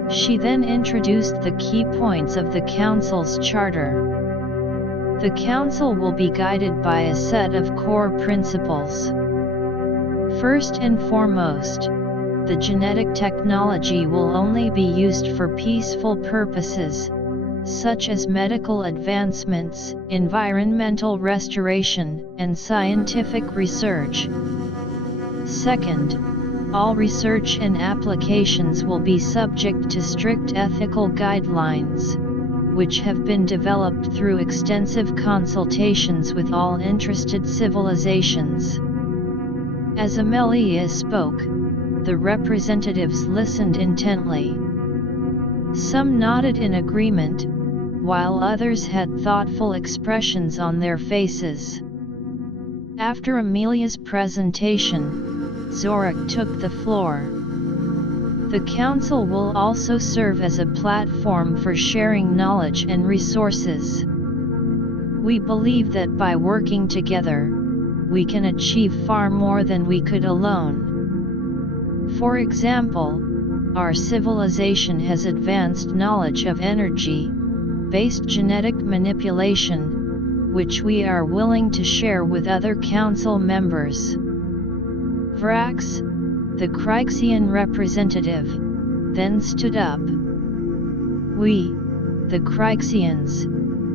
She then introduced the key points of the Council's charter. The Council will be guided by a set of core principles. First and foremost, the genetic technology will only be used for peaceful purposes, such as medical advancements, environmental restoration, and scientific research. Second, all research and applications will be subject to strict ethical guidelines, which have been developed through extensive consultations with all interested civilizations. As Amelia spoke, the representatives listened intently. Some nodded in agreement, while others had thoughtful expressions on their faces. After Amelia's presentation, Zorik took the floor. The Council will also serve as a platform for sharing knowledge and resources. We believe that by working together, we can achieve far more than we could alone. For example, our civilization has advanced knowledge of energy-based genetic manipulation, which we are willing to share with other Council members. Vrax, the Kryxian representative, then stood up. We, the Kryxians,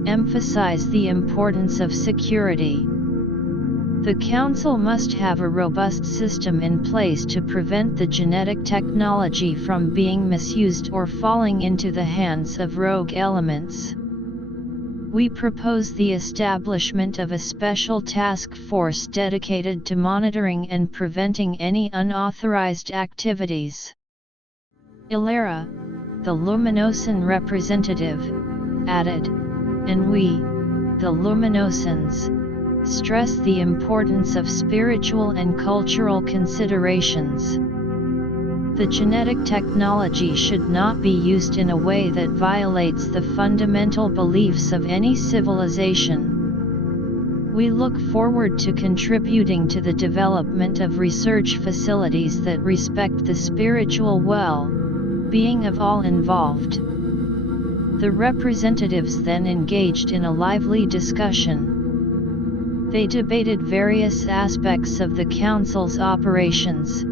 emphasize the importance of security. The Council must have a robust system in place to prevent the genetic technology from being misused or falling into the hands of rogue elements. We propose the establishment of a special task force dedicated to monitoring and preventing any unauthorized activities. Ilera, the Luminosan representative, added, and we, the Luminosans, stress the importance of spiritual and cultural considerations. The genetic technology should not be used in a way that violates the fundamental beliefs of any civilization. We look forward to contributing to the development of research facilities that respect the spiritual well-being of all involved. The representatives then engaged in a lively discussion. They debated various aspects of the Council's operations,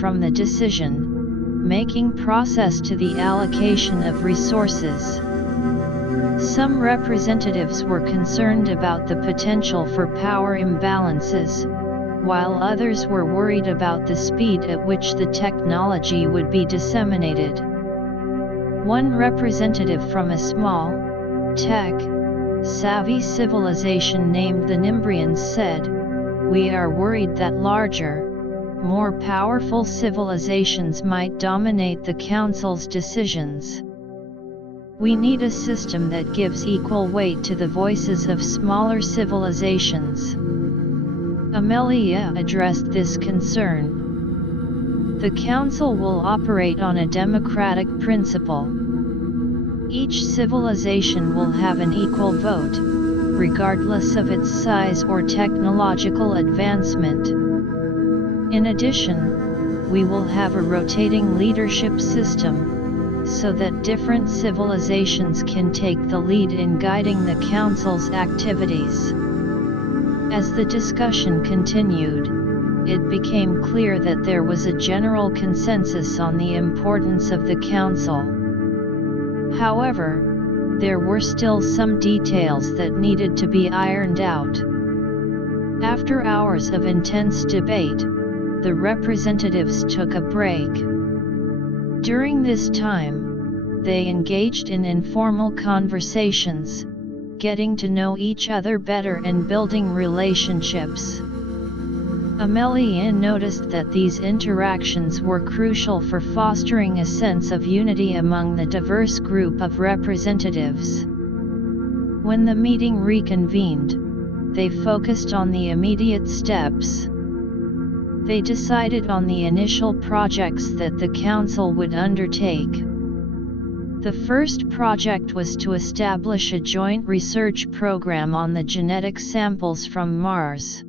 from the decision-making process to the allocation of resources. Some representatives were concerned about the potential for power imbalances, while others were worried about the speed at which the technology would be disseminated. One representative from a small, tech-savvy civilization named the Nimbrians said, "We are worried that larger, more powerful civilizations might dominate the Council's decisions. We need a system that gives equal weight to the voices of smaller civilizations." Amelia addressed this concern. The Council will operate on a democratic principle. Each civilization will have an equal vote, regardless of its size or technological advancement. In addition, we will have a rotating leadership system, so that different civilizations can take the lead in guiding the Council's activities. As the discussion continued, it became clear that there was a general consensus on the importance of the Council. However, there were still some details that needed to be ironed out. After hours of intense debate, the representatives took a break. During this time, they engaged in informal conversations, getting to know each other better and building relationships. Amelia noticed that these interactions were crucial for fostering a sense of unity among the diverse group of representatives. When the meeting reconvened, they focused on the immediate steps. They decided on the initial projects that the Council would undertake. The first project was to establish a joint research program on the genetic samples from Mars.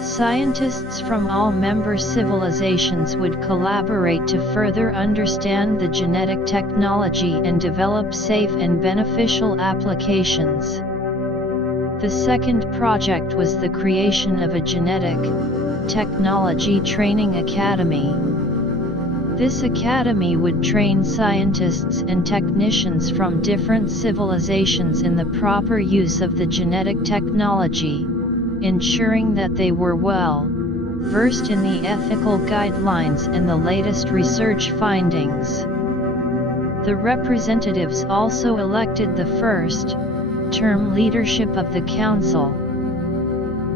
Scientists from all member civilizations would collaborate to further understand the genetic technology and develop safe and beneficial applications. The second project was the creation of a genetic technology training academy. This academy would train scientists and technicians from different civilizations in the proper use of the genetic technology, ensuring that they were well versed in the ethical guidelines and the latest research findings. The representatives also elected the first-term leadership of the Council.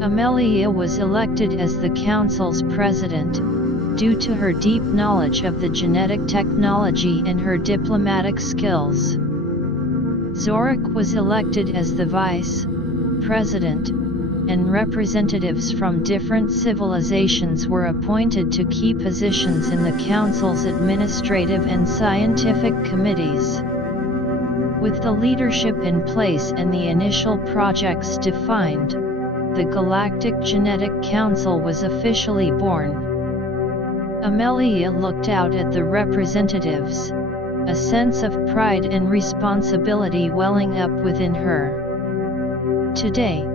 Amelia was elected as the Council's president, due to her deep knowledge of the genetic technology and her diplomatic skills. Zorik was elected as the vice president, and representatives from different civilizations were appointed to key positions in the Council's administrative and scientific committees. With the leadership in place and the initial projects defined, the Galactic Genetic Council was officially born. Amelia looked out at the representatives, a sense of pride and responsibility welling up within her. Today,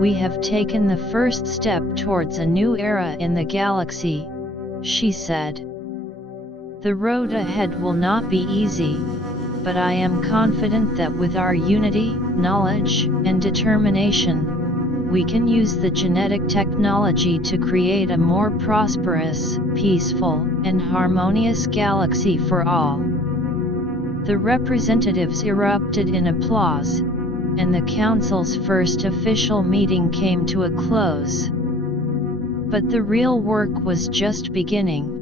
we have taken the first step towards a new era in the galaxy, she said. The road ahead will not be easy, but I am confident that with our unity, knowledge, and determination, we can use the genetic technology to create a more prosperous, peaceful, and harmonious galaxy for all. The representatives erupted in applause, and the council's first official meeting came to a close. But the real work was just beginning.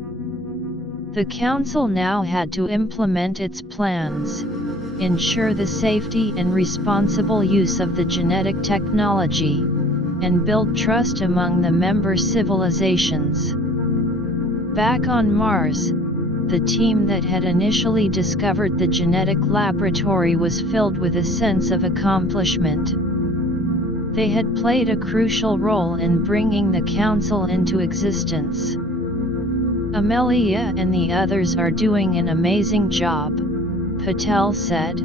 The council now had to implement its plans, ensure the safety and responsible use of the genetic technology, and build trust among the member civilizations. Back on Mars, the team that had initially discovered the genetic laboratory was filled with a sense of accomplishment. They had played a crucial role in bringing the council into existence. Amelia and the others are doing an amazing job, Patel said.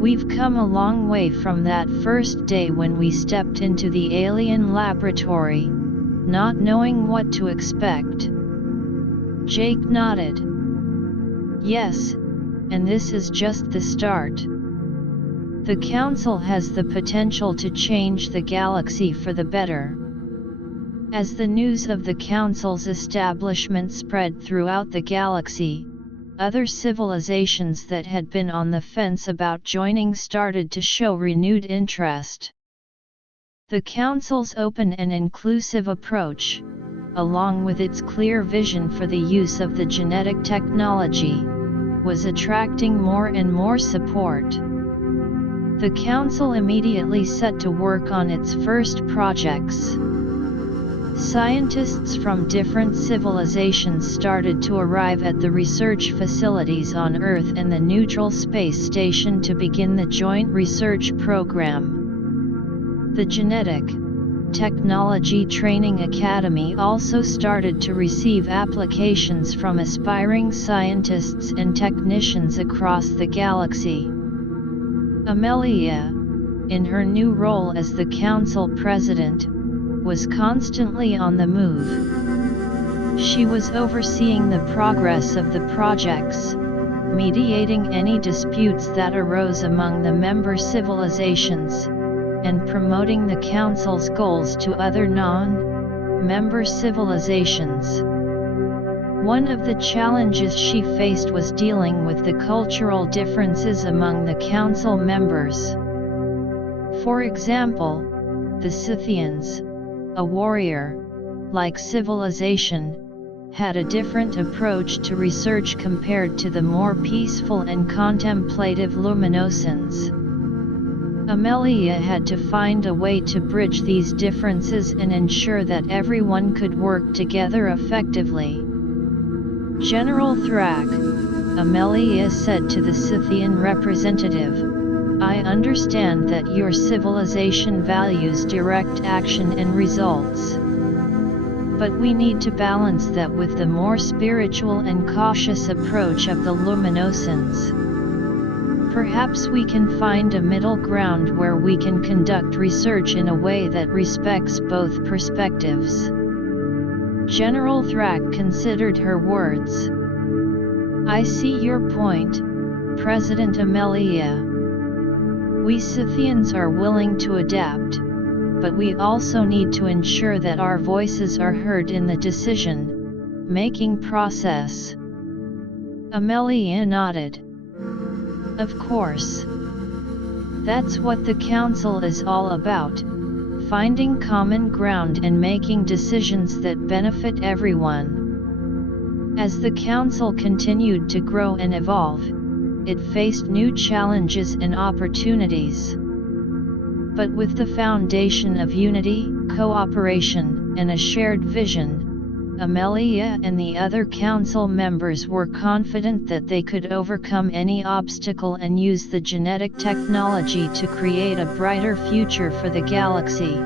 We've come a long way from that first day when we stepped into the alien laboratory, not knowing what to expect. Jake nodded. Yes, and this is just the start. The council has the potential to change the galaxy for the better. As the news of the council's establishment spread throughout the galaxy, other civilizations that had been on the fence about joining started to show renewed interest. The council's open and inclusive approach, along with its clear vision for the use of the genetic technology, was attracting more and more support. The council immediately set to work on its first projects. Scientists from different civilizations started to arrive at the research facilities on Earth and the neutral space station to begin the joint research program. The Genetic Technology Training Academy also started to receive applications from aspiring scientists and technicians across the galaxy. Amelia, in her new role as the council president, was constantly on the move. She was overseeing the progress of the projects, mediating any disputes that arose among the member civilizations, and promoting the council's goals to other non-member civilizations. One of the challenges she faced was dealing with the cultural differences among the council members. For example, the Scythians, a warrior-like civilization, had a different approach to research compared to the more peaceful and contemplative Luminosans. Amelia had to find a way to bridge these differences and ensure that everyone could work together effectively. General Thrak, Amelia said to the Scythian representative, I understand that your civilization values direct action and results. But we need to balance that with the more spiritual and cautious approach of the Luminosans. Perhaps we can find a middle ground where we can conduct research in a way that respects both perspectives. General Thrak considered her words. I see your point, President Amelia. We Scythians are willing to adapt, but we also need to ensure that our voices are heard in the decision-making process. Amelia nodded. Of course. That's what the council is all about, finding common ground and making decisions that benefit everyone. As the council continued to grow and evolve, it faced new challenges and opportunities. But with the foundation of unity, cooperation, and a shared vision, Amelia and the other council members were confident that they could overcome any obstacle and use the genetic technology to create a brighter future for the galaxy.